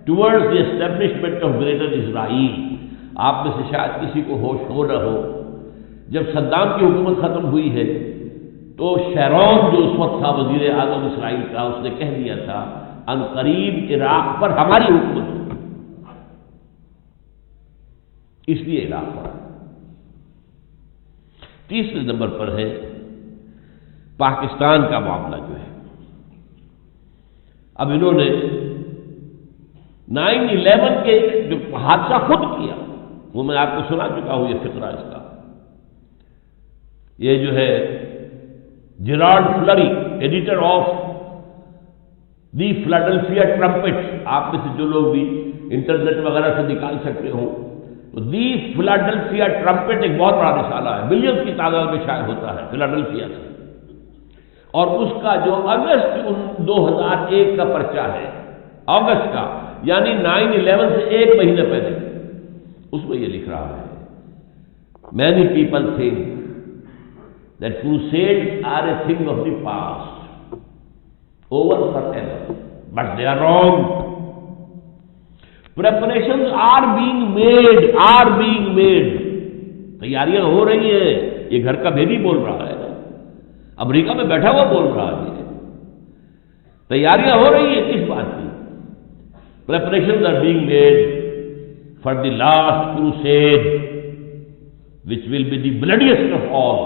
towards the establishment of greater Israel. آپ میں سے شاید کسی کو ہوش ہو نہ ہو، جب صدام کی حکومت ختم ہوئی ہے تو شیرون جو اس وقت تھا وزیر اعظم اسرائیل کا، اس نے کہہ دیا تھا ان قریب عراق پر ہماری حکومت ہوگی، اس لیے عراق پر۔ تیسرے نمبر پر ہے پاکستان کا معاملہ جو ہے۔ اب انہوں نے 9/11 کے جو حادثہ خود کیا، وہ میں آپ کو سنا چکا ہوں یہ فقرہ اس کا۔ یہ جو ہے Gerald Flurry, editor of the Philadelphia Trumpet, آپ میں سے جو لوگ بھی انٹرنیٹ وغیرہ سے نکال سکتے ہوں تو دی فلاڈلفیا ٹرمپٹ ایک بہت بڑا رسالہ ہے، ملینز کی تعداد میں شائع ہوتا ہے فلاڈلفیا سے، اور اس کا جو اگست 2001 کا پرچہ ہے، اگست کا، یعنی 9/11 سے ایک مہینے پہلے، اس میں یہ لکھ رہا ہے many people think that crusades are a thing of the past, over forever, but they are wrong. Preparations are being made. تیاریاں ہو رہی ہیں۔ یہ گھر کا بیبی بول رہا ہے، امریکہ میں بیٹھا ہوا بول رہا ہے، تیاریاں ہو رہی ہیں کس بات کی؟ Preparations are being made for the last crusade, which will be the bloodiest of all.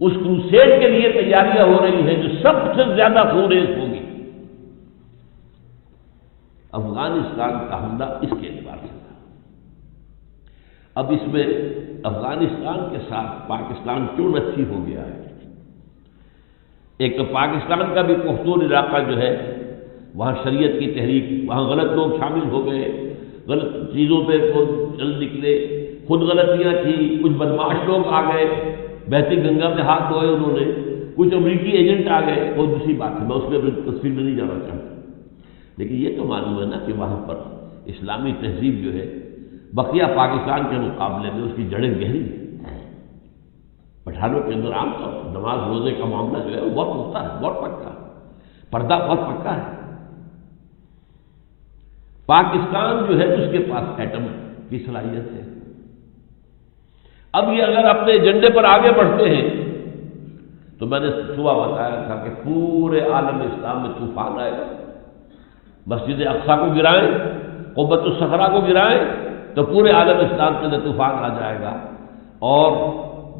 اس کروسیڈ کے لیے تیاریاں ہو رہی ہیں جو سب سے زیادہ خونریز ہوگی۔ افغانستان کا حملہ اس کے اعتبار سے تھا۔ اب اس میں افغانستان کے ساتھ پاکستان کیوں نچھی ہو گیا ہے؟ ایک تو پاکستان کا بھی پختون علاقہ جو ہے، وہاں شریعت کی تحریک، وہاں غلط لوگ شامل ہو گئے، غلط چیزوں پہ چل نکلے، خود غلطیاں تھیں، کچھ بدماش لوگ آ گئے، بہتی گنگا میں ہاتھ دھوئے انہوں نے، کچھ امریکی ایجنٹ آ گئے، وہ دوسری بات ہے، میں اس میں تصویر میں نہیں جانا چاہتا۔ لیکن یہ تو معلوم ہے نا کہ وہاں پر اسلامی تہذیب جو ہے بقیہ پاکستان کے مقابلے میں اس کی جڑیں گہری ہیں۔ But مسلمانوں کے اندر عام طور پر نماز روزے کا معاملہ جو ہے وہ بہت پختہ ہے، بہت پکا ہے، پردہ بہت پکا ہے۔ پاکستان جو ہے اس کے پاس ایٹم کی صلاحیت ہے۔ اب یہ اگر اپنے ایجنڈے پر آگے بڑھتے ہیں تو میں نے صبح بتایا تھا کہ پورے عالم اسلام میں طوفان آئے گا۔ مسجد اقصیٰ کو گرائیں، قبۃ الصخرہ کو گرائیں تو پورے عالم اسلام کے اندر طوفان آ جائے گا، اور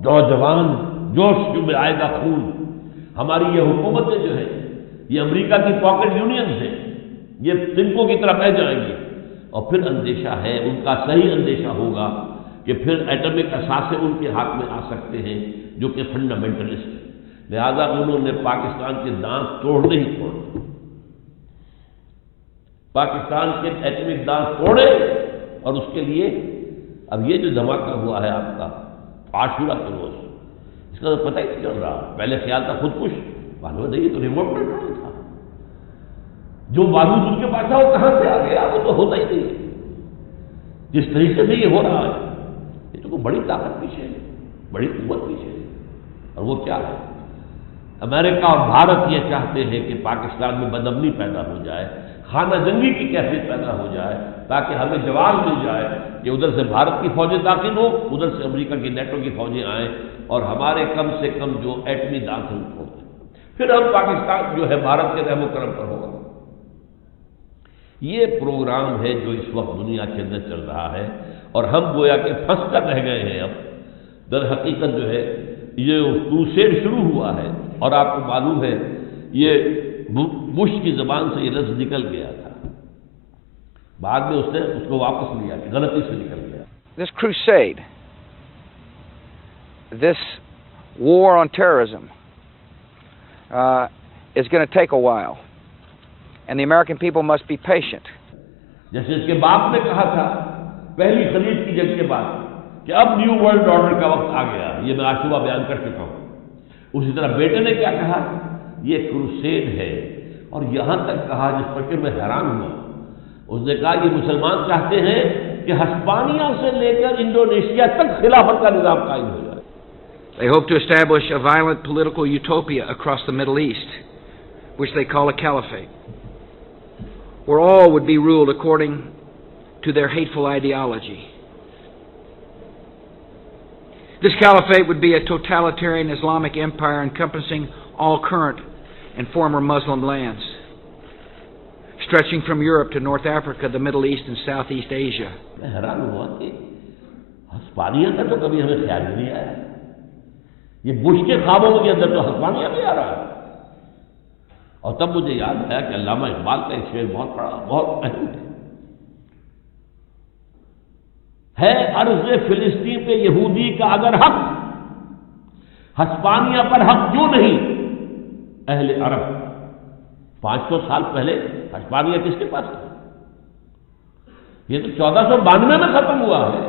نوجوان جوش میں آئے گا خون۔ ہماری یہ حکومتیں جو ہیں یہ امریکہ کی پاکٹ یونین سے یہ تنکوں کی طرح بہ جائیں گی، اور پھر اندیشہ ہے، ان کا صحیح اندیشہ ہوگا کہ پھر ایٹمک اثاثے ان کے ہاتھ میں آ سکتے ہیں جو کہ فنڈامنٹلسٹ ہیں۔ لہذا انہوں نے پاکستان کے دانت توڑنے ہی توڑے، پاکستان کے ایٹمک دانت توڑے، اور اس کے لیے اب یہ جو دھماکہ ہوا ہے آپ کا عاشورہ کے روز، اس کا تو پتہ ہی نہیں چل رہا۔ پہلے خیال تھا خودکش، معلوم نہیں یہ تو ریموٹ کنٹرول تھا، جو بارود ان کے پاس تھا وہ کہاں سے آ گیا، وہ تو ہوتا ہی نہیں۔ جس طریقے سے یہ ہو رہا ہے یہ تو کوئی بڑی طاقت پیچھے ہے، بڑی قوت پیچھے ہے، اور وہ کیا ہے؟ امریکہ اور بھارت یہ چاہتے ہیں کہ پاکستان میں بدامنی پیدا ہو جائے، خانہ جنگی کی کیفیت پیدا ہو جائے، تاکہ ہمیں جواب مل جائے کہ ادھر سے بھارت کی فوجیں داخل ہوں، ادھر سے امریکہ کی نیٹو کی فوجیں آئیں، اور ہمارے کم سے کم جو ایٹمی داخل ہو، پھر ہم پاکستان جو ہے بھارت کے رحم و کرم پر ہوگا۔ یہ پروگرام ہے جو اس وقت دنیا کے اندر چل رہا ہے، اور ہم گویا کہ پھنس کر رہ گئے ہیں۔ اب در حقیقت جو ہے یہ کروسیڈ شروع ہوا ہے، اور آپ کو معلوم ہے یہ بش کی زبان سے یہ لفظ نکل گیا تھا، بعد میں اس نے اس کو واپس لیا کہ غلطی سے نکل گیا۔ This crusade, this war on terrorism, is going to take a while, and the American people must be patient. جیسے اس کے باپ نے کہا تھا پہلی خلیج کی جنگ کے بعد کہ اب نیو ورلڈ آرڈر کا وقت آ گیا، یہ میں آج صبح بیان کر چکا ہوں، اسی طرح بیٹے نے کیا کہا؟ یہ کروسیڈ ہے، اور یہاں تک کہا جس پر کہ میں حیران ہوا، اس نے کہا یہ مسلمان چاہتے ہیں کہ ہسپانیہ سے لے کر انڈونیشیا تک خلافت کا نظام قائم ہو جائے۔ They hope to establish a violent political utopia across the Middle East, which they call a caliphate, where all would be ruled according to their hateful ideology. This caliphate would be a totalitarian Islamic empire encompassing all current and former Muslim lands, stretching from Europe to North Africa, the Middle East, and Southeast Asia. میں حیران ہوا کہ ہسپانیہ کا تو کبھی ہمیں خیال نہیں آیا، یہ بش کے خوابوں کے اندر تو ہسپانیہ بھی آ رہا ہے۔ اور تب مجھے یاد آیا کہ علامہ اقبال کا ایک شعر بہت بڑا، بہت اہم ہے عرض فلسطین پہ یہودی کا اگر حق، ہسپانیہ پر حق کیوں نہیں اہل عرب؟ 500 سال پہلے ہسپانیہ کس کے پاس تھا؟ یہ تو 1492 میں ختم ہوا ہے،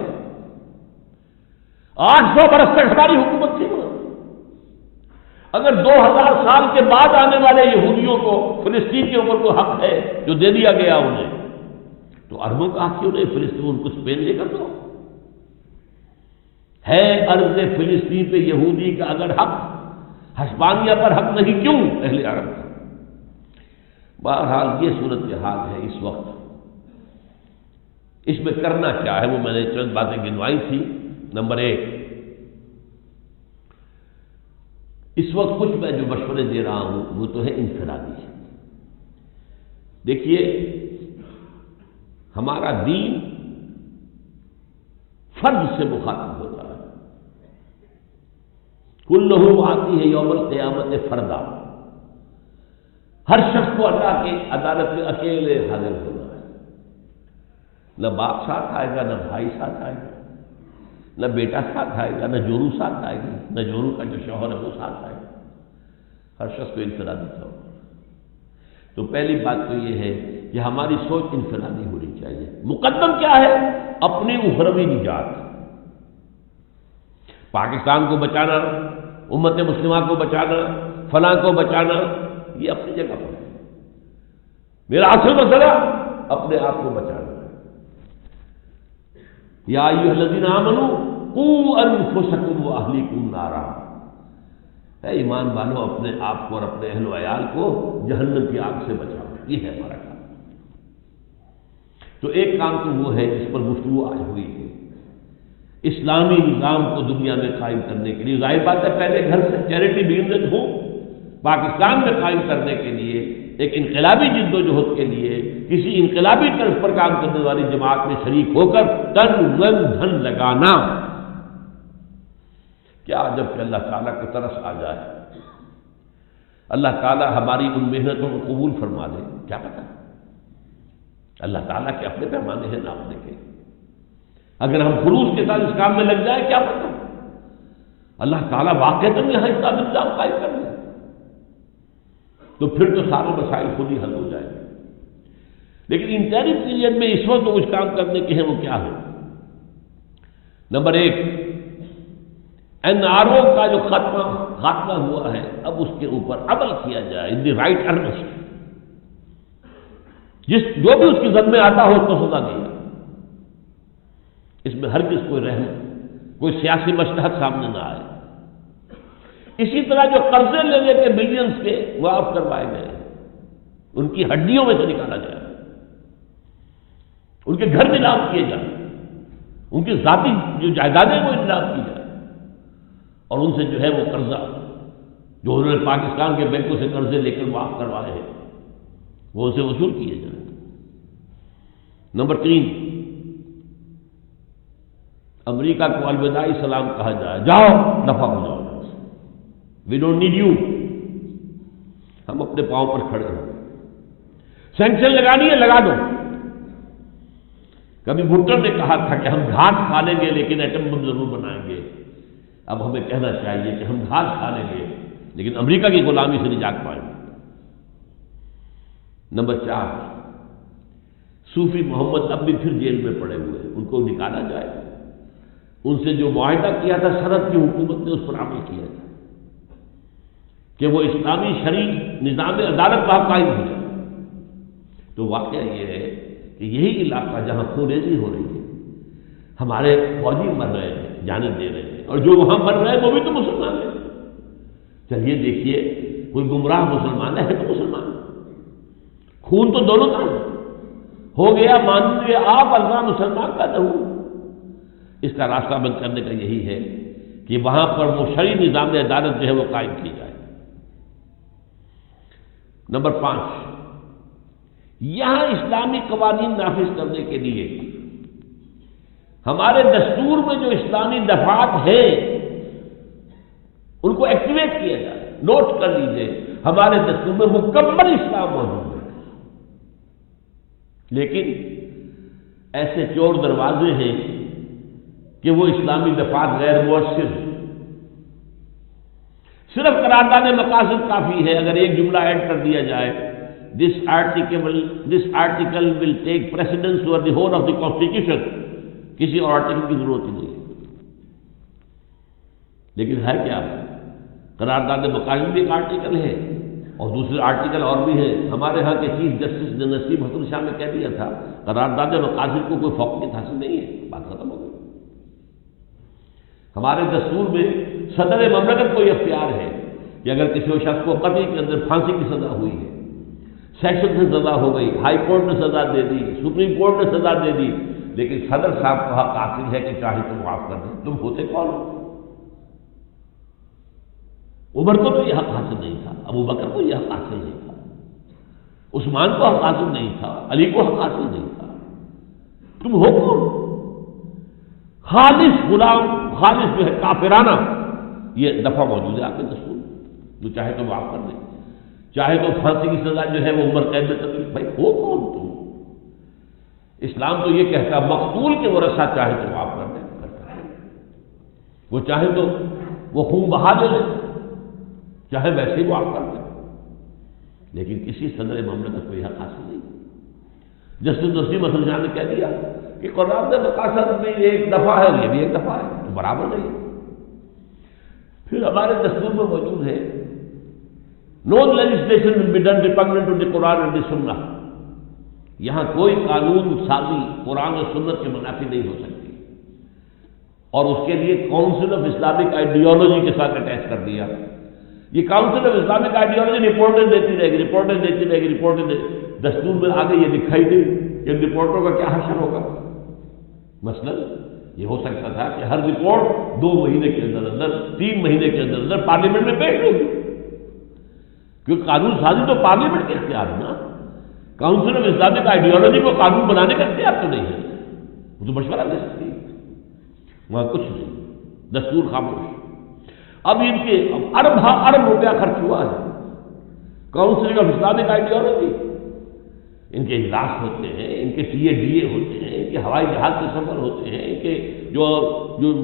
800 برس تک ہماری حکومت تھی۔ اگر 2000 سال کے بعد آنے والے یہودیوں کو فلسطین کے اوپر کوئی حق ہے جو دے دیا گیا انہیں، تو عربوں کا حق کیوں نہیں فلسطین ان کو اسپین لے کر دو؟ ہے ارض فلسطین پہ یہودی کا اگر حق، ہسپانیہ پر حق نہیں کیوں اہل عرب کا؟ بہرحال یہ صورتحال ہے اس وقت۔ اس میں کرنا کیا ہے وہ میں نے چند باتیں گنوائی تھی۔ نمبر 1، اس وقت کچھ میں جو مشورے دے رہا ہوں وہ تو ہے انفرادی۔ دیکھیے ہمارا دین فرد سے مخاطب ہوتا ہے، کلہ آتی ہے یوم القیامت فردا، ہر شخص کو اللہ کی عدالت میں اکیلے حاضر ہونا ہے، نہ باپ ساتھ آئے گا، نہ بھائی ساتھ آئے گا، نہ بیٹا ساتھ آئے گا، نہ جورو ساتھ آئے گا، نہ جورو کا جو شوہر ہے وہ ساتھ آئے گا، ہر شخص کو انفرادی طور پر۔ تو پہلی بات تو یہ ہے کہ ہماری سوچ انفرادی ہونی چاہیے۔ مقدم کیا ہے؟ اپنی اخروی نجات، پاکستان کو بچانا، امت مسلمہ کو بچانا، فلاں کو بچانا، یہ اپنی جگہ پر ہے۔ میرا اصل مسئلہ اپنے آپ کو بچانا ہے۔ یا ایھا الذین آمنوا قوا انفسکم واہلیکم نارا، اے ایمان والو اپنے آپ کو اور اپنے اہل و عیال کو جہنم کی آگ سے بچاؤ، یہ ہے ہمارا کام۔ تو ایک کام تو وہ ہے جس پر گفتگو آج ہوئی ہے، اسلامی نظام کو دنیا میں قائم کرنے کے لیے۔ ظاہر بات ہے پہلے گھر سے چیریٹی بزنس ہو، پاکستان میں قائم کرنے کے لیے ایک انقلابی جد و جہد کے لیے کسی انقلابی طرز پر کام کرنے والی جماعت میں شریک ہو کر تن من دھن لگانا، کیا جب کہ اللہ تعالیٰ کو ترس آ جائے، اللہ تعالیٰ ہماری ان محنتوں کو قبول فرما دے، کیا پتہ؟ اللہ تعالیٰ کے اپنے پیمانے ہیں ناپنے کے، اگر ہم خلوص کے ساتھ اس کام میں لگ جائیں کیا پتہ اللہ تعالیٰ واقعتاً یہاں اس کا نظام قائم کر دے، تو پھر تو سارے مسائل خود ہی حل ہو جائیں گے۔ لیکن انٹرم پیریڈ میں اس وقت کچھ کام کرنے کے ہیں، وہ کیا ہے؟ نمبر 1، NRO کا جو خاتمہ ہوا ہے، اب اس کے اوپر عمل کیا جائے ان دی رائٹ ارنسٹ، جو بھی اس کی ذمہ آتا ہو اس کو سزا دی جائے، اس میں ہرگز کوئی رحم، کوئی سیاسی مصلحت سامنے نہ آئے۔ اسی طرح جو قرضے لینے کے بلینز کے معاف کروائے گئے ان کی ہڈیوں میں سے نکالا جائے، ان کے گھر نیلام کیے جائیں، ان کی ذاتی جو جائیدادیں وہ نیلام کی جائیں، اور ان سے جو ہے وہ قرضہ جو انہوں نے پاکستان کے بینکوں سے قرضے لے کر معاف کروائے ہیں وہ اسے وصول کیے جائیں۔ نمبر 3، امریکہ کو الوداعی سلام کہا جائے، جاؤ دفع ہو جاؤ، وی ڈونٹ نیڈ یو، ہم اپنے پاؤں پر کھڑے ہیں، سینکشن لگانی ہے لگا دو۔ کبھی بھٹو نے کہا تھا کہ ہم گھاس کھا لیں گے لیکن ایٹم بم ضرور بنائیں گے، اب ہمیں کہنا چاہیے کہ ہم گھاس کھا لیں گے لیکن امریکہ کی غلامی سے نجات پائیں گے۔ نمبر 4، صوفی محمد اب بھی پھر جیل میں پڑے ہوئے ہیں، ان کو نکالا جائے، ان سے جو معاہدہ کیا تھا سرحد کی حکومت نے اس پر عمل کیا تھا کہ وہ اسلامی شرعی نظام عدالت کا قائم ہو جائے۔ تو واقعہ یہ ہے کہ یہی علاقہ جہاں خونریزی ہو رہی ہے، ہمارے فوجی مر رہے ہیں، جانیں دے رہے ہیں، اور جو وہاں مر رہے ہیں وہ بھی تو مسلمان ہیں۔ چلیے دیکھیے کوئی گمراہ مسلمان ہے تو مسلمان، خون تو دونوں طرف ہو گیا، مان لیجیے آپ اللہ مسلمان پیدا ہوں، اس کا راستہ بند کرنے کا یہی ہے کہ وہاں پر وہ شرعی نظام عدالت جو ہے وہ قائم کی جائے۔ نمبر 5، یہاں اسلامی قوانین نافذ کرنے کے لیے ہمارے دستور میں جو اسلامی دفعات ہیں ان کو ایکٹیویٹ کیا جائے۔ نوٹ کر لیجئے ہمارے دستور میں مکمل اسلام موجود ہے، لیکن ایسے چور دروازے ہیں کہ وہ اسلامی دفعات غیر مؤثر ہیں۔ صرف قرارداد مقاصد کافی ہے، اگر ایک جملہ ایڈ کر دیا جائے، this article will take precedence over the whole of the constitution، کسی اور آرٹیکل کی ضرورت ہی نہیں ہے۔ لیکن ہے کیا؟ قرارداد مقاصد بھی ایک آرٹیکل ہے اور دوسرے آرٹیکل اور بھی ہیں۔ ہمارے ہاں کے چیف جسٹس نے نسیم حسن شاہ نے کہہ دیا تھا قرارداد مقاصد کو کوئی فوقیت حاصل نہیں ہے، بات ختم ہو گئی۔ ہمارے دستور میں صدر مملکت کو یہ اختیار ہے کہ اگر کسی شخص کو قتل کے اندر پھانسی کی سزا ہوئی ہے، سیشن سے سزا ہو گئی، ہائی کورٹ نے سزا دے دی، سپریم کورٹ نے سزا دے دی، لیکن صدر صاحب کو حق حاصل ہے کہ چاہے تو معاف کر دیں۔ تم ہوتے کون ہو؟ عمر کو تو یہ حق حاصل نہیں تھا، ابو بکر کو یہ حق حاصل نہیں تھا، عثمان کو حق حاصل نہیں تھا، علی کو حق حاصل نہیں تھا، تم ہو کون؟ خالص غلام، خالص جو ہے کافرانہ یہ دفعہ موجود ہے آپ کے دستور، جو چاہے تو معاف کر دیں، چاہے تو پھانسی کی سزا جو ہے وہ عمر قید میں تبدیل۔ بھائی ہو کون تم؟ اسلام تو یہ کہتا ہے مقتول کے ورثہ چاہے تو معاف کر دیں، وہ چاہے تو وہ خون بہا دے لیں، چاہے ویسے ہی معاف کر دیں، لیکن کسی صدر مملکت کو یہ حق حاصل نہیں۔ جسٹس نسیم حسن شاہ نے کہہ دیا کہ قرارداد مقاصد میں یہ ایک دفعہ ہے، یہ بھی ایک دفعہ ہے، تو برابر نہیں ہے۔ پھر ہمارے دستور میں موجود ہے no legislation will be done repugnant to the Quran and the Sunnah، یہاں کوئی قانون سازی قرآن و سنت کے منافی نہیں ہو سکتی، اور اس کے لیے کونسل آف اسلامک آئیڈیالوجی کے ساتھ اٹیچ کر دیا یہ کاؤنسل آف اسلامک آئیڈیالوجی رپورٹیں دیتی رہے گی دستور میں آگے یہ دکھائی دے کہ ان رپورٹوں کا کیا حشر ہوگا. مثلا یہ ہو سکتا تھا کہ ہر رپورٹ 2 مہینے کے اندر 3 مہینے کے اندر پارلیمنٹ میں پیش ہوگی، کیونکہ قانون سازی تو پارلیمنٹ کے اختیار ہے نا. کاؤنسل آف اسلامک آئیڈیالوجی کو قانون بنانے کا اختیار تو نہیں ہے، وہ تو مشورہ دے سکتی ہے، وہاں کچھ نہیں، دستور خاموش. اب ان کے ارب روپیہ خرچ ہوا ہے کاؤنسل آف اسلامک آئیڈیالوجی. ان کے اجلاس ہوتے ہیں، ان کے CADA ہوتے ہیں، ان کے ہوائی جہاز کے سفر ہوتے ہیں، ان کے جو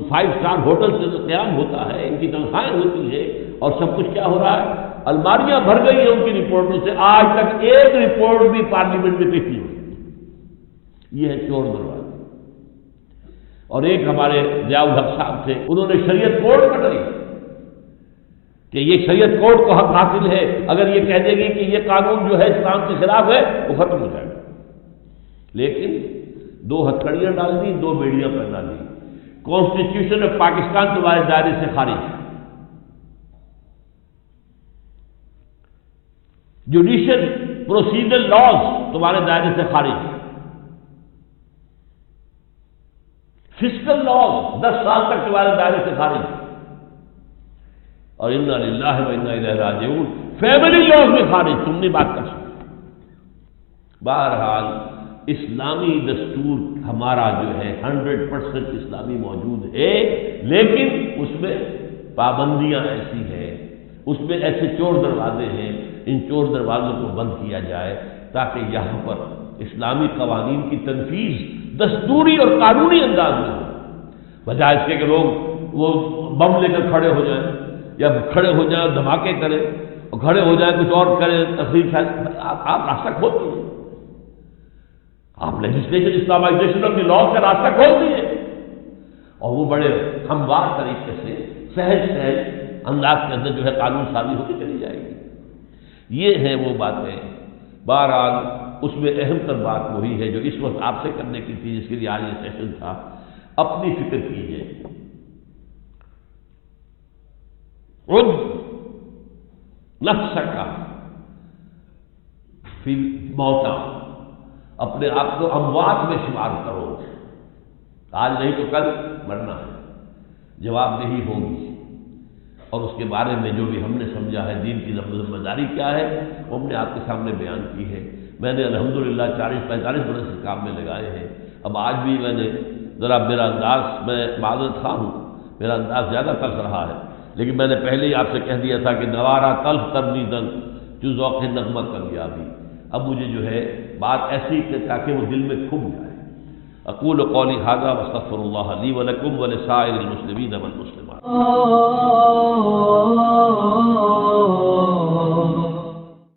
5 اسٹار ہوٹل سے قیام ہوتا ہے، ان کی تنخواہیں ہوتی ہیں، اور سب کچھ کیا ہو رہا ہے؟ الماریاں بھر گئی ہیں ان کی رپورٹوں سے. آج تک ایک رپورٹ بھی پارلیمنٹ میں پیش نہیں ہوئی. یہ ہے چور دروازے. اور ایک ہمارے ضیاء الحق صاحب تھے، انہوں نے شریعت کوڈ بنائی کہ یہ شریعت کوڈ کو حق حاصل ہے، اگر یہ کہہ دے گی کہ یہ قانون جو ہے اسلام کے خلاف ہے وہ ختم ہو جائے گا. لیکن 2 ہتھکڑیاں ڈال دی، 2 بیڑیاں پہنا دی. کانسٹیٹیوشن آف پاکستان تمہارے دائرے سے خارج، جوڈیشل پروسیجرل لاز تمہارے دائرے سے خارج، فسکل لاز 10 سال تک تمہارے دائرے سے خارج، اور انا للہ و انا الیہ راجعون فیملی لاز میں خارج. تم نہیں بات کر سکتے. بہرحال اسلامی دستور ہمارا جو ہے 100% اسلامی موجود ہے، لیکن اس میں پابندیاں ایسی ہیں، اس میں ایسے چور دروازے ہیں. ان چور دروازوں کو بند کیا جائے تاکہ یہاں پر اسلامی قوانین کی تنفیذ دستوری اور قانونی انداز میں ہو، بجائے اس کے کہ لوگ وہ بم لے کر کھڑے ہو جائیں، یا کھڑے ہو جائیں دھماکے کریں، اور کھڑے ہو جائیں کچھ اور کریں، تقریب شاید. آپ راستہ کھول دیجیے، آپ لیجسلیشن اسلامائزیشن آف دی لا کا راستہ کھول دیجیے، اور وہ بڑے ہموار طریقے سے سہج انداز کے اندر جو ہے قانون سازی ہوتی چلی جائے گی. یہ ہیں وہ باتیں. بہرحال اس میں اہم تر بات وہی ہے جو اس وقت آپ سے کرنے کی تھی، جس کے لیے آج یہ سیشن تھا. اپنی فکر کیجیے. عد نفسک فی موتا، اپنے آپ کو اموات میں شمار کرو. آج نہیں تو کل مرنا ہے، جواب دہی ہوگی. اور اس کے بارے میں جو بھی ہم نے سمجھا ہے دین کی ذمہ داری کیا ہے وہ ہم نے آپ کے سامنے بیان کی ہے. میں نے الحمدللہ 40-45 برس اس کام میں لگائے ہیں. اب آج بھی میں نے ذرا میرا انداز، میں معذرت خواہ ہوں، میرا انداز زیادہ تلخ رہا ہے، لیکن میں نے پہلے ہی آپ سے کہہ دیا تھا کہ نوارا تلخ ترنی دن جو ذوق نغمہ کامیابی. اب مجھے جو ہے بات ایسی کہ تاکہ وہ دل میں کھب جائے. اقول قولی ھذا واستغفر اللہ لی ولکم ولسائر المسلمین والمسلمات.